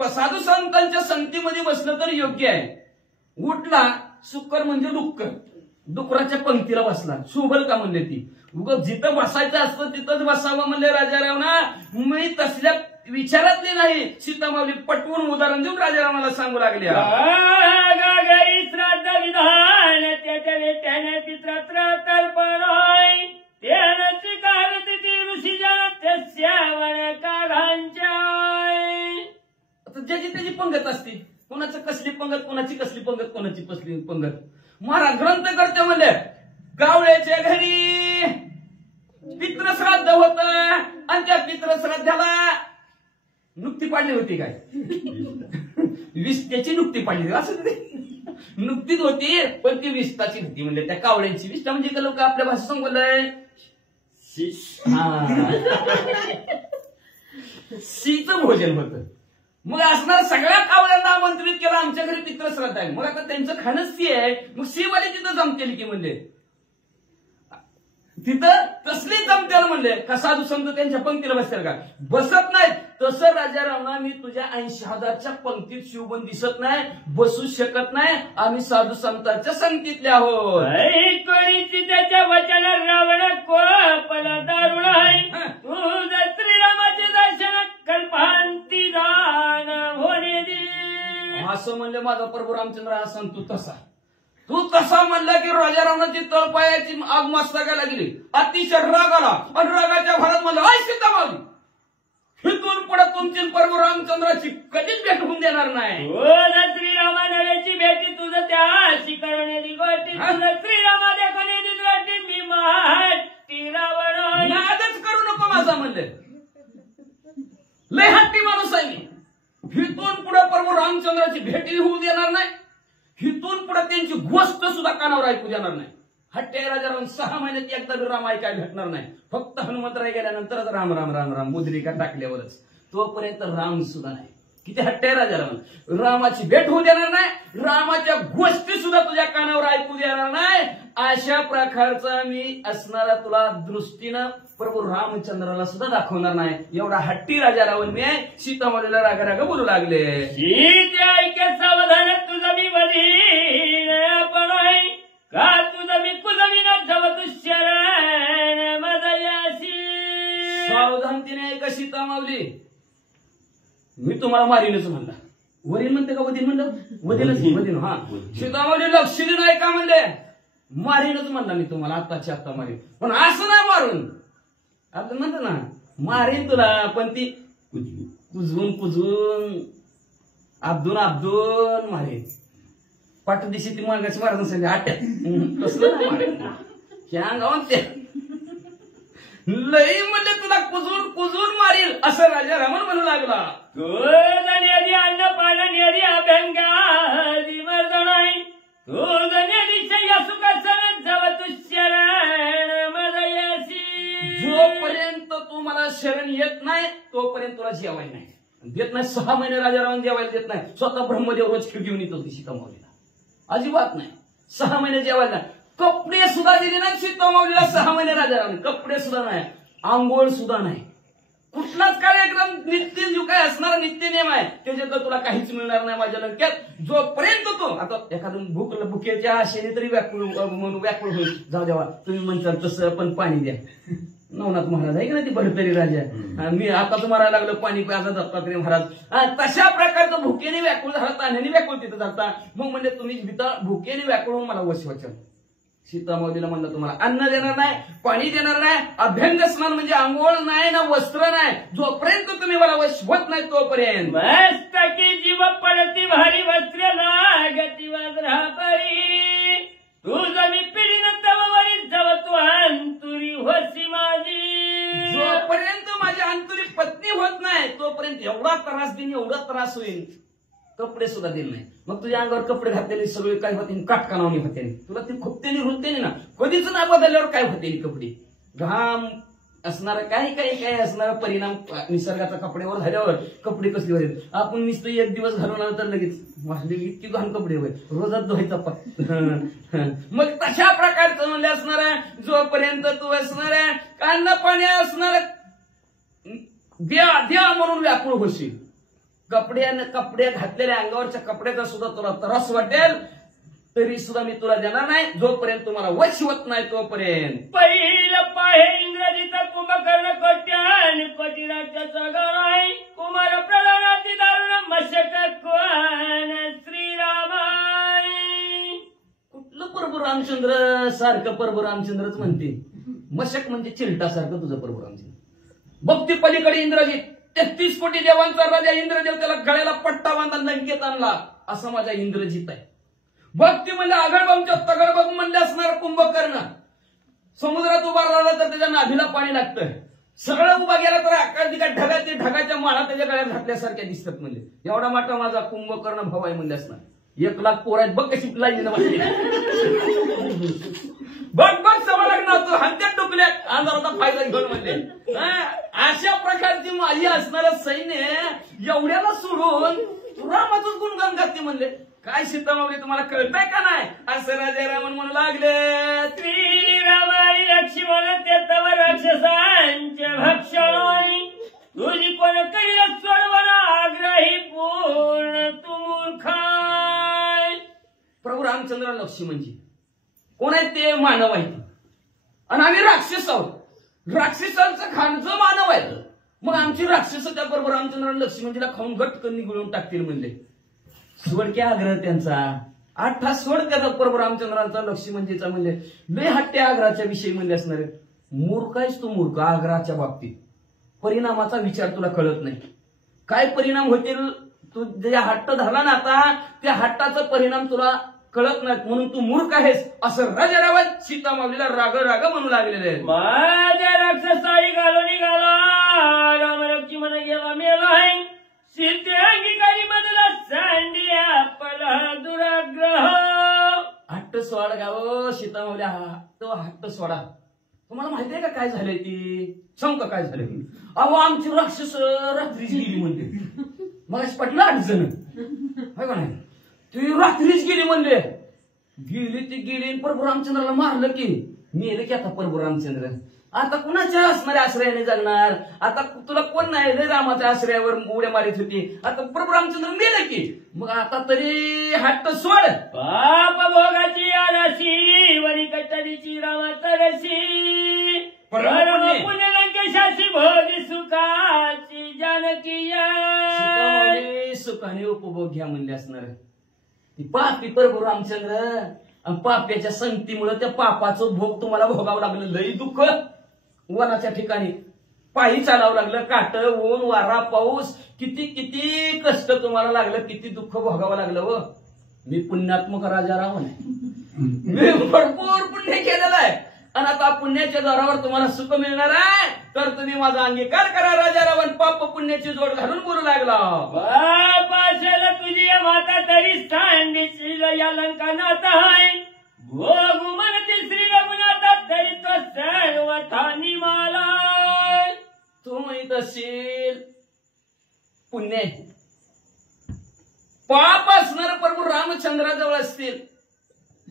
साधू संतांच्या संगतीमध्ये बसलं तर योग्य आहे. उठला सुकर म्हणजे डुक्कर, डुकराच्या पंक्तीला बसला शोभल का म्हणले ती. उगाच जिथं बसायचं असतं तिथंच बसावं म्हणले राजारावना. मी तसल्या विचारातली नाही. सीतामाऊली पटवून उदाहरण देऊन राजारामाला सांगू लागल्या. श्राद्ध विधान त्याच्या वेट्याने पित्रात्र तर्पण होय त्याची कारती ऋषीजा त्याच्या काढांच्या. ज्याची त्याची पंगत असते. कोणाचं कसली पंगत, कोणाची कसली पंगत, कोणाची कसली पंगत. महाराज ग्रंथ करते म्हणले कावळ्याच्या घरी पित्रश्राद्ध होत आणि त्या पित्रश्राद्धाला नुकती पाडली होती काय विस्त्याची नुकती पाडली असं नुकतीच होती पण ती विस्ताची होती म्हणले. त्या कावळ्यांची विस्ता म्हणजे का लोक आपल्या भाषेत बोललंय शीचं भोजन होतं. मग असणार सगळ्या कावळ्यांना आमंत्रित केलं आमच्या घरी पित्रश्राद्ध आहे. मग आता त्यांचं खाणंच सी आहे. मग सीवाले तिथं जमतेल की म्हणले तिथं कसली जमतेल म्हणले का साधू संत त्यांच्या पंक्तीला बसतील का बसत नाहीत. तसं राजारावना मी तुझ्या 80,000च्या पंक्तीत शिवबन दिसत नाही बसू शकत नाही. आम्ही साधू संतांच्या संगतीतले आहोत. कोणीची त्याच्या वचन रावण कोपला दारुण आहे तुझ श्रीरामाचे दर्शन कल्पांती दान होणे दे. असं म्हणले माझा प्रभू रामचंद्र हा तू तसा तू तसा म्हणला की राजारावणाची तळपायाची आग मस्तकाला गेली. अतिशय राग आला आणि रागाच्या भरात म्हणलं आय सीतामाऊली इथून पुढे तुमची प्रभू रामचंद्राची कधीच भेट होऊन देणार नाही. श्रीरामा नव्याची भेटी तुझं त्याशी करण्याची गोष्टी तुझं श्रीरामा देखण्याची गोष्टी मी महाटी रावण नादच करू नको माझा म्हणले. लय हट्टी माणूस आहे मी. इथून पुढे प्रभू रामचंद्राची भेटी होऊ देणार नाही. इथून पुढे त्यांची गोष्ट सुद्धा कानावर ऐकू देणार नाही. हट्टे राजाराम 6 महिन्यात एकदा राम ऐकायला भेटणार नाही. फक्त हनुमंतराय गेल्यानंतरच राम राम राम राम मुद्रिका टाकल्यावरच. तोपर्यंत राम सुद्धा नाही. किती हट्टे राजाराम. रामाची भेट होऊ देणार नाही. रामाच्या गोष्टी सुद्धा तुझ्या कानावर ऐकू देणार नाही. अशा प्रकारचा मी असणारा तुला दृष्टीनं प्रभू रामचंद्राला सुद्धा दाखवणार नाही. एवढा हट्टी राजा रावण मी आहे. सीतामाऊलीला रागा रागा बोलू लागले. ऐक्य सावधान तुझं मी बधी पण आहे का तुझं मी कुजवी न जवत शरण मदयाशी. सावधानतेने ऐका सीतामाऊली. मी तुम्हाला मारीनच म्हणला. वरील म्हणते का वदीन म्हणलं वदीनच वदीन. हा सीतामाऊली लक्ष देऊन ऐका म्हणले मारीनच म्हणला मी तुम्हाला आत्ताची आत्ता मारीन. पण असं नाही मारून आपण म्हणतो ना मारीन तुला पण ती कुजून कुजून अब्दून अब्दून मारेन. पाठदिशी ती मार्गाची मारत नसेल आट्यात कसलं नाही मारेन ह्या गावात ते लई म्हणजे तुला कुजून कुजून मारील असं राजा रामन म्हणू लागला. तुझी अन्न पाणी अभ्यंगा दिवस नाही तुझी सुख सण जवत शरण मदयाशी. जोपर्यंत तू मला शरण येत नाही तोपर्यंत तुला जेवाय नाही देत नाही. 6 महिने राजारावण जेवायला देत नाही. स्वतः ब्रह्मदेव रोज खिळ घेऊन येत होती सीतामाऊलीला. अजिबात नाही. 6 महिने जेवायला नाही. कपडे सुद्धा दिले नाही सीतामाऊलीला 6 महिने राजारावण. कपडे सुद्धा नाही. आंघोळ सुद्धा नाही. कुठलाच कार्यक्रम नित्य जो काय असणारा नित्य नियम आहे त्याच्यात तुला काहीच मिळणार नाही माझ्या लंक्यात. जोपर्यंत तो आता एखादं भुकेच्या आशेने तरी व्याकुळ होईल. जाऊ द्यावा तुम्ही म्हणताल तसं पण पाणी द्या. नवनाथ महाराज आहे की ना ती भरतरी राजा. मी आता मारायला लागलो पाणी प्यायचा दत्तात्रय महाराज. तशा प्रकारचं भुकेने व्याकुळ झाला ताण्याने व्याकुळ तिथं जाता. मग म्हणजे तुम्ही भुकेने व्याकुळ मला वचन. सीतामाऊलीला म्हणलं तुम्हाला अन्न देणार नाही पाणी देणार नाही. अभ्यंग स्नान म्हणजे आंघोळ नाही ना वस्त्र नाही. जोपर्यंत तुम्ही मला वशवत नाही तोपर्यंत मस्तकी जीव पडती भारी वस्त्र लागती वज्रा परी तुझं मी पिढीन तवरी जव तू अंतुरी होती माझी. जोपर्यंत माझी अंतुरी पत्नी होत नाही तोपर्यंत एवढा त्रास देईन एवढा त्रास होईल. कपडे सुद्धा दिले नाही. मग तुझ्या अंगावर कपडे घातलेले सगळे काय होते काटकानावणी होते. तुला ती खुपतेनी रुततेनी ना कधीच ना बदलल्यावर काय होते कपडे घाम असणारा काही काही काय असणारा परिणाम निसर्गाचा कपड्यावर झाल्यावर कपडे कसले होते. आपण नुसतं एक दिवस घालून आलं तर लगेच वाजले इतकी घाण कपडे होय रोजात धुवायचा. मग तशा प्रकारचं म्हणजे असणार आहे जोपर्यंत तू असणार आहे कांदा पाणी असणार द्या द्या म्हणून व्याकुळ होशील. कपडे घातलेल्या अंगावरच्या कपड्याचा सुद्धा तुला त्रास वाटेल, तरी सुद्धा मी तुला देणार नाही जोपर्यंत तुम्हाला वश होत नाही तोपर्यंत. पहिलं पाहे इंग्रजीचा कुंभकर्ण कोट्यान कोटी राज्याचा गौराई कुमार प्रधानाची दारुण मशक कोण श्रीरामाई. कुठलं प्रभू रामचंद्र सारखं प्रभू रामचंद्रच म्हणते. मशक म्हणजे चिलटासारखं तुझं प्रभू रामचंद्र. भक्ती पलीकडे इंद्रजित 33 कोटी देवांचा राजा इंद्रदेव त्याला गळ्याला पट्टा बांधा लंकेत आणला असा माझा इंद्रजित आहे. भक्ती म्हणजे आगळबामच्या तगडबाग म्हणले असणार कुंभकर्ण. समुद्रात उभा राहिला तर त्याच्या नाभीला पाणी लागतं. सगळं उभा गेला तर आकाशिका ढगाच्या माळा त्याच्या गळ्यात घातल्यासारख्या दिसतात. म्हणजे एवढा मोठा माझा कुंभकर्ण भाव आहे म्हणले असणार. 1 लाख पोर आहेत बघ कशी लाईन बसली. बघ सवा लागणार तू हत्यात डुकल्यात अंधाराचा फायदा घेऊन म्हणले. अशा प्रकारची माझी असणारं सैन्य एवढ्याला सोडून रामाचंच गुणगान गाते म्हणले. काय सीतामावली तुम्हाला कळतंय का नाही? असं राजा रामन म्हणू लागले. श्रीरामाई लक्ष्मण ते तव राक्षसांचे भक्षण तुझी कोण कैल सोडवण आग्रही पूर्ण तू मूर्खाय. प्रभू रामचंद्र लक्ष्मणजी कोण आहेत? ते मानव आहेत आणि आम्ही राक्षस आहोत. राक्षसांचं खाणचं मानव आहे. मग आमची राक्षस त्या प्रभू रामचंद्र लक्ष्मणजीला खाऊन गटकन निघळून टाकतील म्हणले. सोडक्या आग्रह त्यांचा 8 तास सोड त्याचा प्रभू रामचंद्रांचा लक्ष्मणजीचा म्हणजे लय हट्ट्या आग्रहाच्या विषयी म्हणले असणार. मूर्ख आहेस तू मूर्ख. आग्रहाच्या बाबतीत परिणामाचा विचार तुला कळत नाही. काय परिणाम होतील? तू जे हट्ट धरला ना आता त्या हट्टाचा परिणाम तुला कळत नाहीत म्हणून तू मूर्ख आहेस असं राजा रावण सीतामावलीला राग म्हणू लागलेले. माझ्या राक्षसाई घालून निघाला राम लक्ष्मण गेला मेला आहे. सीतेंगिकारी बदला सांडिया पला दुराग्रह. हट्ट सोडा गाव सीतामावल्या तो हट्ट सोडा. तुम्हाला माहिती आहे का काय झालंय ती? सांग का काय झालंय? अहो आमची राक्षस रात्रीच गेली म्हणते. मग पटलं अडचण आहे का नाही? ती रात्रीच गेली म्हणले. गेली ती गेली प्रभू रामचंद्राला मारलं की मेले की आता प्रभू रामचंद्र. आता कुणाच्या असणाऱ्या आश्रयाने जगणार? आता तुला कोण नाही रे रामाच्या आश्रयावर उड्या मारित होती. आता प्रभू रामचंद्र मेले की मग आता तरी हट्ट सोड. पाप भोगाची आराशी वरी कट्टरीची रामाचा रशी पुण्य लंकेशाची भोगी सुखाची जानकी सुखाने उपभोग घ्या म्हणले असणार. ती पापी प्रभू रामचंद्र आणि पाप्याच्या संगतीमुळे त्या पापाचं भोग तुम्हाला भोगावं लागलं. लई दुःख. वनाच्या ठिकाणी पायी चालावं लागलं. काट ऊन वारा पाऊस किती किती कष्ट तुम्हाला लागलं. किती दुःख भोगावं लागलं. व मी पुण्यात्मक राजा रावण आहे. मी भरपूर पुण्य केलेलं आहे आणि आता पुण्याच्या जोरावर तुम्हाला सुख मिळणार आहे. तर तुम्ही माझा अंगीकार करा राजा रावण. पाप पुण्याची जोड घालून बोलू लागला. बापाशाला तुझी माता तरी सांगितली या लंकानात आहे. भोग म्हणते श्री रघुनाथा तरी तो सर्व ठाणी मला. तू माहित असेल पुण्य पाप असणार प्रभू रामचंद्राजवळ असतील.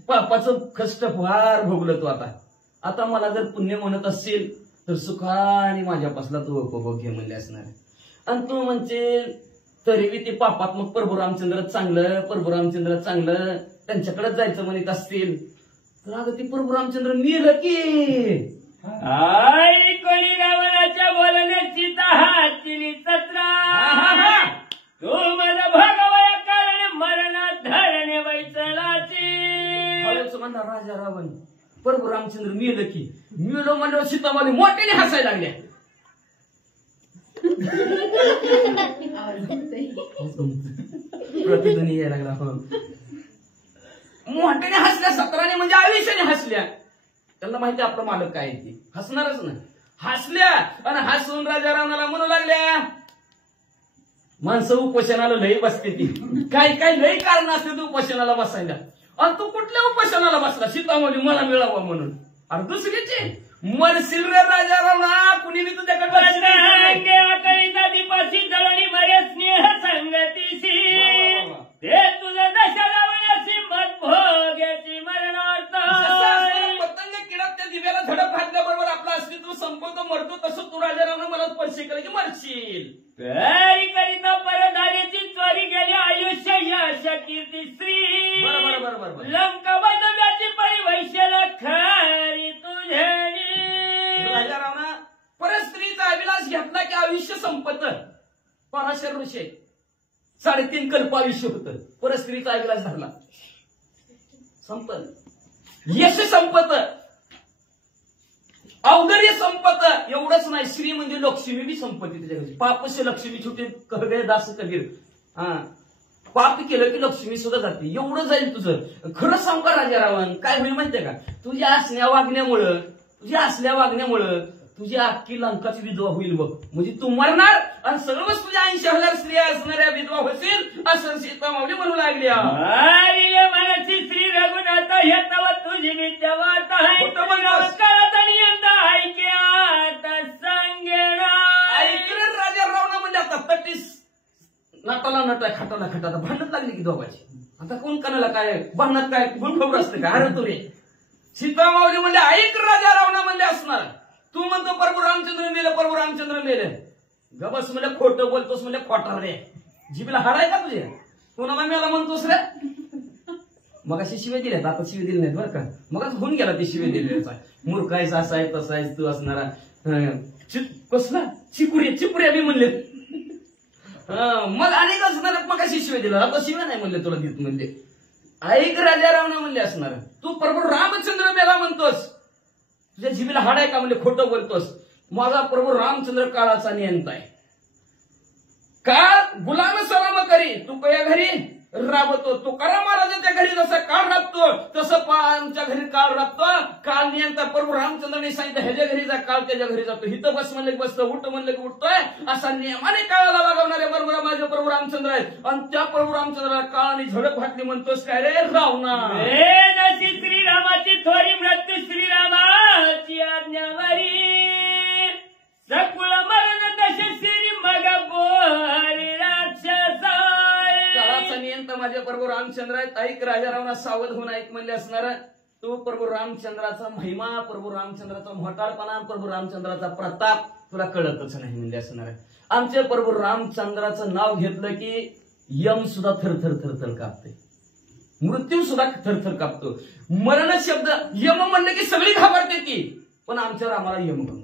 पापाचं कष्ट फार भोगलं तू आता मला जर पुण्य म्हणत असेल तर सुखाने माझ्यापासला तू उपभोग घे म्हणले असणार. आणि तू म्हणजे तरी ते पापात्मक प्रभू रामचंद्र चांगलं त्यांच्याकडेच जायचं म्हणत असतील तर आता ती प्रभू रामचंद्र मेलं की आई कोणी रावणाच्या बोलण्याची हातीली सत्रा. तू मला भगवया कारण मरणात धरणे वैचलाची. म्हणला राजा रावण प्रभू रामचंद्र मेलं की मेलो म्हणल्यावर सीतामावली मोठ्याने हसायला लागल्या. प्रतिध्वनी यायला लागला. मोठ्याने हसल्या 17ने म्हणजे आयुष्याने हसल्या. त्यांना माहिती आपलं मालक काय ते हसणारच ना. हसल्या आणि हसून राजा रावणाला म्हणू लागल्या. माणसं उपोषणाला लई बसते ती. काय लई कारण असते तू उपोषणाला बसायला. आणि तू कुठल्या उपोषणाला बसला? सीतामावली मला मिळावा म्हणून. अरे दुसरीची मरशील रे राजा रावणा. कुणी कळीचा दीपाशी जळणी मरे स्नेह संगतीशी. ते तुझं दशा लावण्याची मत भोग्याची मरणार्थ. पतंग किडत त्या दिव्याला धडक घातल्याबरोबर आपलं अस्तित्व संपवतो मरतो तसं तू राजा रावणा मला स्पर्श केलं की मरशील. तरी करिता परधारीची राजा रावणा परस्त्रीचा अभिलाष घेतला की आयुष्य संपत. पराशर ऋषी 3.5 कल्प आयुष्य होतं. परस्त्रीचा अभिलाष धरला संपत. यश संपत, औदर्य संपत. एवढंच नाही, श्री म्हणजे लक्ष्मी बी संपत्ती त्याच्या घरी. पापस्य लक्ष्मी छोटे कहगे दास कबीर. पाप केलं की लक्ष्मी सुद्धा जाते. एवढं जाईल तुझं. खरं सांग का राजा रावण, काय होईल माहितीये का, तुझ्या असल्या वागण्यामुळं तुझी अख्खी लंकाची विधवा होईल बघ. म्हणजे तू मरणार आणि सर्वच तुझ्या 80,000 स्त्रिया असणाऱ्या विधवा होतील असं सीता माऊली म्हणू लागल्या. मनाची श्री रघुनाथ हे तव तुझी विद्या वाट आहे. ऐकलं राजा रावणा म्हणजे आता तटीस नाटाला नटा खाटाला खटाला भांडत लागली की दोघांची. आता कोण कणाला काय भांडणात काय कोण खबर असते का. अरे तुरे सीता माऊली म्हणजे ऐक राजा रावणा म्हणजे असणार. तू म्हणतो प्रभू रामचंद्र मेले. गबस म्हणजे खोटं बोलतोस म्हणजे खोटा रे. जीबीला हाडाय का तुझे. कोणाला मेला म्हणतोस रे. मग अशी शिवे दिल्यात, आता शिवे दिले नाहीत बरं का. मग होऊन गेला ते शिवे दिलेचा. मूर्ख आहेस, असा आहे तसा आहेस तू असणारा. कसला चिपुऱ्या मी म्हणले. मग अनेक असणार मग अशी शिवे दिला. आता शिवे नाही म्हणले तुला देत म्हणले. ऐक राजा रावणा म्हणले असणार. तू प्रभू रामचंद्र मेला म्हणतोस, तुझ्या जिबीला हाड आहे का म्हणजे खोटं बोलतोस. माझा प्रभू रामचंद्र काळाचा नियंता आहे. काळ गुलाम सलाम करी तू कया घरी राबतो. तुकाराम महाराजांच्या घरी जसं काळ राबतो तसं आमच्या घरी काळ राबतो. काळ नियंता प्रभू रामचंद्राने सांगितलं ह्याच्या घरी जा, काळ त्याच्या घरी जातो. हिथं बस म्हणलं की बसतो, उठ म्हणलं की उठतोय. असा नियमाने काळाला वागवणारे बरोबर माझे प्रभू रामचंद्र आहेत. आणि त्या प्रभू रामचंद्राला काळाने झडप घातली म्हणतोस काय रे रावणा. नशी श्रीरामाची थोडी मृत्यू श्रीरामाची आज्ञावारी. सकुल मरण दशशिरी मग बोली राक्षसा. काळाचा नियंता माझे प्रभू रामचंद्र आहेत. ऐक राजा रावणा सावध होऊन ऐक म्हणले असणार. तो प्रभू रामचंद्राचा महिमा, प्रभू रामचंद्राचा मोठाळपणा, प्रभू रामचंद्राचा प्रताप तुला कळतच नाही म्हणले असणार. आमचे प्रभू रामचंद्राचं नाव घेतलं की यम सुद्धा थरथर थरथर कापते, मृत्यू सुद्धा थरथर कापतो. मरण शब्द यम म्हणलं की सगळी घाबरते ती. पण आमच्या रामाला यमभंग.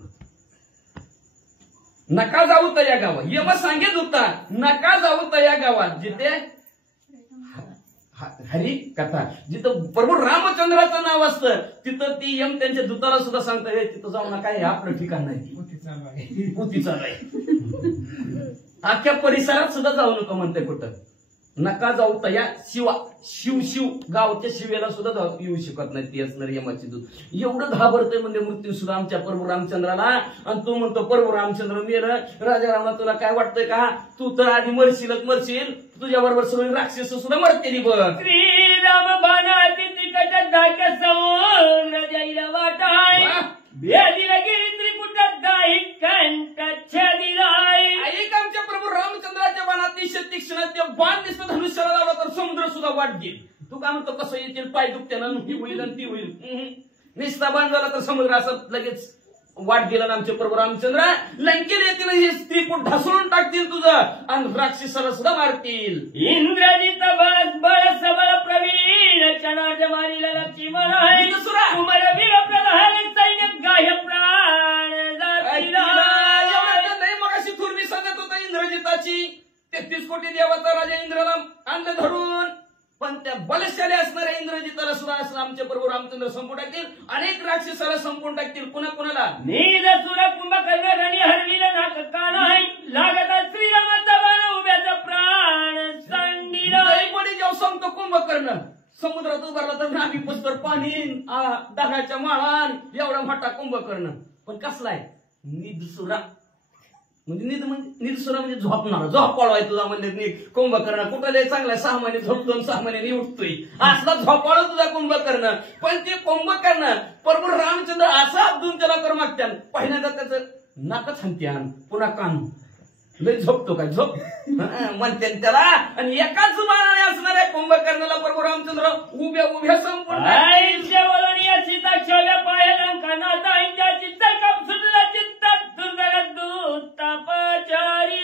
नका जाऊ तया गावात. यम सांगेत होता नका जाऊ तया गावात जिथे हरी कथा, जिथं प्रभू रामचंद्राचं नाव असतं तिथं ती यम त्यांच्या दूताला सुद्धा सांगता येईल तिथं जाऊ नका, हे आपलं ठिकाण नाही, पुती चालू आहे. अख्ख्या परिसरात सुद्धा जाऊ नका म्हणते. कुठं नका जाऊ तया शिवा. शिव गावच्या शिवेला सुद्धा जाऊ येऊ शकत नाही ती असणार यमाची दूत. एवढं घाबरतंय म्हणजे मृत्यू सुद्धा आमच्या प्रभू रामचंद्राला. आणि तू म्हणतो प्रभू रामचंद्र मेलं. राजा रावणा तुला काय वाटतंय का, तू तर आधी मरशील, तुझ्या बरोबर सगळे राक्षस सुद्धा मरतेली बघ. श्रीराम बाणाची तिकट दाट समुद्र जाईला वाटाय. बेदीला गिरी त्रिकुटात दाही कंठ छदिलाय. ऐक आमच्या प्रभू रामचंद्राच्या बाणात तीक्ष्ण ते बाण दिसतं धनुष्याला लावला तर समुद्र सुद्धा वाट घेईल. तू काय म्हणतो कसं येतील, पाय दुखत्यानं ही होईल आणि ती होईल. निस्ता बाण झाला तर समुद्र असं लगेच वाट गेला. आमचे प्रभू रामचंद्र लंकेला येतील, हे स्त्रीपूट ढासळून टाकतील तुझं आणि राक्षसाला सुद्धा मारतील. इंद्रजित बस बळ सबळ प्रवीण चणार्ज मारीला लक्ष्मण आहे. कुमार वीर प्रधान सैन्य गाय प्राण जातीला. नाही मग अशी थोरवी सांगत होता इंद्रजिताची 33 कोटी देवाचा राजा इंद्राला अंध धरून. पण त्या बलशाली असणाऱ्या इंद्रजिताला सुद्धा असं आमचे प्रभू रामचंद्र संपून टाकतील. अनेक राक्षसाला संपून टाकतील. कुणाला नील सुर कुंभकर्ण रणी हरविल नाक कान आहे. लागता श्रीरामाचा बाण उभ्याचा प्राण सांडीला. कोणी जेव्हा संपतो कुंभकर्ण समुद्रात उभारला तर नाभी पस्तर पाणी दहाच्या माळान एवढा मोठा कुंभकर्ण. पण कसलाय निधसुरा म्हणजे निधसुरा म्हणजे झोपणार, झोप पळवाय तुझा म्हणजे कुंभकर्ण. कुठं चांगला 6 महिने झोपतो 6 महिन्याने उठतोय असला झोपाळ तुझा कुंभकर्ण. पण ते कुंभकर्ण प्रभू रामचंद्र असा अब्दुल त्याला कर मागत्यान. पहिल्यांदा त्याचं नाकच हाणत्यान, पुन्हा कान लय झोपतो काय झोप म्हणते त्याला. आणि एकाच बाणाने असणाऱ्या कुंभकर्णाला प्रभू रामचंद्र उभ्या संपूर्ण सीता छव्या पाया लंकाना ताईंच्या चित्त कपसुला चित्तात दुर्गा दूतापचारी.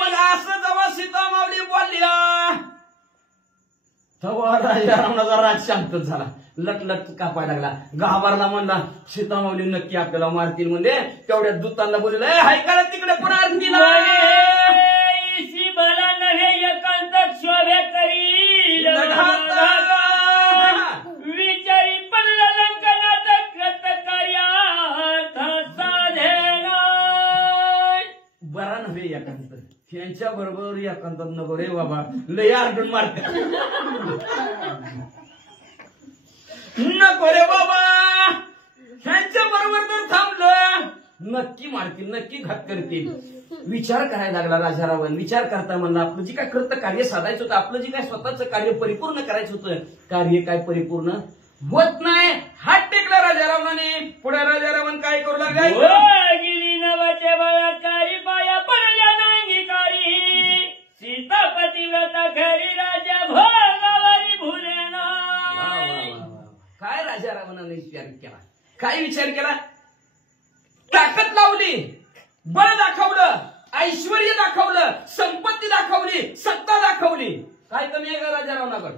मग असं जेव्हा सीता मावली बोलल्या तेव्हा राजा रावणाचा राग शांत झाला. लटलट कापायला लागला. घाबरला, म्हणला सीतामाऊली नक्की आपल्याला मारतील म्हणजे. तेवढ्या दूतांना बोलले, हाय करा तिकडे कोण आरतीला बला नव्हे एकांत शोभे करी विचारी पडला लंकनात कृत कार्यार्थ साधेन. बरा नव्हे एकांत, यांच्या बरोबर एकांतात नको रे बाबा, लय आरडून मारतात. नको रे बाबा, ह्यांच्या बरोबर तर थांबलं नक्की मारतील, नक्की घात करतील. विचार करायला लागला राजा रावण. विचार करता म्हणला, आपलं जे काय कृत्य कार्य साधायचं होतं, आपलं जे काय स्वतःचं कार्य परिपूर्ण करायचं होतं, कार्य काय परिपूर्ण होत नाही. हात टेकला राजा रावणाने. पुढे राजा रावण काय करू लागला, गेली नवाचे बलात्कारी पाया पडल्या नांगीकारी. सीतापती व्रता खरी राजा भोगावारी भुले नाही. काय राजा रावणाने विचार केला, काय विचार केला, ताकद लावली, बळ दाखवलं, ऐश्वर दाखवलं, संपत्ती दाखवली, सत्ता दाखवली. काय कमी आहे का राजा रावणाकडे?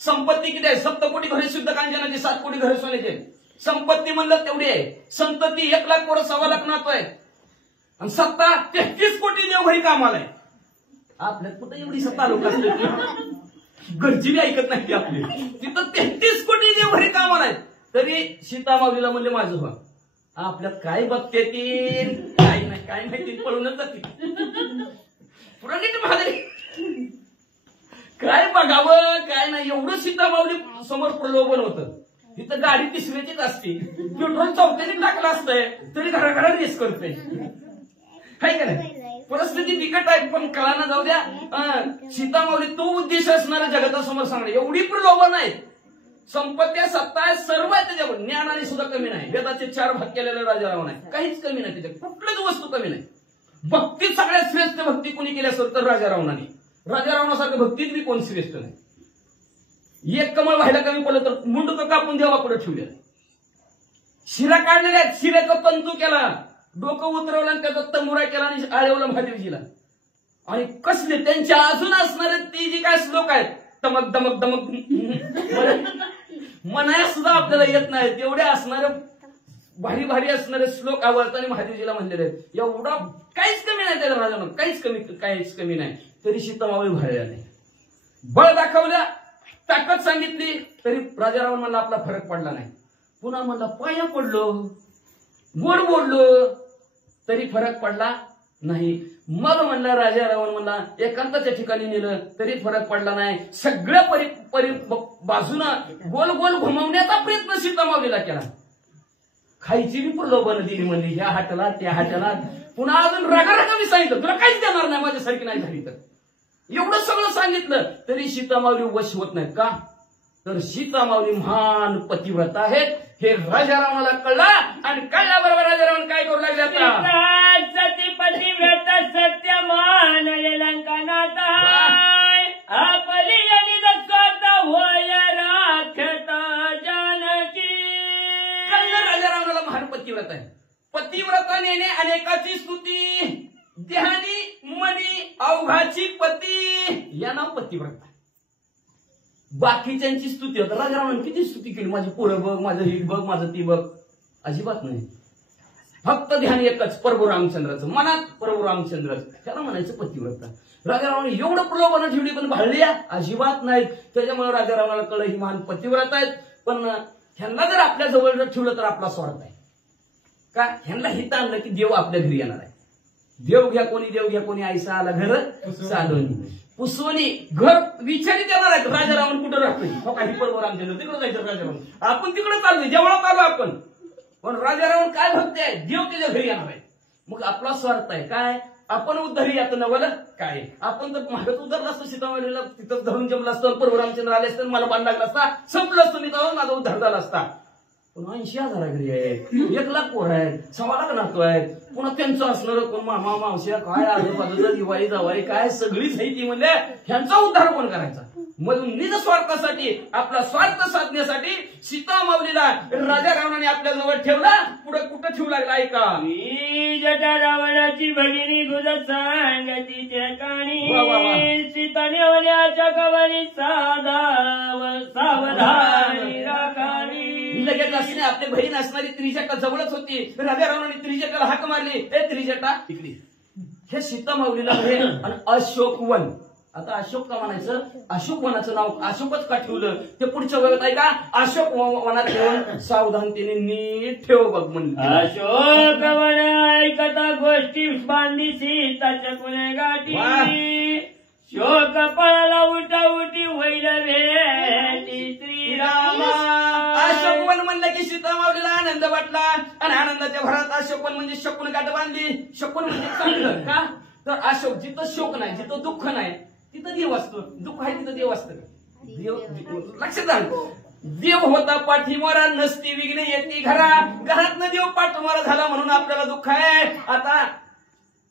संपत्ती किती आहे? 7 कोटी घरे शुद्ध कांचनाची, 7 कोटी घरे सोन्याचे. संपत्ती म्हणलं तेवढी आहे. संतती 1 लाख पोरं 1.25 लाख नातू आहेत. आणि सत्ता 33 कोटी देवघरी कामाला आहे. आपल्यात कुठं एवढी सत्ता लोक असते, घरची बी ऐकत नाही आपली. तिथं 33 कोटी देवघरी कामाला आहेत. तरी सीतामाऊलीला म्हणले माझं व्हा. आपल्यात काय बघते ती, काय नाही काय माहिती, पळूनच जाते. पुढे नीट महादेव काय बघावं काय नाही. एवढं सीतामाऊली समोर प्रलोभन होतं. इथं गाडी 3रीचीच असते, पेट्रोल 4थीने टाकलं असतंय तरी घराघरा रेस करते. हाय का नाही? परिस्थिती बिकट आहे, पण कळाना जाऊ द्या. सीतामाऊली तो उद्देश असणारा जगतासमोर सांगणे. एवढी प्रलोभन आहे, संपत्ती सत्ता आहे, सर्व आहे त्याच्यावर. ज्ञानाने सुद्धा कमी नाही. वेदाचे 4 भाग केलेले राजा रावण आहे, काहीच कमी नाही त्याच्यात, कुठलीच वस्तू कमी नाही. भक्ती सगळ्यात श्रेष्ठ भक्ती कोणी केली असेल तर राजा रावणाने. राजा रावणासारखं भक्तीत बी कोण श्रेष्ठ नाही. एक कमळ व्हायला कमी पडलं तर मुंडक कापून देवापुढे ठेवलेलं. शिरा काढलेल्या आहेत, शिऱ्याचा तंतू केला, डोकं उतरवलं आणि त्याचा तंबुरा केला आणि आळवलं महादेवजीला. आणि कसले त्यांच्या अजून असणारे ती जी काय श्लोक आहेत, दमक दमक दमक म्हणाया सुद्धा आपल्याला येत नाही, तेवढे असणारे भारी भारी असणारे श्लोक आवडताना महादेवजीला म्हणलेले आहेत. एवढा काहीच कमी नाही त्याला राजा, काहीच कमी नाही. तरी सीतामाऊली भरल्या नाही. बळ दाखवल्या, ताकद सांगितली, तरी राजा रावण म्हणला आपला फरक पडला नाही. पुन्हा म्हणला पाया पडलो, गोड बोललो, तरी फरक पडला नाही. मग म्हणला राजा रावण म्हणला एकांताच्या ठिकाणी नेलं तरी फरक पडला नाही. सगळ्या बाजूनं गोल गोल घुमवण्याचा प्रयत्न सीतामाऊलीला केला. खायची बी प्रलोभन दिली, म्हणली ह्या हाताला त्या हाताला. पुन्हा अजून रगारगा मी सांगितलं तुला काहीच देणार नाही माझ्यासारखी नाही झाली तर. एवढं सगळं सांगितलं तरी सीतामाऊली वश होत नाहीत. का तर सीतामाऊली महान पतिव्रता आहेत हे राजा रावणाला कळला. आणि कळल्याबरोबर राजा रावण काय करू लागले आता, सती पतिव्रत सत्य मानले लंकनात आपली आणि दत्त होय राखता जानकी. कळलं राजा रावणाला महान पतिव्रता आहे. पतिव्रताने अनेकाची स्तुती, देहानी मनी अवघाची पती, या नाव पतिव्रता. बाकीच्यांची स्तुती होता. राजा रावण किती स्तुती केली, माझी पोरं बघ, माझं हित बघ, माझं ती बघ, अजिबात नाही. फक्त ध्यान एकच, प्रभू रामचंद्राचं, मनात प्रभू रामचंद्राचं, त्याला म्हणायचं पतिव्रता. राजा रावण एवढं प्रलोभन ठेवली पण भाळली अजिबात नाहीत. त्याच्यामुळे राजा रावणाला कळलं ही महान पतिव्रता आहेत. पण ह्यांना जर आपल्या जवळ ठेवलं तर आपला स्वार्थ आहे. का ह्यांना हित आणलं की देव आपल्या घरी येणार आहे. देव घ्या कोणी आईसा आला घर चालवणी पुसवणी घर विचारी देणार आहेत. राजा रावण कुठं राहतोय, काही बरोबर आमच्या तिकडे जायचं. राजा रावण आपण तिकडे चाललोय, जेवणात आलो आपण. पण राजा रावण काय भक्त आहे, देव त्याच्या घरी येणार आहे. मग आपला स्वार्थ आहे काय, आपण उद्धरी यात नवल काय. आपण तर मागत उद्धरला असतो सीतामाऊलीला, तिथं धरून जमला असतं, प्रभू रामचंद्र आले असतं, मला बांध लागला असता, संपलं असतं मी तर माझा उद्धार झाला असता. पण 80,000 घरी आहेत, 1 लाख पोरं आहेत, 1.25 लाख नातू आहेत. पुन्हा त्यांचं असणार कोण मामा मावश्या काय आजूबाजूला दिवाळी जावाई काय सगळीच आहे ती. म्हणजे ह्यांचा उद्धार कोण करायचा. म्हणून निज स्वार्थासाठी आपला स्वार्थ साधण्यासाठी सीता माऊलीला राजा रावणाने आपल्या जवळ ठेवला. पुढे कुठं ठेवू लागला ऐका. जटा रावणाची भगिनी गुजत सांगतीच्या वा, वा, वा. काणी सीताने वण्याच्या कवानी सावधानी राखावी. लगेच असणे आपली बहीण असणारी त्रिजटा जवळच होती. राजा रावणाने त्रिजटाला हाक मारली. ए त्रिजटा इकडे. हे सीता माऊलीला हे आणि अशोकवन. आता अशोक का म्हणायचं. अशोक वनाचं नाव अशोकच का ठेवलं ते पुढच्या वेळेत आहे का. अशोक वनात ठेवून सावधानतेने नीट ठेव बघ म्हणून. अशोक वन ऐकता गोष्टी बांधी सीताच्या पुणे गाठी. शोक पळाला उठा उठी होईल भेटी श्रीरामा. अशोकवन म्हणलं की सीता माऊलीला आनंद वाटला आणि आनंदाच्या भरात अशोकवन म्हणजे शकुन गाठ बांधली. शकुन म्हणजे चांगलं का. तर अशोक जिथं शोक नाही जिथं दुःख नाही तिथं देव असतो. दुःख आहे तिथं देव असतं. देव लक्षात आण. देव होता पाठीमारा नसती विघ्न येते घरा. घरातनं देव पाठीमारा झाला म्हणून आपल्याला दुःख आहे. आता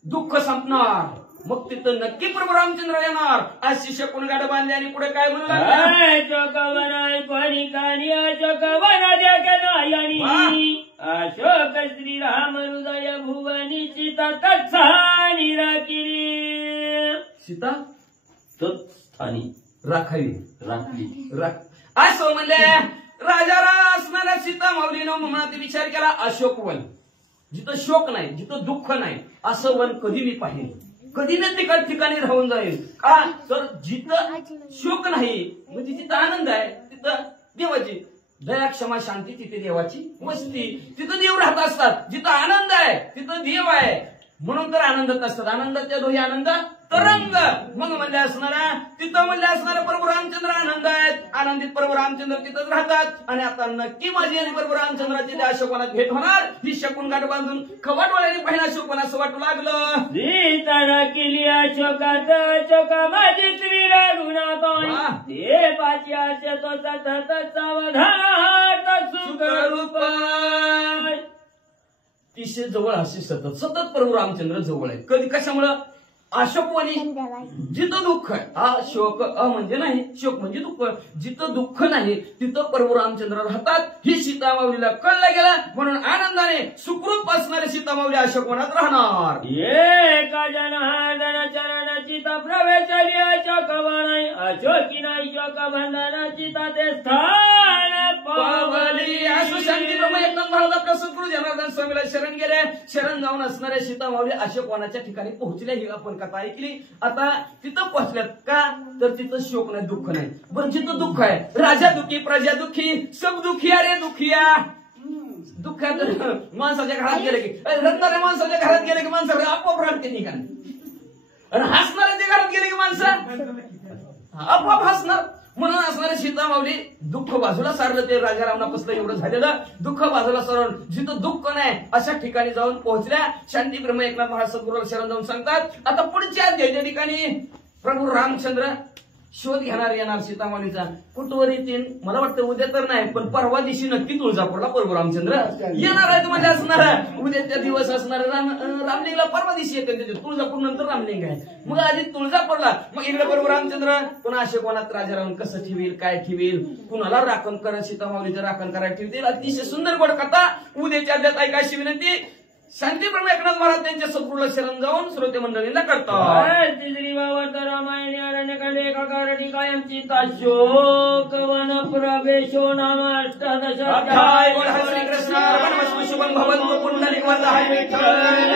दुःख संपणार मग तिथं नक्की प्रभू रामचंद्र येणार. अशी शकुन गाठ बांधली आणि पुढे काय म्हणू लागला. चोकवनाय कोणी कानी चोकवना जगनायनी. अशोक श्रीराम हृदय भुवनी सीता तत्स्थानी राखिली. सीता तत्स्थानी राखावी राखली. असं म्हणले राजाला असणाऱ्या सीता माऊलीनं मनात विचार केला. अशोकवन जिथं शोक नाही जिथं दुःख नाही असं वन कधी मी पाहिजे. कधी ना तिकडे ठिकाणी राहून जाईल. का तर जिथं शोक नाही म्हणजे तिथं आनंद आहे. तिथं देवाची दया क्षमा शांती तिथे देवाची वस्ती. तिथं देव राहत असतात. जिथं आनंद आहे तिथं देव आहे. म्हणून तर आनंदात असतात. आनंदाच्या दोही आनंद तरंग. मग म्हणले असणारा तिथं म्हणले असणारा प्रभू रामचंद्र आनंद आहेत. आनंदित प्रभू रामचंद्र तिथंच राहतात. आणि आता नक्की माझी आणि प्रभू रामचंद्राची त्या अशोकवनात भेट होणार. ही शकुन गाठ बांधून खवाटवाल्याने पहिला अशोकवन असं वाटू लागलं. सीता केली अशोकात चोका माझी श्री रघुनाथ. ते पाची तो सतत सावधान सुख रूप. अतिशय जवळ असे सतत सतत प्रभू रामचंद्र जवळ आहे. कधी कशामुळं अशोकवनी जिथं दुःख आहे. अशोक म्हणजे नाही शोक म्हणजे दुःख. जिथं दुःख नाही तिथं प्रभू रामचंद्र राहतात. ही सीता माऊलीला कळलं गेलं म्हणून आनंदाने सुखरूप असणारे सीता माऊली अशोकवनात राहणार. एका जनार्दन चरणाची प्रवेशली अशोकवनाय. अशोकी नाही शोक बंधनाची ते स्थान पावली. असं शांतीप्रमाणे एकदम भारत आपल्या सद्गुरू जनार्दन स्वामीला शरण गेले. शरण जाऊन असणाऱ्या सीता माऊली अशोकवनाच्या ठिकाणी पोहोचल्या. ही आपण कथा ऐकली. आता तिथं पोहोचल्यात का तर तिथं शोक नाही दुःख नाही. बरं जिथं दुःख आहे राजा दुःखी प्रजा दुःखी सब दुखिया रे दुखिया. दुःखात माणसाच्या घरात गेले की रडणाऱ्या माणसाच्या घरात गेले की माणसाला आपोआप रडते निघाल. आणि हसणाऱ्याच्या घरात गेले की माणसं आपोआप हसणार. म्हणून असणारे सीता माऊली दुःख बाजूला सारलं. ते राजा रावणापासून एवढं झालेलं दुःख बाजूला सारून जिथं दुःख नाही अशा ठिकाणी जाऊन पोहोचल्या. शांती ब्रह्म एकनाथ महाराज सद्गुरूला शरण जाऊन सांगतात. आता पुढच्या त्या ठिकाणी प्रभू रामचंद्र शोध घेणार येणार सीता माऊलीचा. कुठवर येतील मला वाटतं उद्या तर नाही पण परवा दिवशी नक्की तुळजापूरला प्रभू रामचंद्र येणार आहेत. म्हणजे असणार उद्याच्या दिवस असणार रामलिंगला परवा दिवशी येते. तुळजापूर नंतर रामलिंग आहे. मग आधी तुळजापूरला मग इकडे प्रभू रामचंद्र पुन्हा अशोकवनात राजा राहून कसं ठेवील काय ठेवील कुणाला राखण करा सीता माऊलीचं राखण करायला ठेवतील. अतिशय सुंदर गोड कथा उद्याच्या अध्यात ऐकायची विनंती. शांती ब्रह्म एकनाथ महाराज त्यांच्या सद्गुरूला शरण जाऊन श्रोते मंडळींना करतात. श्री वावर्त रामायणी अरण्यकांडे एका कारणी कायमची शोकवन प्रवेशो नाम अष्टादश. अध्याय. बोल हरी कृष्ण. शुभम भवन्तु पुंडलिक वरदाय विठ्ठल.